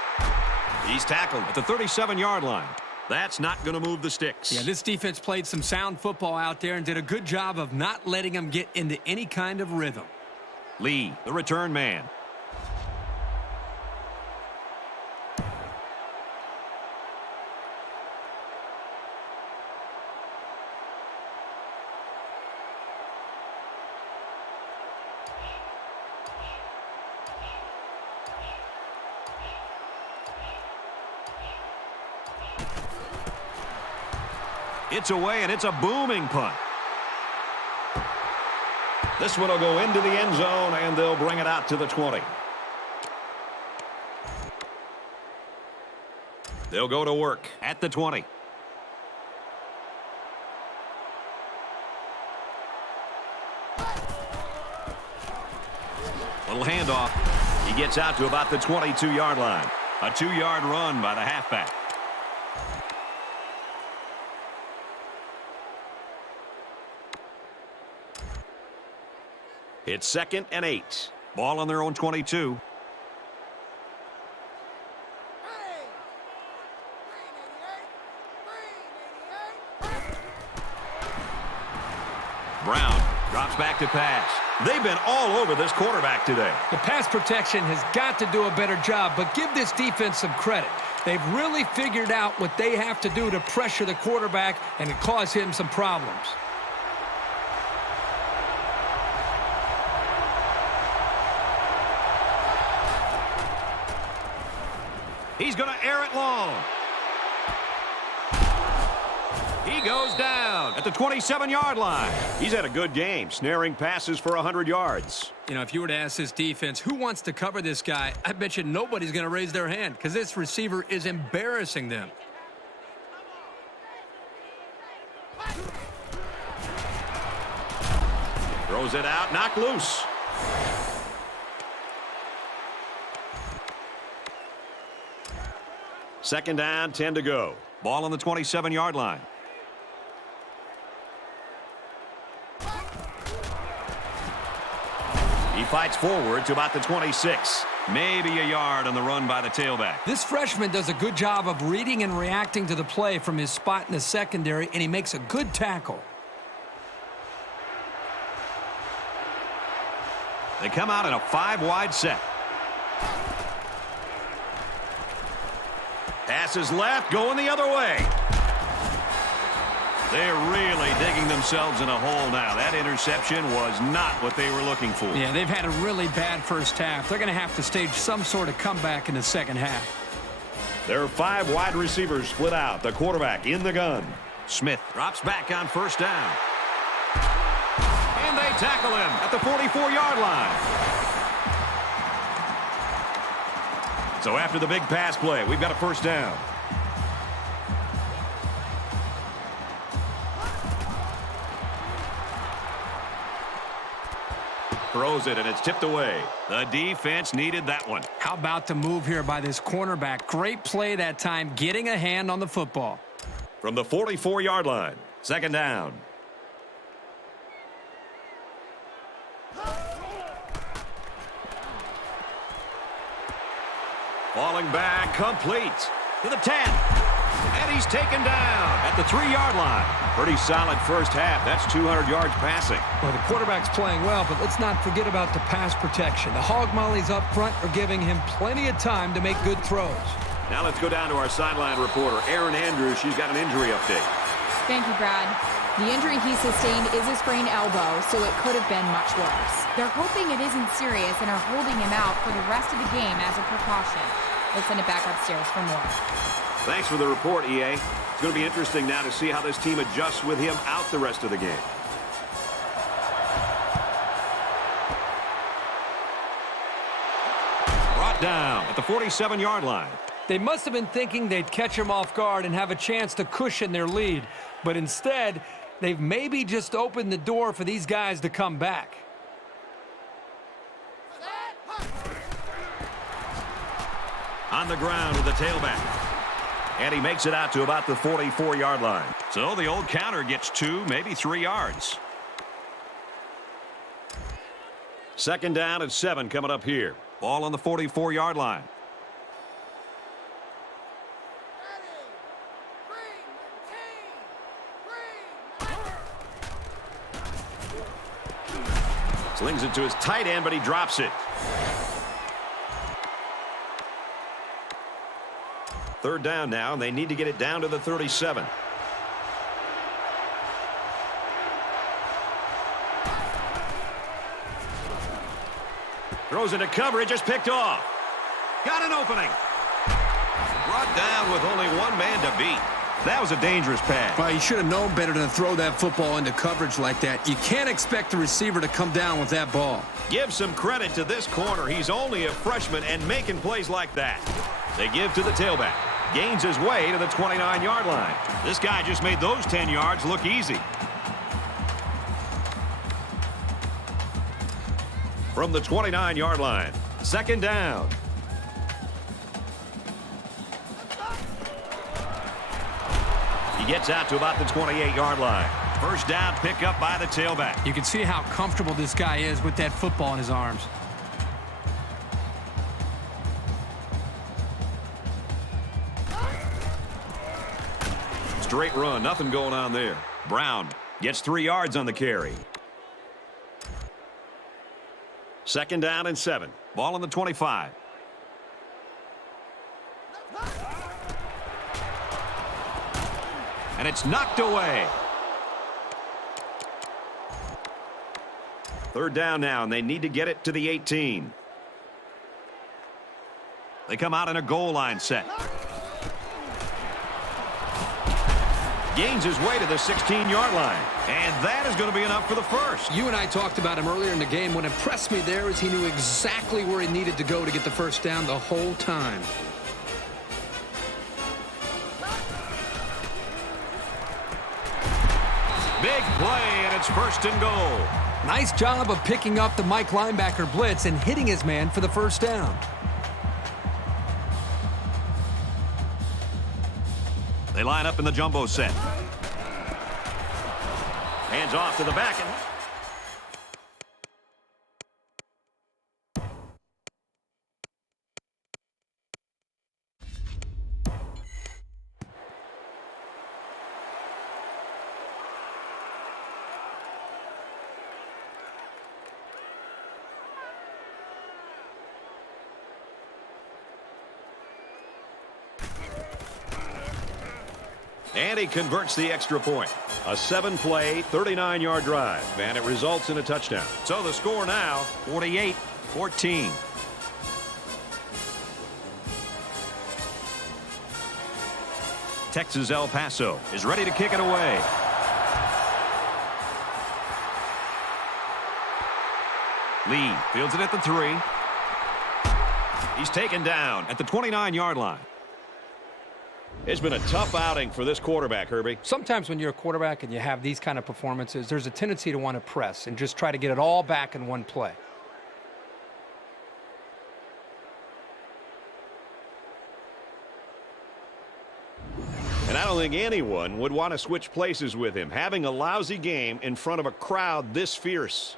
He's tackled at the 37-yard line. That's not going to move the sticks. Yeah, this defense played some sound football out there and did a good job of not letting them get into any kind of rhythm. Lee, the return man. It's away, and it's a booming punt. This one will go into the end zone, and they'll bring it out to the 20. They'll go to work at the 20. Little handoff. He gets out to about the 22-yard line. A 2-yard run by the halfback. It's 2nd and 8. Ball on their own 22. Brown drops back to pass. They've been all over this quarterback today. The pass protection has got to do a better job, but give this defense some credit. They've really figured out what they have to do to pressure the quarterback and to cause him some problems. He's going to air it long. He goes down at the 27-yard line. He's had a good game, snaring passes for 100 yards. You know, if you were to ask this defense, who wants to cover this guy, I bet you nobody's going to raise their hand because this receiver is embarrassing them. Throws it out, knocked loose. Second down, 10 to go. Ball on the 27-yard line. fights forward to about the 26. Maybe a yard on the run by the tailback. This freshman does a good job of reading and reacting to the play from his spot in the secondary, and he makes a good tackle. They come out in a 5-wide set. Passes left, going the other way. They're really digging themselves in a hole now. That interception was not what they were looking for. Yeah, they've had a really bad first half. They're going to have to stage some sort of comeback in the second half. There are 5 wide receivers split out. The quarterback in the gun. Smith drops back on first down. And they tackle him at the 44-yard line. So after the big pass play, we've got a first down. Throws it, and it's tipped away. The defense needed that one. How about the move here by this cornerback? Great play that time, getting a hand on the football. From the 44-yard line, second down. Falling back, complete to the 10. And he's taken down at the 3-yard line. Pretty solid first half. That's 200 yards passing. Well, the quarterback's playing well, but let's not forget about the pass protection. The hog mollies up front are giving him plenty of time to make good throws. Now let's go down to our sideline reporter, Erin Andrews. She's got an injury update. Thank you, Brad. The injury he sustained is a sprained elbow, so it could have been much worse. They're hoping it isn't serious and are holding him out for the rest of the game as a precaution. Let's send it back upstairs for more. Thanks for the report, EA. It's going to be interesting now to see how this team adjusts with him out the rest of the game. Brought down at the 47-yard line. They must have been thinking they'd catch him off guard and have a chance to cushion their lead. But instead, they've maybe just opened the door for these guys to come back. On the ground with the tailback. And he makes it out to about the 44-yard line. So the old counter gets 2, maybe 3 yards. Second down and 7 coming up here. Ball on the 44-yard line. Slings it to his tight end, but he drops it. Third down now, and they need to get it down to the 37. Throws into coverage, just picked off. Got an opening. Brought down with only one man to beat. That was a dangerous pass. Well, you should have known better than to throw that football into coverage like that. You can't expect the receiver to come down with that ball. Give some credit to this corner. He's only a freshman and making plays like that. They give to the tailback. Gains his way to the 29-yard line. This guy just made those 10 yards look easy. From the 29-yard line, second down. He gets out to about the 28-yard line. First down pickup by the tailback. You can see how comfortable this guy is with that football in his arms. Straight run, nothing going on there. Brown gets 3 yards on the carry. Second down and 7. Ball on the 25. And it's knocked away. Third down now, and they need to get it to the 18. They come out in a goal line set. Gains his way to the 16-yard line. And that is going to be enough for the first. You and I talked about him earlier in the game. What impressed me there is he knew exactly where he needed to go to get the first down the whole time. Big play, and it's first and goal. Nice job of picking up the Mike linebacker blitz and hitting his man for the first down. They line up in the jumbo set. Hands off to the back. And he converts the extra point. A 7-play, 39-yard drive, and it results in a touchdown. So the score now, 48-14. Texas El Paso is ready to kick it away. Lee fields it at the 3. He's taken down at the 29-yard line. It's been a tough outing for this quarterback, Herbie. Sometimes when you're a quarterback and you have these kind of performances, there's a tendency to want to press and just try to get it all back in one play. And I don't think anyone would want to switch places with him, having a lousy game in front of a crowd this fierce.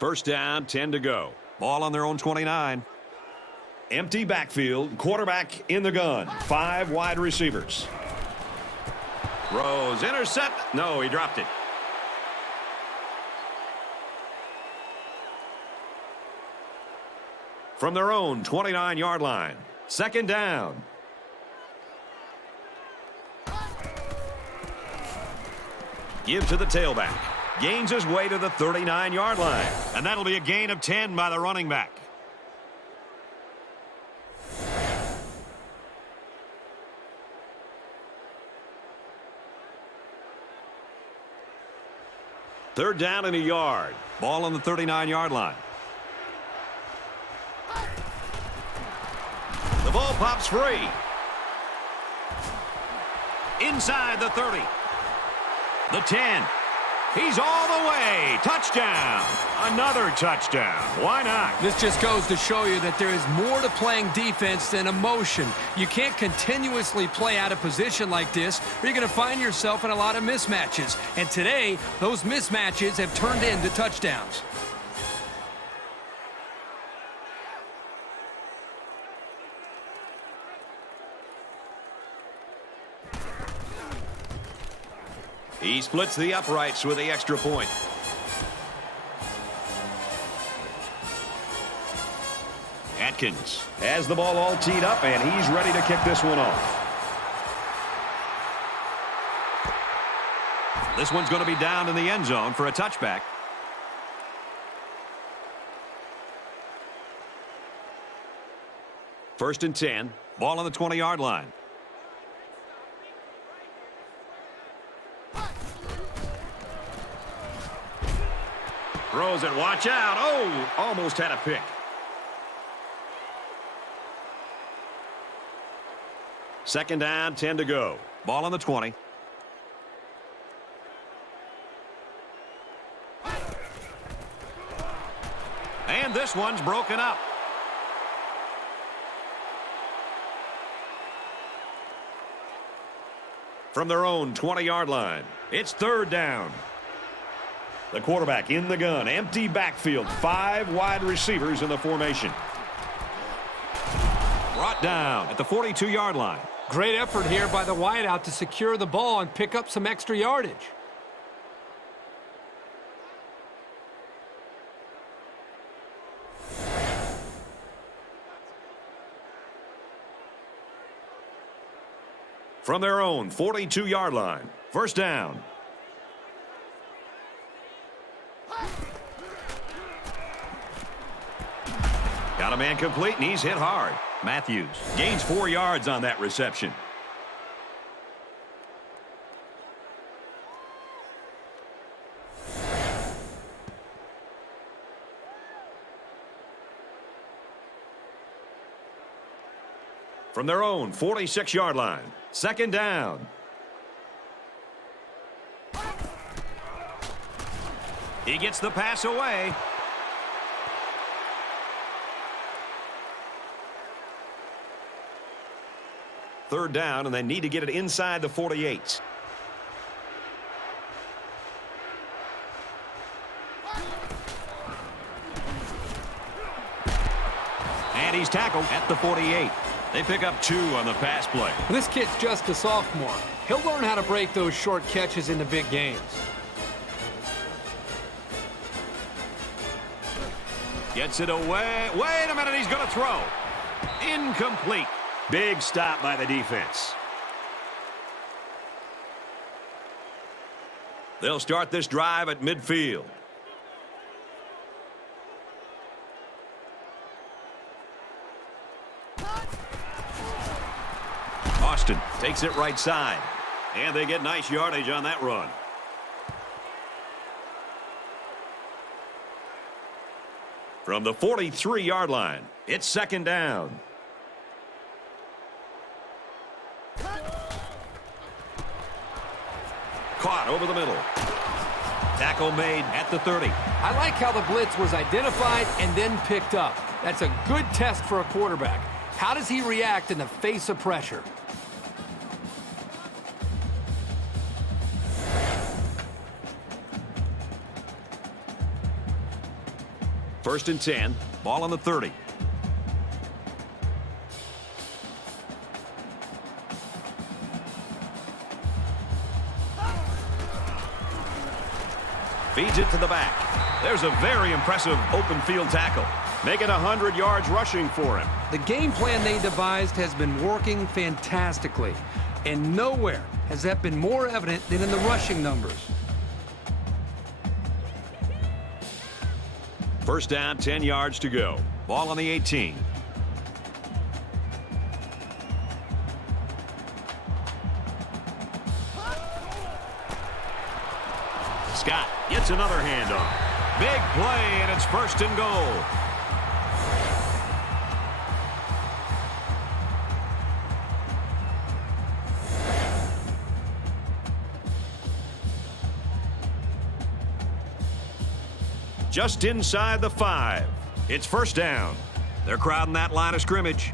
First down, 10 to go. Ball on their own 29. Empty backfield, quarterback in the gun. 5 wide receivers. Throws, intercept. No, he dropped it. From their own 29-yard line. Second down. Give to the tailback. Gains his way to the 39-yard line. And that'll be a gain of 10 by the running back. Third down and a yard. Ball on the 39-yard line. The ball pops free. Inside the 30. The 10. He's all the way. Touchdown. Another touchdown. Why not? This just goes to show you that there is more to playing defense than emotion. You can't continuously play out of position like this, or you're going to find yourself in a lot of mismatches. And today, those mismatches have turned into touchdowns. He splits the uprights with the extra point. Atkins has the ball all teed up, and he's ready to kick this one off. This one's going to be down in the end zone for a touchback. First and 10. Ball on the 20-yard line. Throws it, watch out. Oh, almost had a pick. Second down, 10 to go. Ball on the 20. And this one's broken up. From their own 20-yard line, it's third down. The quarterback in the gun. Empty backfield. 5 wide receivers in the formation. Brought down at the 42-yard line. Great effort here by the wideout to secure the ball and pick up some extra yardage. From their own 42-yard line. First down. Got a man complete, and he's hit hard. Matthews gains 4 yards on that reception. From their own 46-yard line. Second down. He gets the pass away. Third down, and they need to get it inside the 48. And he's tackled at the 48. They pick up 2 on the pass play. This kid's just a sophomore. He'll learn how to break those short catches into big games. Gets it away. Wait a minute, he's going to throw. Incomplete. Big stop by the defense. They'll start this drive at midfield. Austin takes it right side. And they get nice yardage on that run. From the 43-yard line, it's second down. Caught over the middle. Tackle made at the 30. I like how the blitz was identified and then picked up. That's a good test for a quarterback. How does he react in the face of pressure? First and 10. Ball on the 30. Feeds it to the back. There's a very impressive open field tackle. Make it 100 yards rushing for him. The game plan they devised has been working fantastically. And nowhere has that been more evident than in the rushing numbers. First down, 10 yards to go. Ball on the 18. Scott gets another handoff. Big play, and it's first and goal. Just inside the 5. It's first down. They're crowding that line of scrimmage.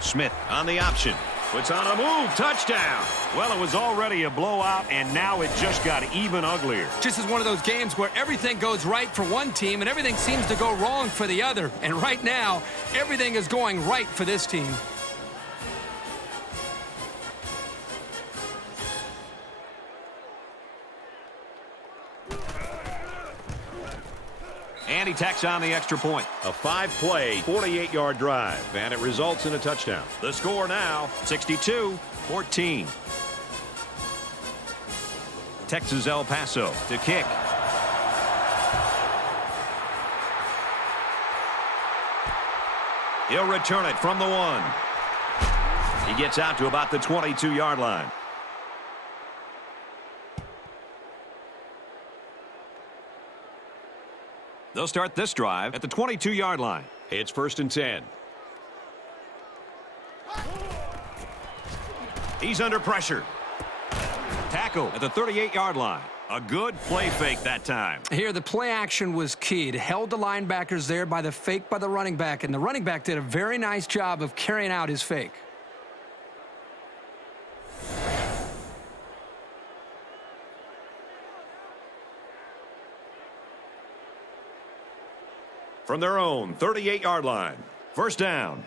Smith on the option. Puts on a move. Touchdown. Well, it was already a blowout, and now it just got even uglier. Just as one of those games where everything goes right for one team and everything seems to go wrong for the other. And right now, everything is going right for this team. And he tacks on the extra point. A 5-play, 48-yard drive, and it results in a touchdown. The score now, 62-14. Texas El Paso to kick. He'll return it from the 1. He gets out to about the 22-yard line. They'll start this drive at the 22-yard line. It's first and 10. He's under pressure. Tackle at the 38-yard line. A good play fake that time. Here, the play action was key. It held the linebackers there by the fake by the running back, and the running back did a very nice job of carrying out his fake. From their own 38-yard line. First down.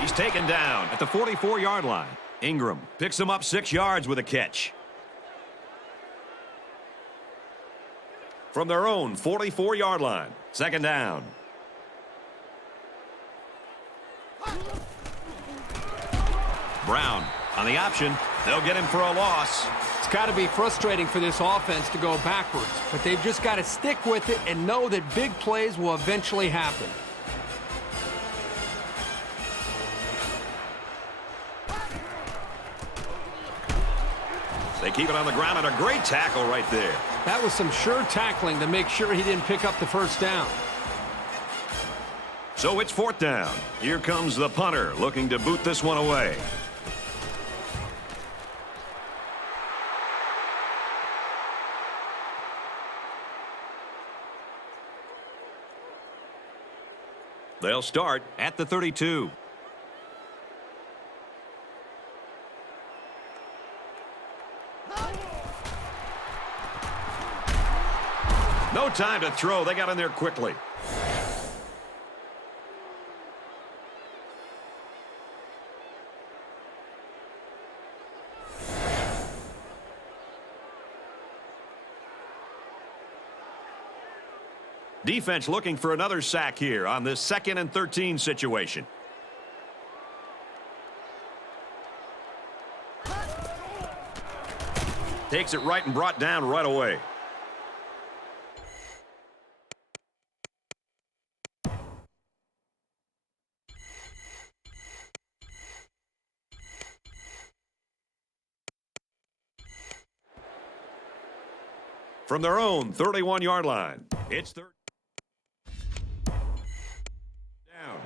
He's taken down at the 44-yard line. Ingram picks him up 6 yards with a catch. From their own 44-yard line. Second down. Brown on the option. They'll get him for a loss. It's got to be frustrating for this offense to go backwards, but they've just got to stick with it and know that big plays will eventually happen. They keep it on the ground, and a great tackle right there. That was some sure tackling to make sure he didn't pick up the first down. So it's fourth down. Here comes the punter looking to boot this one away. They'll start at the 32. No time to throw. They got in there quickly. Defense looking for another sack here on this 2nd and 13 situation. Takes it right and brought down right away. From their own 31-yard line, it's third down.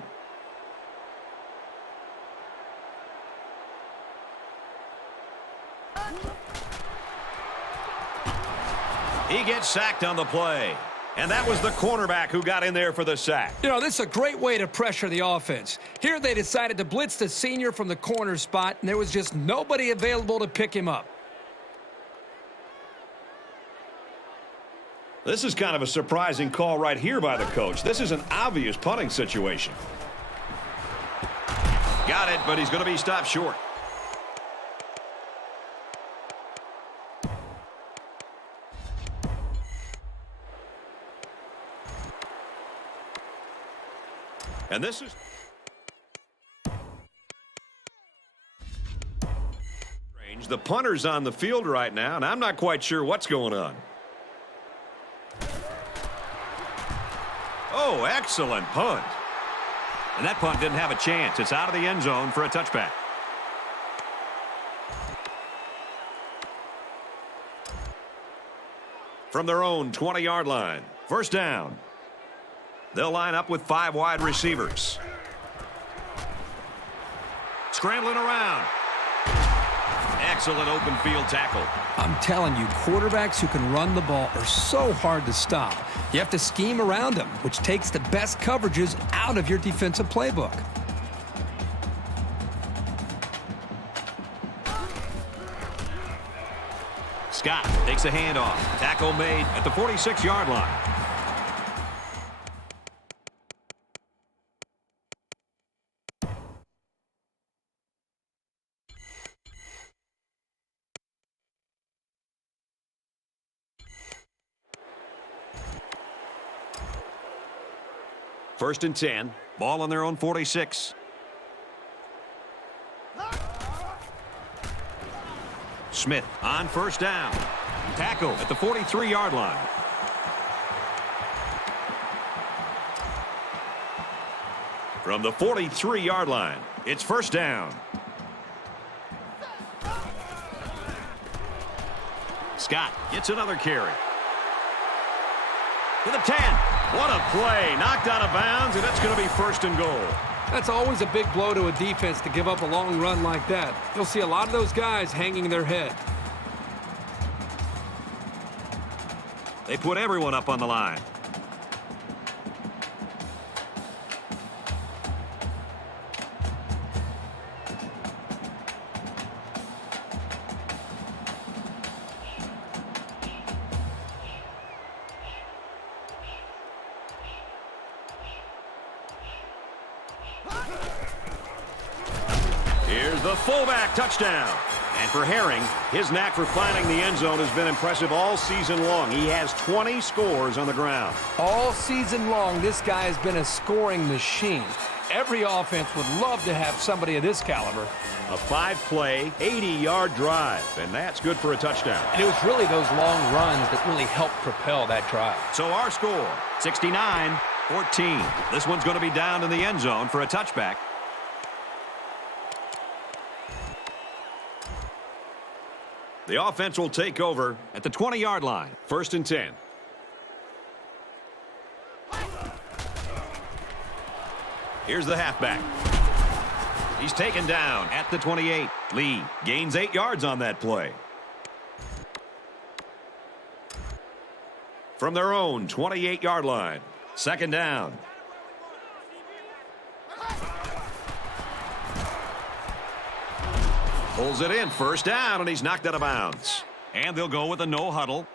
He gets sacked on the play. And that was the cornerback who got in there for the sack. You know, this is a great way to pressure the offense. Here they decided to blitz the senior from the corner spot, and there was just nobody available to pick him up. This is kind of a surprising call right here by the coach. This is an obvious punting situation. Got it, but he's going to be stopped short. And this is strange. The punter's on the field right now, and I'm not quite sure what's going on. Oh, excellent punt. And that punt didn't have a chance. It's out of the end zone for a touchback. From their own 20-yard line, first down. They'll line up with 5 wide receivers. Scrambling around. Excellent open field tackle. I'm telling you, quarterbacks who can run the ball are so hard to stop. You have to scheme around them, which takes the best coverages out of your defensive playbook. Scott takes a handoff. Tackle made at the 46-yard line. First and 10. Ball on their own 46. Smith on first down. Tackle at the 43-yard line. From the 43-yard line, it's first down. Scott gets another carry. To the 10. What a play. Knocked out of bounds, and it's going to be first and goal. That's always a big blow to a defense to give up a long run like that. You'll see a lot of those guys hanging their head. They put everyone up on the line. Here's the fullback touchdown. And for Herring, his knack for finding the end zone has been impressive all season long. He has 20 scores on the ground. All season long, this guy has been a scoring machine. Every offense would love to have somebody of this caliber. A 5-play, 80-yard drive, and that's good for a touchdown. And it was really those long runs that really helped propel that drive. So our score, 69-14. This one's going to be down in the end zone for a touchback. The offense will take over at the 20-yard line. First and 10. Here's the halfback. He's taken down at the 28. Lee gains 8 yards on that play. From their own 28-yard line. Second down. Pulls it in, first down, and he's knocked out of bounds. And they'll go with a no huddle.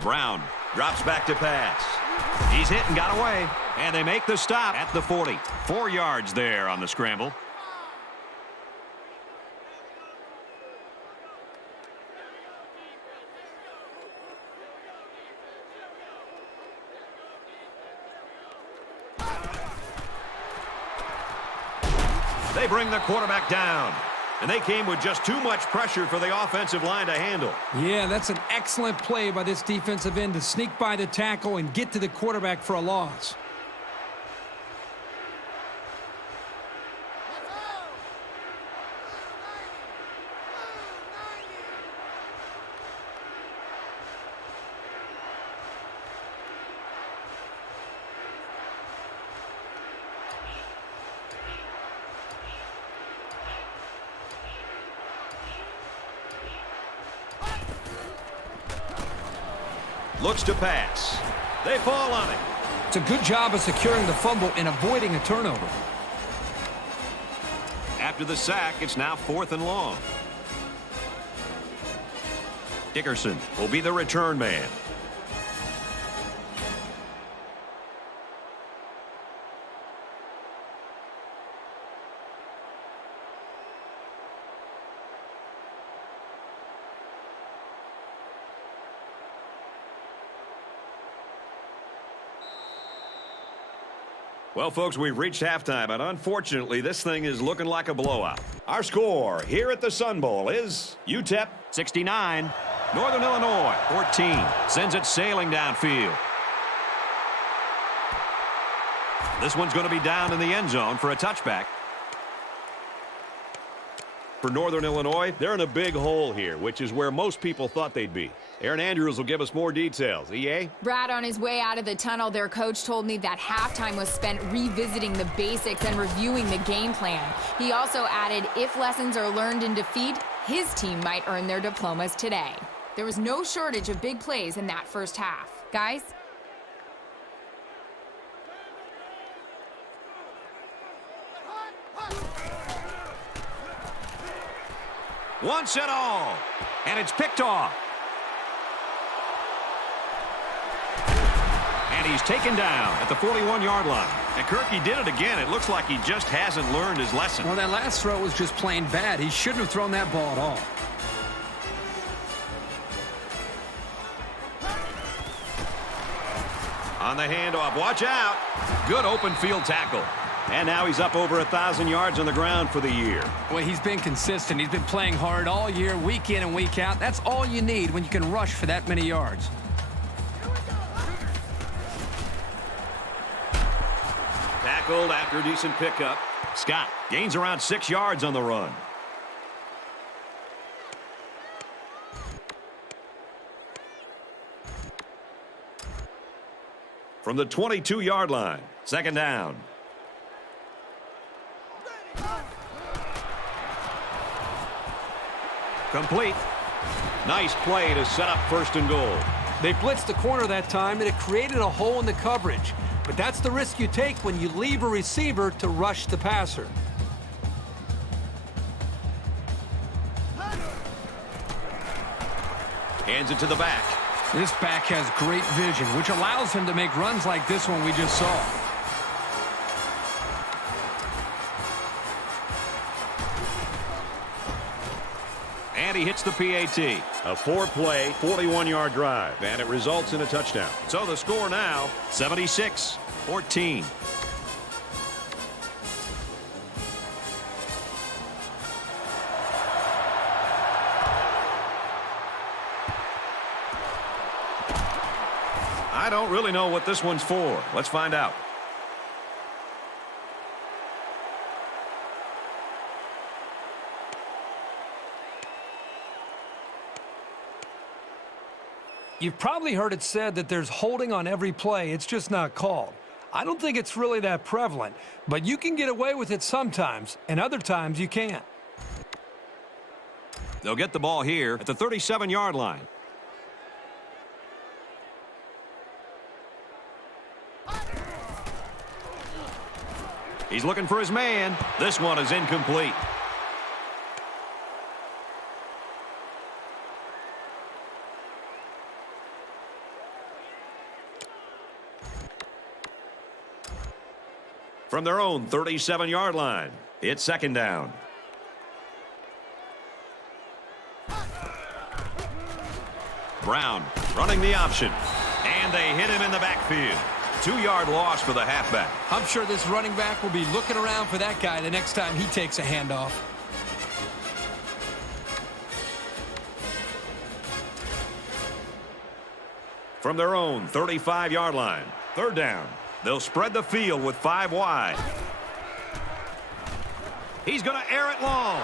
Brown drops back to pass. He's hit and got away. And they make the stop at the 40. 4 yards there on the scramble. They bring the quarterback down. And they came with just too much pressure for the offensive line to handle. Yeah, that's an excellent play by this defensive end to sneak by the tackle and get to the quarterback for a loss. Looks to pass. They fall on it. It's a good job of securing the fumble and avoiding a turnover. After the sack, it's now 4th and long. Dickerson will be the return man. Well, folks, we've reached halftime, and unfortunately, this thing is looking like a blowout. Our score here at the Sun Bowl is UTEP 69, Northern Illinois 14. Sends it sailing downfield. This one's going to be down in the end zone for a touchback. For Northern Illinois, they're in a big hole here, which is where most people thought they'd be. Aaron Andrews will give us more details. EA? Brad, on his way out of the tunnel, their coach told me that halftime was spent revisiting the basics and reviewing the game plan. He also added, if lessons are learned in defeat, his team might earn their diplomas today. There was no shortage of big plays in that first half. Guys? Once and all. And it's picked off. And he's taken down at the 41-yard line. And Kirk, he did it again. It looks like he just hasn't learned his lesson. Well, that last throw was just plain bad. He shouldn't have thrown that ball at all. On the handoff, watch out. Good open field tackle. And now he's up over 1,000 yards on the ground for the year. Well, he's been consistent. He's been playing hard all year, week in and week out. That's all you need when you can rush for that many yards. Tackled after a decent pickup. Scott gains around 6 yards on the run. From the 22-yard line, 2nd down. Complete. Nice play to set up 1st and goal. They blitzed the corner that time, and it created a hole in the coverage. But that's the risk you take when you leave a receiver to rush the passer. Hands it to the back. This back has great vision, which allows him to make runs like this one we just saw. And he hits the PAT. A 4-play, 41-yard drive, and it results in a touchdown. So the score now, 76-14. I don't really know what this one's for. Let's find out. You've probably heard it said that there's holding on every play. It's just not called. I don't think it's really that prevalent, but you can get away with it sometimes, and other times you can't. They'll get the ball here at the 37-yard line. He's looking for his man. This one is incomplete. From their own 37-yard line, it's 2nd down. Brown running the option, and they hit him in the backfield. 2-yard loss for the halfback. I'm sure this running back will be looking around for that guy the next time he takes a handoff. From their own 35-yard line, 3rd down. They'll spread the field with 5 wide. He's going to air it long.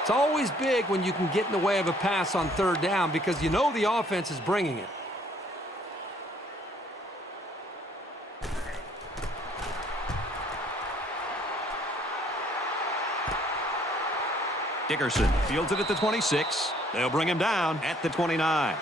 It's always big when you can get in the way of a pass on 3rd down because you know the offense is bringing it. Dickerson fields it at the 26. They'll bring him down at the 29.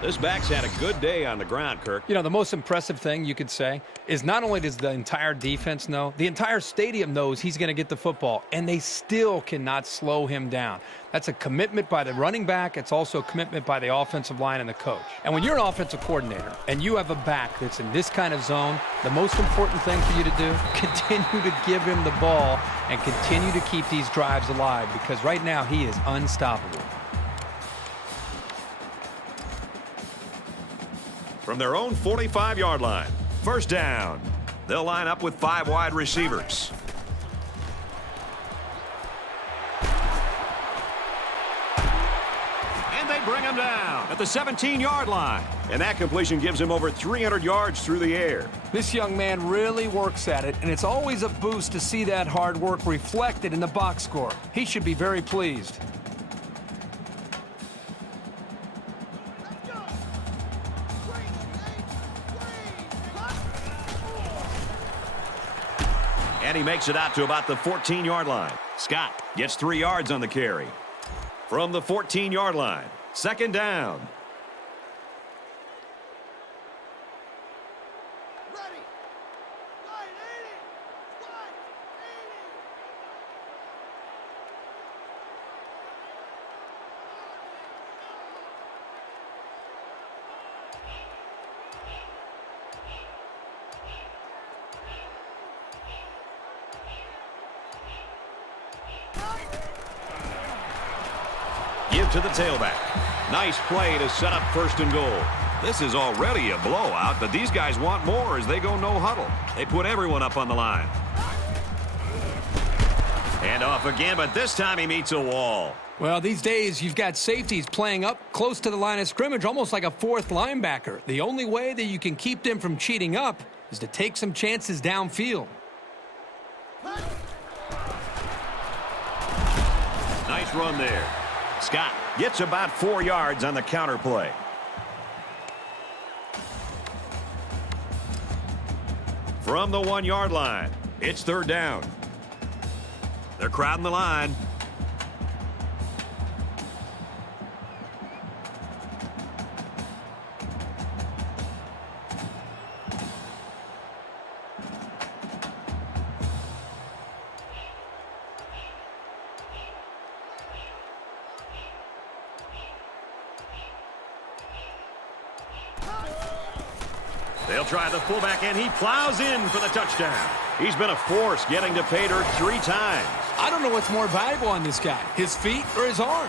This back's had a good day on the ground, Kirk. You know, the most impressive thing you could say is not only does the entire defense know, the entire stadium knows he's going to get the football, and they still cannot slow him down. That's a commitment by the running back. It's also a commitment by the offensive line and the coach. And when you're an offensive coordinator and you have a back that's in this kind of zone, the most important thing for you to do, continue to give him the ball and continue to keep these drives alive because right now he is unstoppable. From their own 45-yard line, 1st down. They'll line up with 5 wide receivers. And they bring him down at the 17-yard line. And that completion gives him over 300 yards through the air. This young man really works at it, and it's always a boost to see that hard work reflected in the box score. He should be very pleased. And he makes it out to about the 14-yard line. Scott gets 3 yards on the carry. From the 14-yard line, 2nd down. Ready. Line 80. Line 80. Give to the tailback. Nice play to set up 1st and goal. This is already a blowout, but these guys want more as they go no huddle. They put everyone up on the line. And off again, but this time he meets a wall. Well, these days, you've got safeties playing up close to the line of scrimmage, almost like a 4th linebacker. The only way that you can keep them from cheating up is to take some chances downfield. Nice run there. Scott gets about 4 yards on the counter play. From the 1-yard line, it's 3rd down. They're crowding the line. They'll try the fullback, and he plows in for the touchdown. He's been a force getting to pay dirt 3 times. I don't know what's more valuable on this guy, his feet or his arm.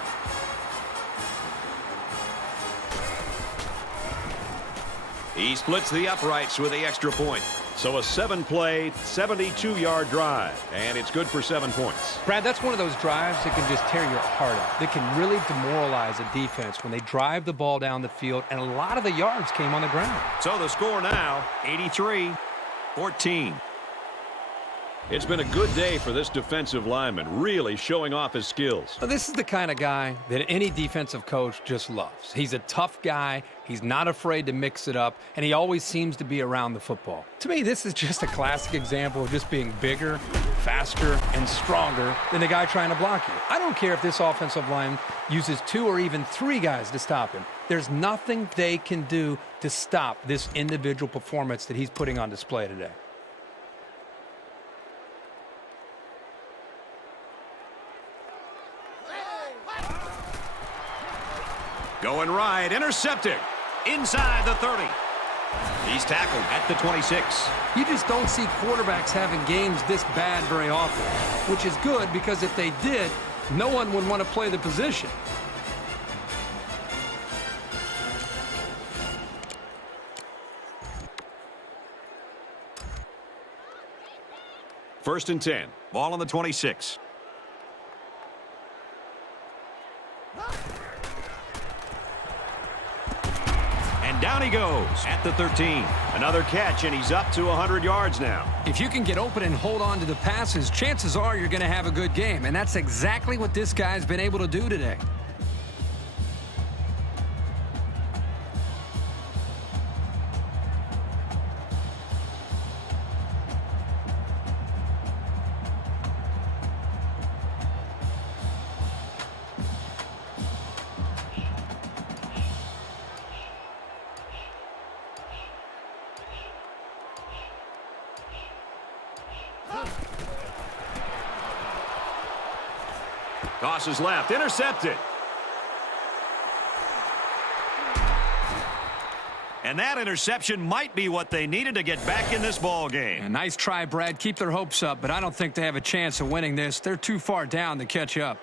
He splits the uprights with the extra point. So a 7-play, 72-yard drive, and it's good for 7 points. Brad, that's one of those drives that can just tear your heart out. That can really demoralize a defense when they drive the ball down the field, and a lot of the yards came on the ground. So the score now, 83-14. It's been a good day for this defensive lineman, really showing off his skills. Well, this is the kind of guy that any defensive coach just loves. He's a tough guy. He's not afraid to mix it up, and he always seems to be around the football. To me, this is just a classic example of just being bigger, faster, and stronger than the guy trying to block you. I don't care if this offensive line uses 2 or even 3 guys to stop him. There's nothing they can do to stop this individual performance that he's putting on display today. Going right, intercepted, inside the 30. He's tackled at the 26. You just don't see quarterbacks having games this bad very often, which is good because if they did, no one would want to play the position. First and 10. Ball on the 26. And down he goes at the 13. Another catch, and he's up to 100 yards now. If you can get open and hold on to the passes, chances are you're going to have a good game. And that's exactly what this guy's been able to do today. Tosses left, intercepted. And that interception might be what they needed to get back in this ball game. A nice try, Brad. Keep their hopes up, but I don't think they have a chance of winning this. They're too far down to catch up.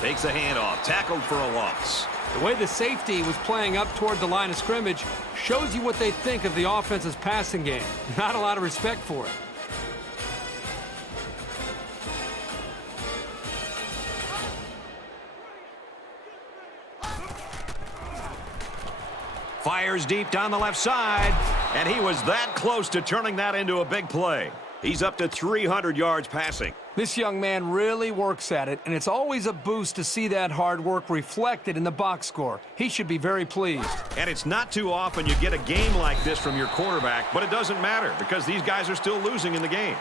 Takes a handoff, tackled for a loss. The way the safety was playing up toward the line of scrimmage shows you what they think of the offense's passing game. Not a lot of respect for it. Fires deep down the left side, and he was that close to turning that into a big play. He's up to 300 yards passing. This young man really works at it, and it's always a boost to see that hard work reflected in the box score. He should be very pleased. And it's not too often you get a game like this from your quarterback, but it doesn't matter because these guys are still losing in the game.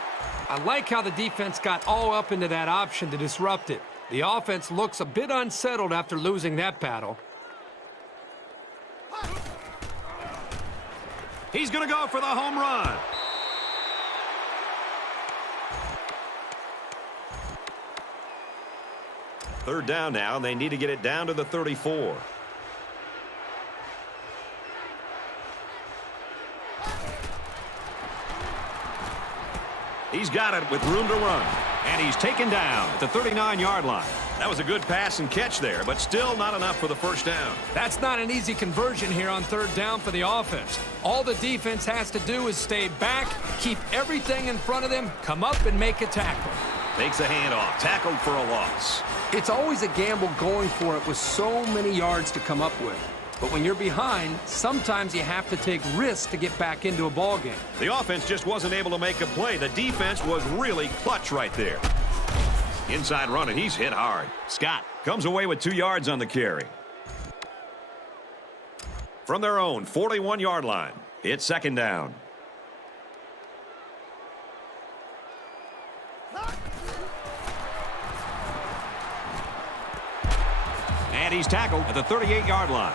I like how the defense got all up into that option to disrupt it. The offense looks a bit unsettled after losing that battle. He's going to go for the home run. Third down now, and they need to get it down to the 34. He's got it with room to run. And he's taken down at the 39-yard line. That was a good pass and catch there, but still not enough for the first down. That's not an easy conversion here on third down for the offense. All the defense has to do is stay back, keep everything in front of them, come up and make a tackle. Takes a handoff, tackled for a loss. It's always a gamble going for it with so many yards to come up with. But when you're behind, sometimes you have to take risks to get back into a ball game. The offense just wasn't able to make a play. The defense was really clutch right there. Inside run, and he's hit hard. Scott comes away with 2 yards on the carry. From their own 41-yard line, it's second down. And he's tackled at the 38-yard line.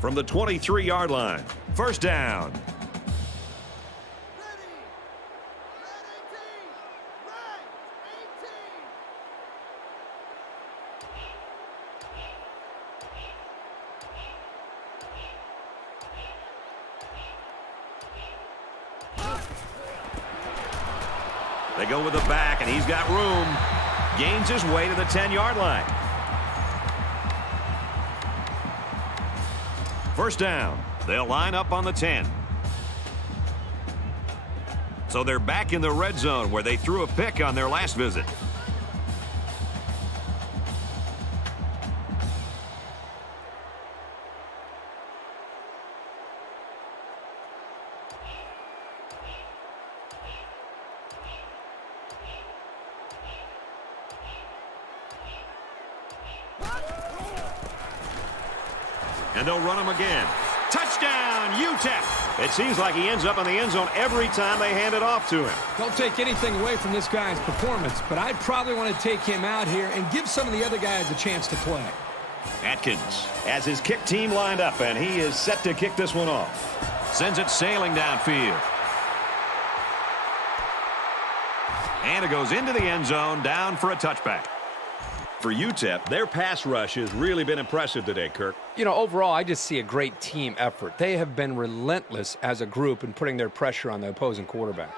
From the 23-yard line, first down. They go with the back, and he's got room. Gains his way to the 10-yard line. First down. They'll line up on the 10. So they're back in the red zone where they threw a pick on their last visit. And they'll run him again. Touchdown, UTEP. It seems like he ends up in the end zone every time they hand it off to him. Don't take anything away from this guy's performance, but I'd probably want to take him out here and give some of the other guys a chance to play. Atkins has his kick team lined up, and he is set to kick this one off. Sends it sailing downfield. And it goes into the end zone, down for a touchback. For UTEP, their pass rush has really been impressive today, Kirk. You know, overall, I just see a great team effort. They have been relentless as a group in putting their pressure on the opposing quarterback.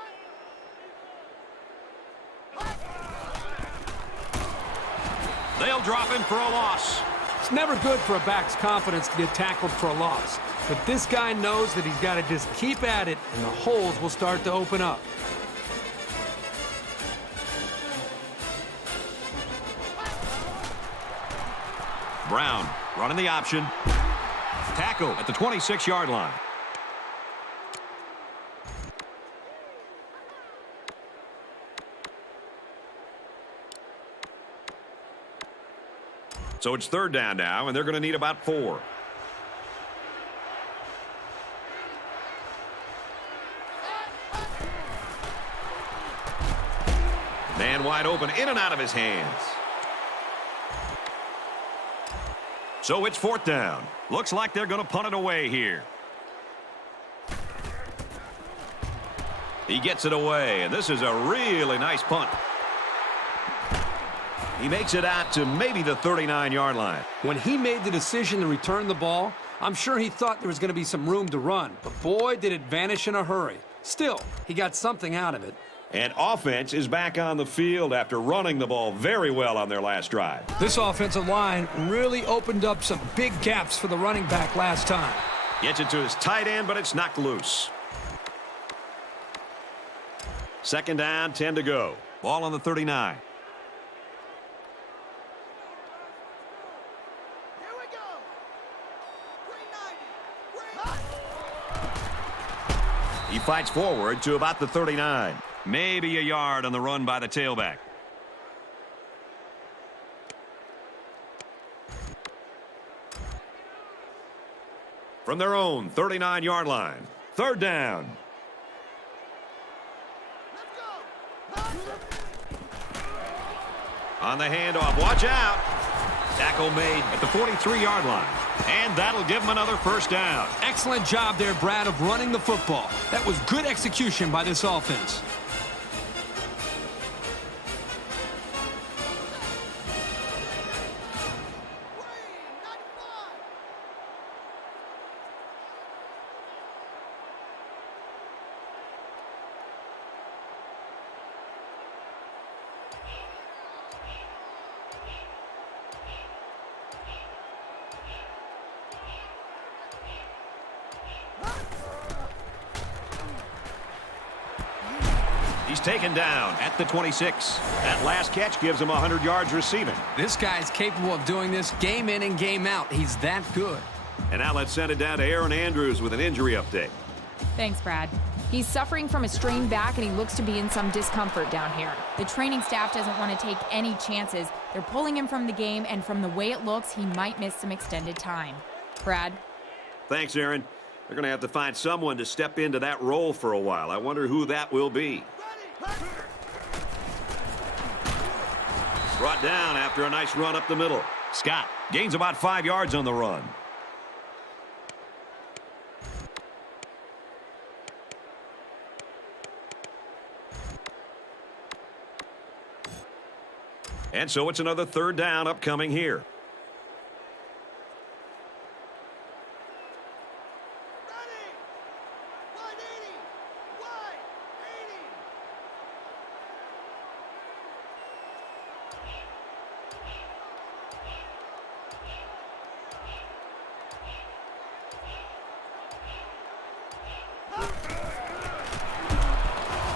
They'll drop him for a loss. It's never good for a back's confidence to get tackled for a loss. But this guy knows that he's got to just keep at it, and the holes will start to open up. Brown running the option. Tackle at the 26-yard line. So it's third down now, and they're going to need about 4. Man wide open, in and out of his hands. So it's fourth down. Looks like they're going to punt it away here. He gets it away, and this is a really nice punt. He makes it out to maybe the 39-yard line. When he made the decision to return the ball, I'm sure he thought there was going to be some room to run. But boy, did it vanish in a hurry. Still, he got something out of it. And offense is back on the field after running the ball very well on their last drive. This offensive line really opened up some big gaps for the running back last time. Gets it to his tight end, but it's knocked loose. Second down, 10 to go. Ball on the 39. Here we go. 390. He fights forward to about the 39. Maybe a yard on the run by the tailback. From their own 39-yard line. Third down. Let's go. On the handoff. Watch out. Tackle made at the 43-yard line. And that'll give him another first down. Excellent job there, Brad, of running the football. That was good execution by this offense. He's taken down at the 26. That last catch gives him 100 yards receiving. This guy's capable of doing this game in and game out. He's that good. And now let's send it down to Aaron Andrews with an injury update. Thanks, Brad. He's suffering from a strained back, and he looks to be in some discomfort down here. The training staff doesn't want to take any chances. They're pulling him from the game, and from the way it looks, he might miss some extended time. Brad? Thanks, Aaron. They're going to have to find someone to step into that role for a while. I wonder who that will be. Brought down after a nice run up the middle. Scott gains about 5 yards on the run. And so it's another third down upcoming here. Ready. 180. Wide. 80.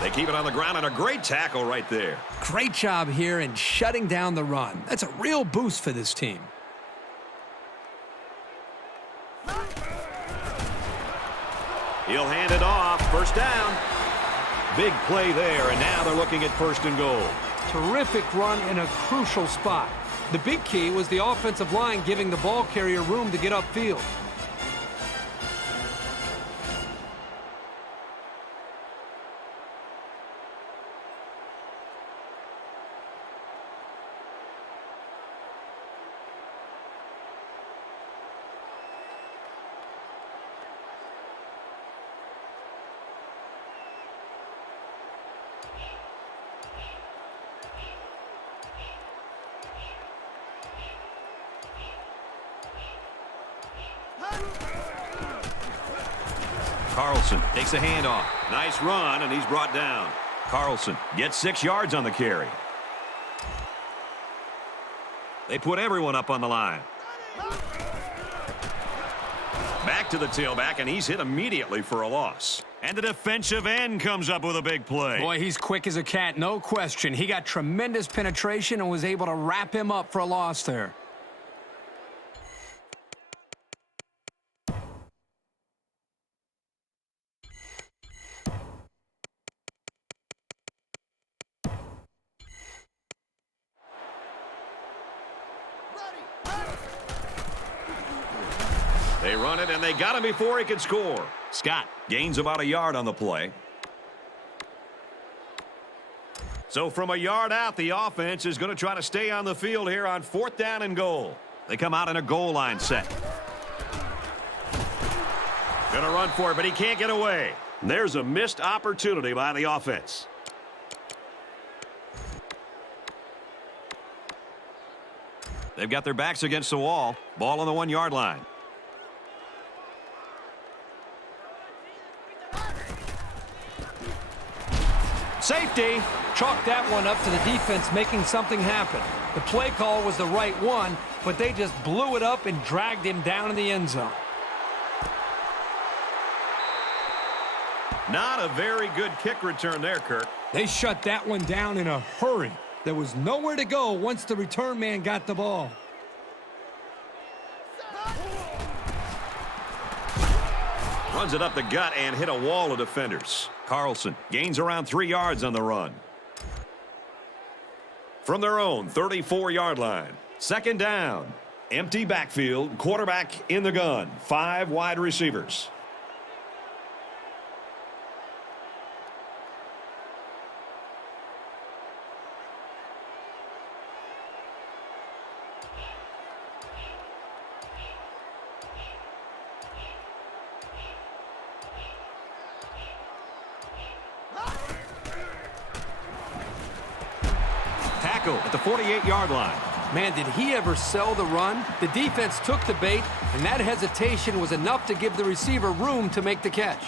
They keep it on the ground, and a great tackle right there. Great job here in shutting down the run. That's a real boost for this team. He'll hand it off. First down. Big play there, and now they're looking at first and goal. Terrific run in a crucial spot. The big key was the offensive line giving the ball carrier room to get upfield. Carlson takes a handoff. Nice run, and he's brought down. Carlson gets 6 yards on the carry. They put everyone up on the line. Back to the tailback, and he's hit immediately for a loss. And the defensive end comes up with a big play. Boy, he's quick as a cat, no question. He got tremendous penetration and was able to wrap him up for a loss there. They run it, and they got him before he could score. Scott gains about a yard on the play. So from a yard out, the offense is going to try to stay on the field here on 4th down and goal. They come out in a goal line set. Going to run for it, but he can't get away. There's a missed opportunity by the offense. They've got their backs against the wall. Ball on the 1-yard line. Safety. Chalk that one up to the defense making something happen. The play call was the right one, but they just blew it up and dragged him down in the end zone. Not a very good kick return there, Kirk. They shut that one down in a hurry. There was nowhere to go once the return man got the ball. Runs it up the gut and hit a wall of defenders. Carlson gains around 3 yards on the run. From their own 34-yard line. 2nd down. Empty backfield. Quarterback in the gun. 5 wide receivers. At the 48-yard line. Man, did he ever sell the run? The defense took the bait, and that hesitation was enough to give the receiver room to make the catch.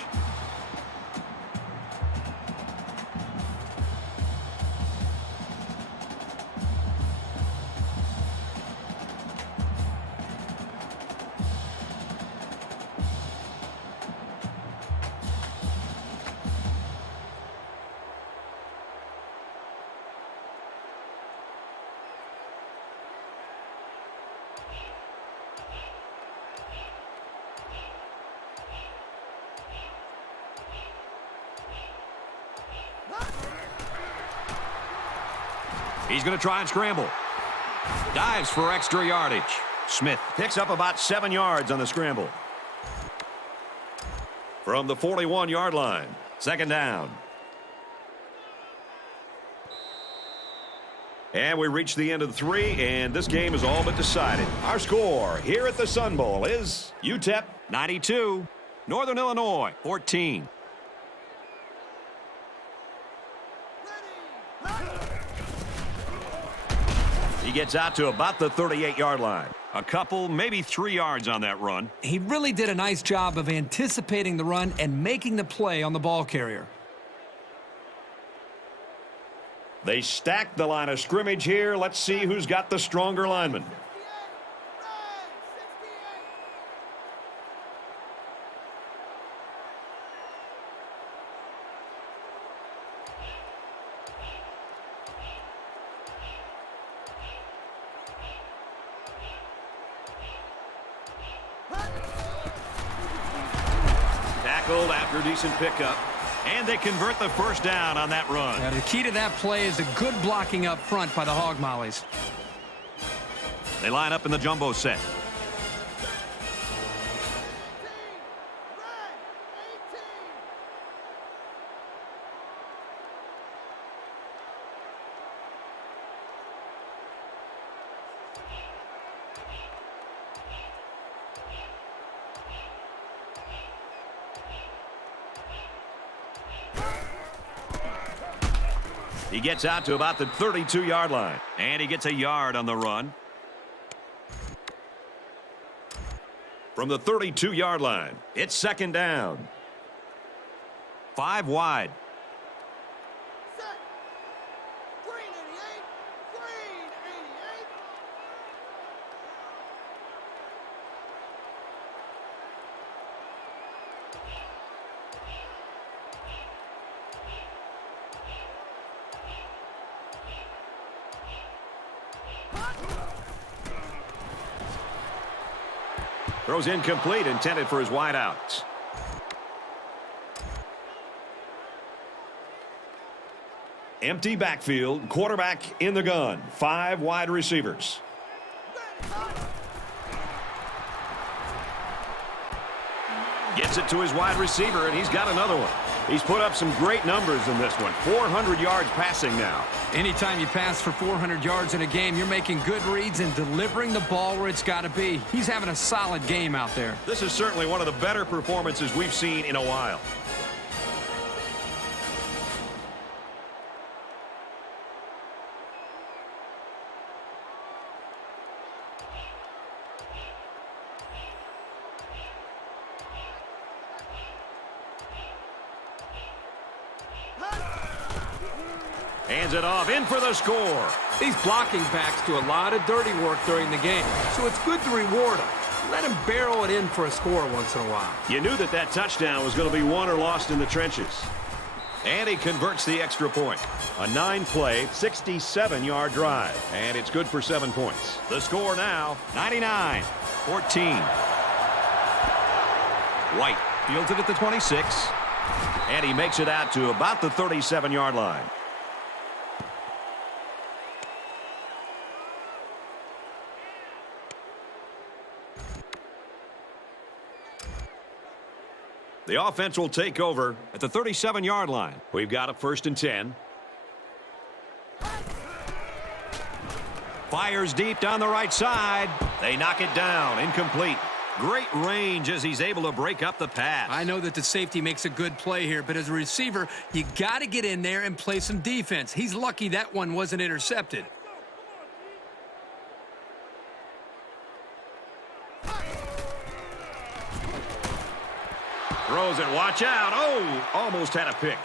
He's going to try and scramble. Dives for extra yardage. Smith picks up about 7 yards on the scramble. From the 41-yard line. 2nd down. And we reach the end of the 3, and this game is all but decided. Our score here at the Sun Bowl is UTEP 92, Northern Illinois 14. He gets out to about the 38-yard line. A couple, maybe 3 yards on that run. He really did a nice job of anticipating the run and making the play on the ball carrier. They stack the line of scrimmage here. Let's see who's got the stronger lineman. Tackled after a decent pickup. And they convert the 1st down on that run. Now, the key to that play is a good blocking up front by the Hog Mollies. They line up in the jumbo set. He gets out to about the 32-yard line. And he gets a yard on the run. From the 32-yard line, it's 2nd down. 5 wide. Set. Green 88. Green 88. Throws incomplete, intended for his wideouts. Empty backfield, quarterback in the gun. 5 wide receivers. Gets it to his wide receiver, and he's got another one. He's put up some great numbers in this one. 400 yards passing now. Anytime you pass for 400 yards in a game, you're making good reads and delivering the ball where it's got to be. He's having a solid game out there. This is certainly one of the better performances we've seen in a while. Hands it off, in for the score. These blocking backs do a lot of dirty work during the game, so it's good to reward them. Let him barrel it in for a score once in a while. You knew that touchdown was going to be won or lost in the trenches. And he converts the extra point. A 9-play, 67-yard drive. And it's good for 7 points. The score now, 99-14. White fields it at the 26. And he makes it out to about the 37-yard line. The offense will take over at the 37-yard line. We've got a 1st and 10. Fires deep down the right side. They knock it down. Incomplete. Great range as he's able to break up the pass. I know that the safety makes a good play here, but as a receiver, you got to get in there and play some defense. He's lucky that one wasn't intercepted. Throws it. Watch out. Oh, almost had a pick.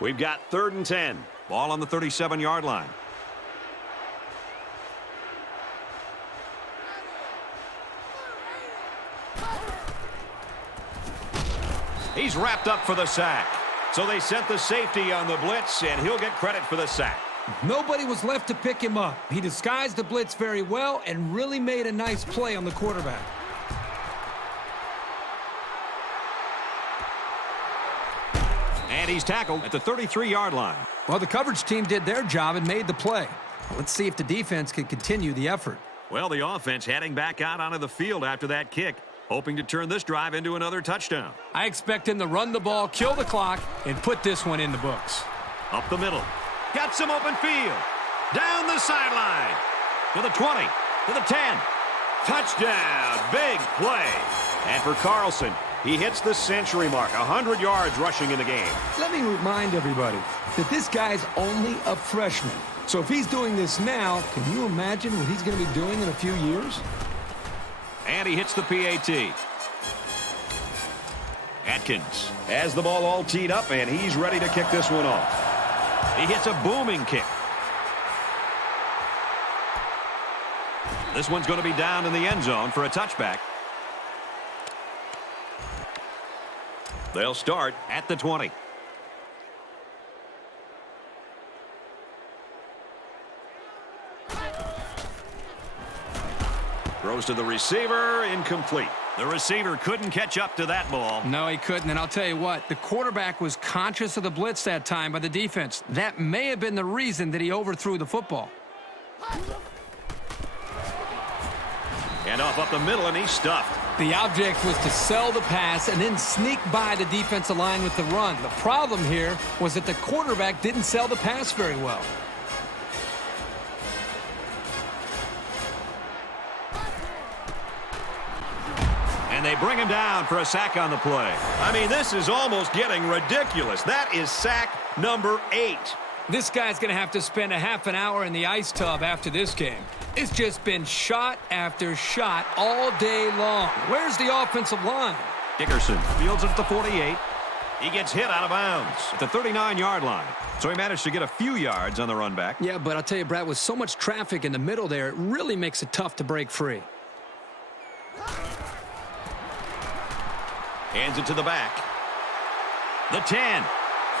We've got 3rd and 10. Ball on the 37-yard line. He's wrapped up for the sack. So they sent the safety on the blitz, and he'll get credit for the sack. Nobody was left to pick him up. He disguised the blitz very well and really made a nice play on the quarterback. And he's tackled at the 33-yard line. Well, the coverage team did their job and made the play. Let's see if the defense can continue the effort. Well, the offense heading back out onto the field after that kick, hoping to turn this drive into another touchdown. I expect him to run the ball, kill the clock, and put this one in the books. Up the middle. Got some open field. Down the sideline. To the 20. To the 10. Touchdown. Big play. And for Carlson, he hits the century mark. 100 yards rushing in the game. Let me remind everybody that this guy's only a freshman. So if he's doing this now, can you imagine what he's going to be doing in a few years? And he hits the PAT. Atkins has the ball all teed up, and he's ready to kick this one off. He hits a booming kick. This one's going to be down in the end zone for a touchback. They'll start at the 20. Throws to the receiver, incomplete. The receiver couldn't catch up to that ball. No, he couldn't, and I'll tell you what, the quarterback was conscious of the blitz that time by the defense. That may have been the reason that he overthrew the football. And off up the middle, and he's stuffed. The object was to sell the pass and then sneak by the defensive line with the run. The problem here was that the quarterback didn't sell the pass very well. And they bring him down for a sack on the play. I mean, this is almost getting ridiculous. That is sack number 8. This guy's going to have to spend a half an hour in the ice tub after this game. It's just been shot after shot all day long. Where's the offensive line? Dickerson fields it at the 48. He gets hit out of bounds at the 39-yard line. So he managed to get a few yards on the run back. Yeah, but I'll tell you, Brad, with so much traffic in the middle there, it really makes it tough to break free. Hands it to the back. The 10.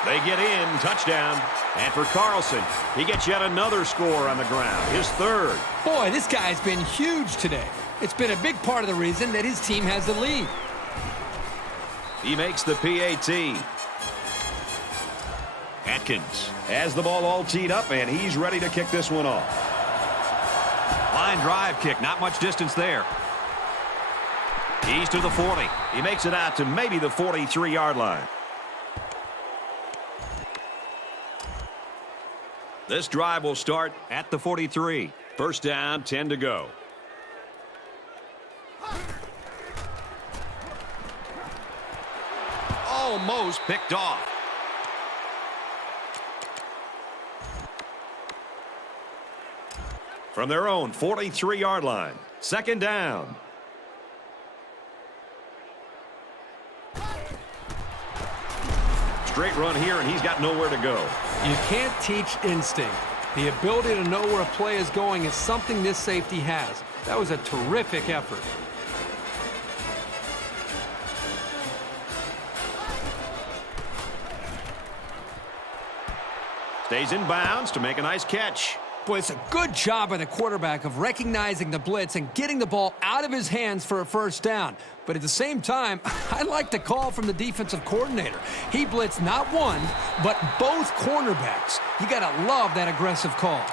They get in. Touchdown. And for Carlson, he gets yet another score on the ground. His third. Boy, this guy's been huge today. It's been a big part of the reason that his team has the lead. He makes the PAT. Atkins has the ball all teed up, and he's ready to kick this one off. Line drive kick. Not much distance there. He's to the 40. He makes it out to maybe the 43-yard line. This drive will start at the 43. First down, 10 to go. Almost picked off. From their own 43-yard line. Second down. Straight run here, and he's got nowhere to go. You can't teach instinct. The ability to know where a play is going is something this safety has. That was a terrific effort. Stays in bounds to make a nice catch. Boy, it's a good job by the quarterback of recognizing the blitz and getting the ball out of his hands for a first down. But at the same time, I like the call from the defensive coordinator. He blitzed not one, but both cornerbacks. You got to love that aggressive call.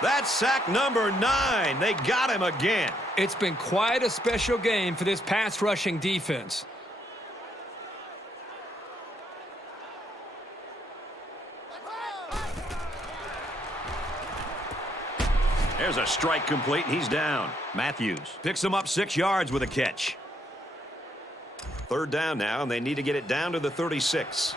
That's sack number 9. They got him again. It's been quite a special game for this pass rushing defense. There's a strike complete, and he's down. Matthews picks him up 6 yards with a catch. Third down now, and they need to get it down to the 36.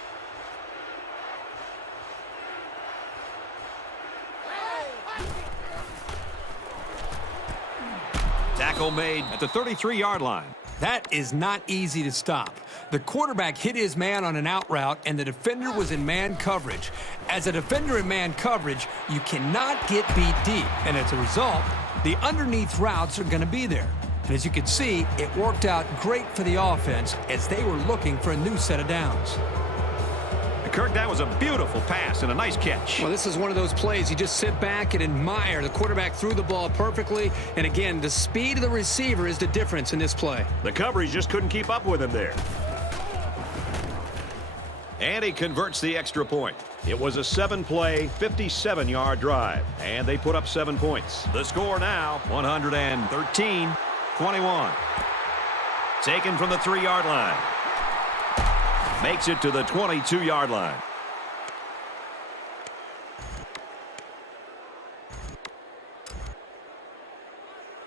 Tackle made at the 33-yard line. That is not easy to stop. The quarterback hit his man on an out route, and the defender was in man coverage. As a defender in man coverage, you cannot get beat deep, and as a result, the underneath routes are going to be there. And as you can see, it worked out great for the offense as they were looking for a new set of downs. Kirk, that was a beautiful pass and a nice catch. Well, this is one of those plays you just sit back and admire. The quarterback threw the ball perfectly, and again, the speed of the receiver is the difference in this play. The coverage just couldn't keep up with him there. And he converts the extra point. It was a 7-play, 57-yard drive, and they put up 7 points. The score now, 113-21. Taken from the 3-yard line. Makes it to the 22-yard line.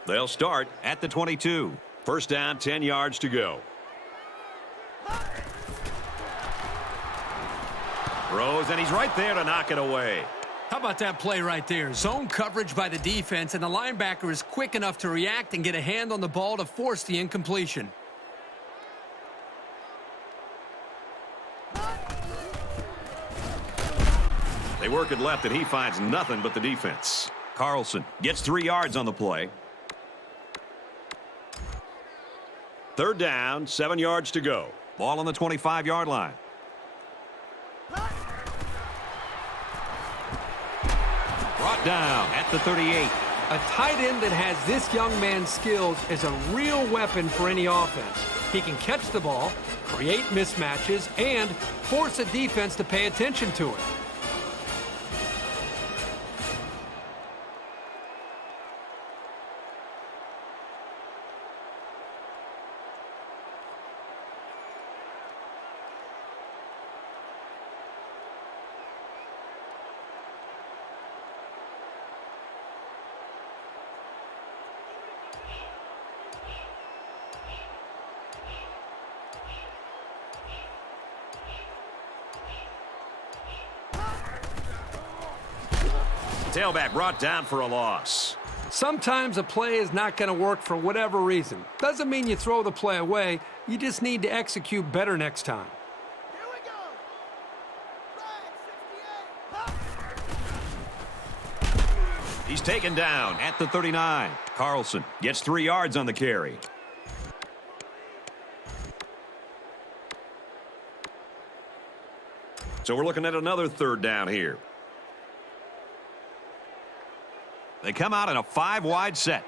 They'll start at the 22. First down, 10 yards to go. Throws, and he's right there to knock it away. How about that play right there? Zone coverage by the defense, and the linebacker is quick enough to react and get a hand on the ball to force the incompletion. They work it left, and he finds nothing but the defense. Carlson gets 3 yards on the play. Third down, 7 yards to go. Ball on the 25-yard line. Brought down at the 38. A tight end that has this young man's skills is a real weapon for any offense. He can catch the ball, create mismatches, and force a defense to pay attention to it. Tailback brought down for a loss. Sometimes a play is not going to work for whatever reason. Doesn't mean you throw the play away. You just need to execute better next time. Here we go. Flag 68. He's taken down at the 39. Carlson gets 3 yards on the carry. So we're looking at another 3rd down here. They come out in a 5-wide set.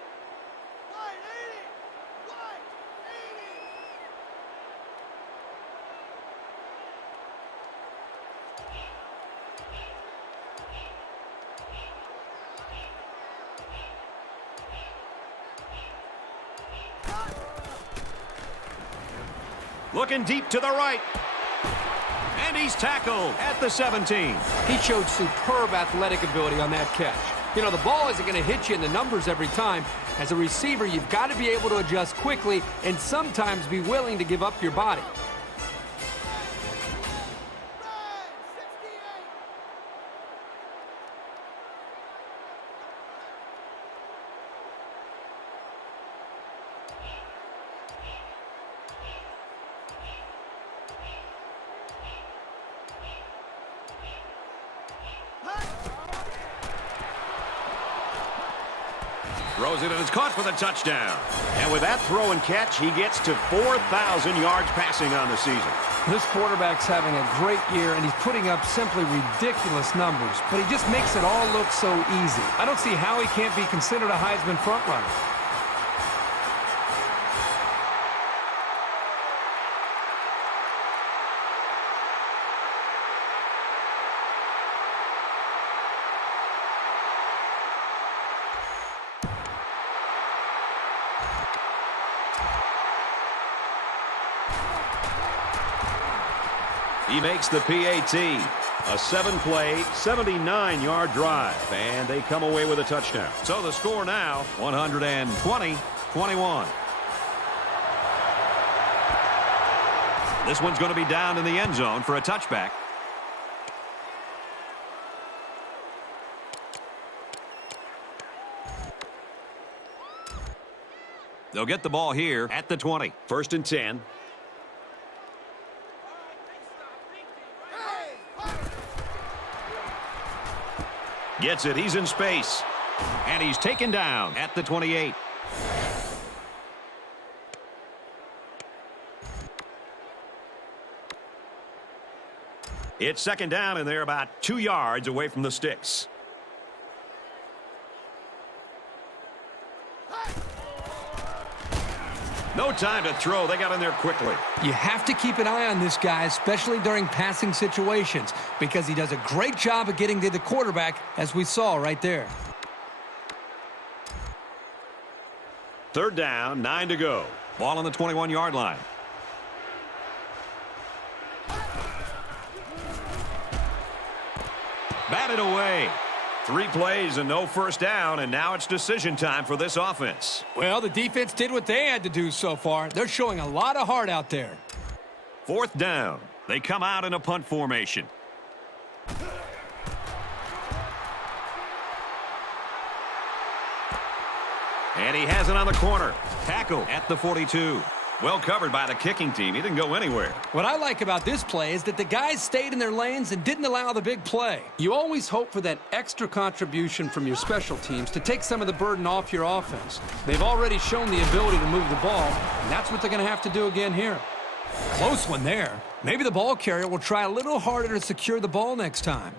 Wide 80. Wide 80. Looking deep to the right. And he's tackled at the 17. He showed superb athletic ability on that catch. You know, the ball isn't going to hit you in the numbers every time. As a receiver, you've got to be able to adjust quickly and sometimes be willing to give up your body. Flag 68. Throws it and it's caught for the touchdown. And with that throw and catch, he gets to 4,000 yards passing on the season. This quarterback's having a great year, and he's putting up simply ridiculous numbers, but he just makes it all look so easy. I don't see how he can't be considered a Heisman frontrunner. He makes the PAT. A 7-play, 79-yard drive, and they come away with a touchdown. So the score now, 120-21. This one's going to be down in the end zone for a touchback. They'll get the ball here at the 20. 1st and 10. Gets it. He's in space. And he's taken down at the 28. It's 2nd down, and they're about 2 yards away from the sticks. No time to throw. They got in there quickly. You have to keep an eye on this guy, especially during passing situations, because he does a great job of getting to the quarterback, as we saw right there. 3rd down, 9 to go. Ball on the 21-yard line. Batted away. 3 plays and no 1st down, and now it's decision time for this offense. Well, the defense did what they had to do so far. They're showing a lot of heart out there. 4th down. They come out in a punt formation. And he has it on the corner. Tackle at the 42. Well covered by the kicking team. He didn't go anywhere. What I like about this play is that the guys stayed in their lanes and didn't allow the big play. You always hope for that extra contribution from your special teams to take some of the burden off your offense. They've already shown the ability to move the ball, and that's what they're going to have to do again here. Close one there. Maybe the ball carrier will try a little harder to secure the ball next time.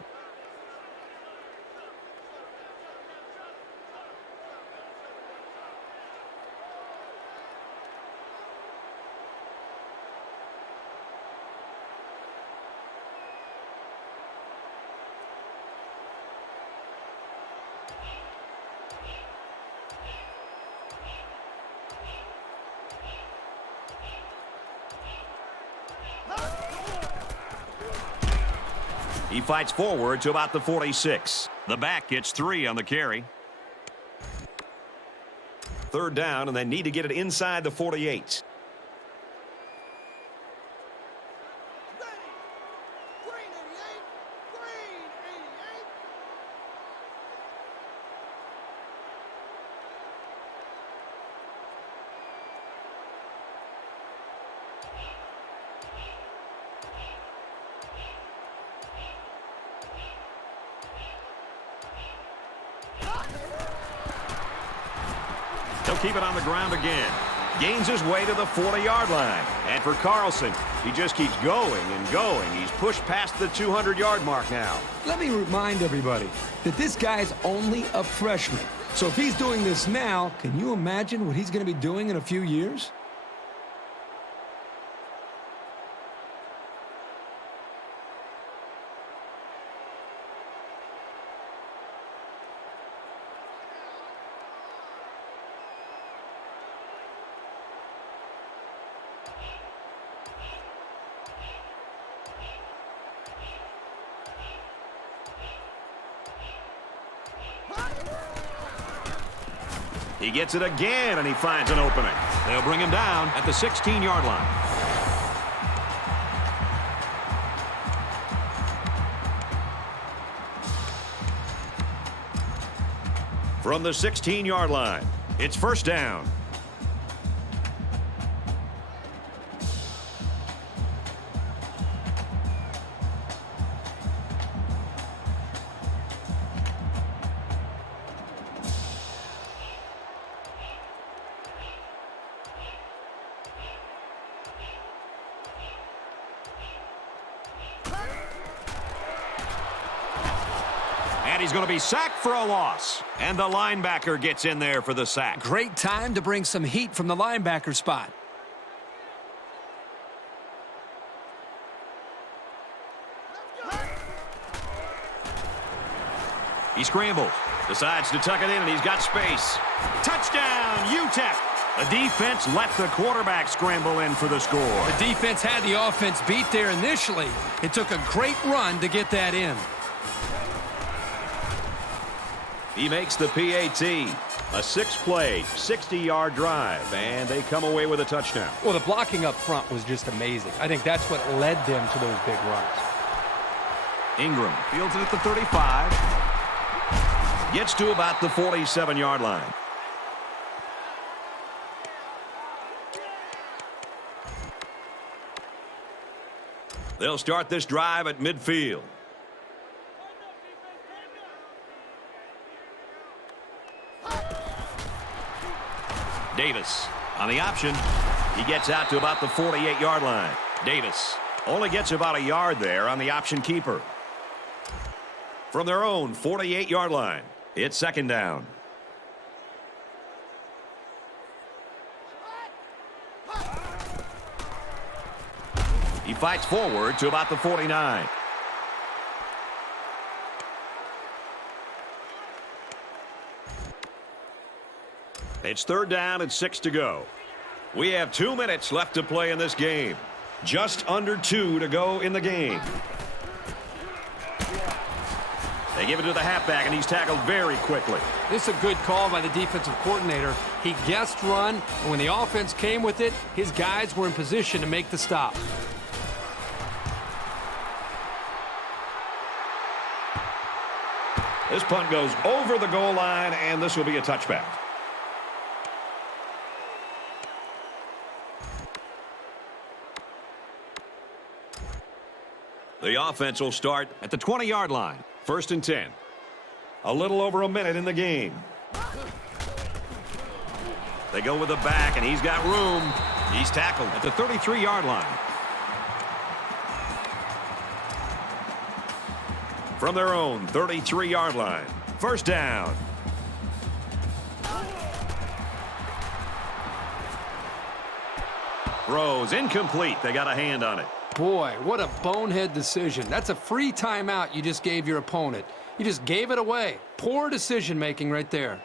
He fights forward to about the 46. The back gets 3 on the carry. 3rd down, and they need to get it inside the 48. Ready. Green 88. Green 88. keep it on the ground again. Gains his way to the 40-yard line. And for Carlson, he just keeps going and going. He's pushed past the 200-yard mark now. Let me remind everybody that this guy's only a freshman. So if he's doing this now, can you imagine what he's going to be doing in a few years? He gets it again, and he finds an opening. They'll bring him down at the 16-yard line. From the 16-yard line, it's first down. And he's going to be sacked for a loss. And the linebacker gets in there for the sack. Great time to bring some heat from the linebacker spot. He scrambles, decides to tuck it in, and he's got space. Touchdown, UTEP. The defense let the quarterback scramble in for the score. The defense had the offense beat there initially. It took a great run to get that in. He makes the PAT. A 6-play, 60-yard drive, and they come away with a touchdown. Well, the blocking up front was just amazing. I think that's what led them to those big runs. Ingram fields it at the 35. Gets to about the 47-yard line. They'll start this drive at midfield. Davis on the option. He gets out to about the 48-yard line. Davis only gets about a yard there on the option keeper. From their own 48-yard line, it's second down. He fights forward to about the 49. It's third down and 6 to go. We have 2 minutes left to play in this game. Just under 2 to go in the game. They give it to the halfback, and he's tackled very quickly. This is a good call by the defensive coordinator. He guessed run, and when the offense came with it, his guys were in position to make the stop. This punt goes over the goal line, and this will be a touchback. The offense will start at the 20-yard line. First and 10. A little over a minute in the game. They go with the back, and he's got room. He's tackled at the 33-yard line. From their own 33-yard line. First down. Throws incomplete. They got a hand on it. Boy, what a bonehead decision. That's a free timeout you just gave your opponent. You just gave it away. Poor decision-making right there.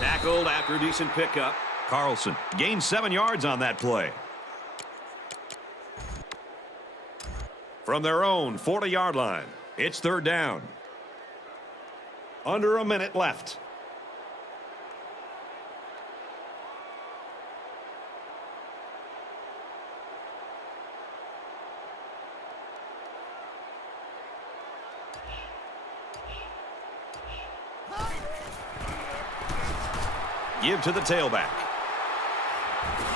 Tackled after a decent pickup. Carlson gained 7 yards on that play. From their own 40-yard line, it's third down. Under a minute left. Give to the tailback.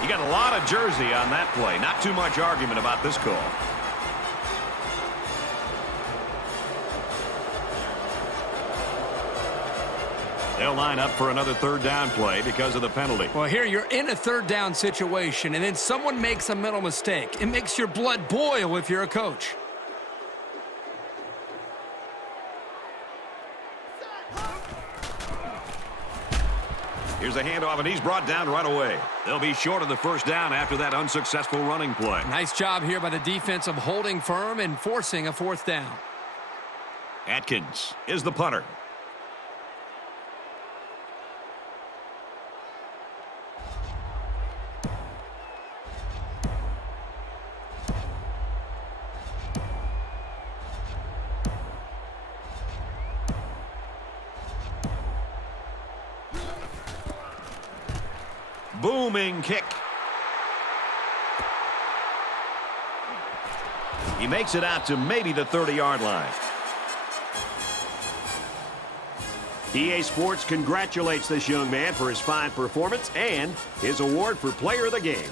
You got a lot of jersey on that play. Not too much argument about this call. They'll line up for another third down play because of the penalty. Well, here you're in a third down situation, and then someone makes a mental mistake. It makes your blood boil if you're a coach. Here's a handoff, and he's brought down right away. They'll be short of the first down after that unsuccessful running play. Nice job here by the defense of holding firm and forcing a fourth down. Atkins is the punter. Booming kick. He makes it out to maybe the 30-yard line. EA Sports congratulates this young man for his fine performance and his award for Player of the Game.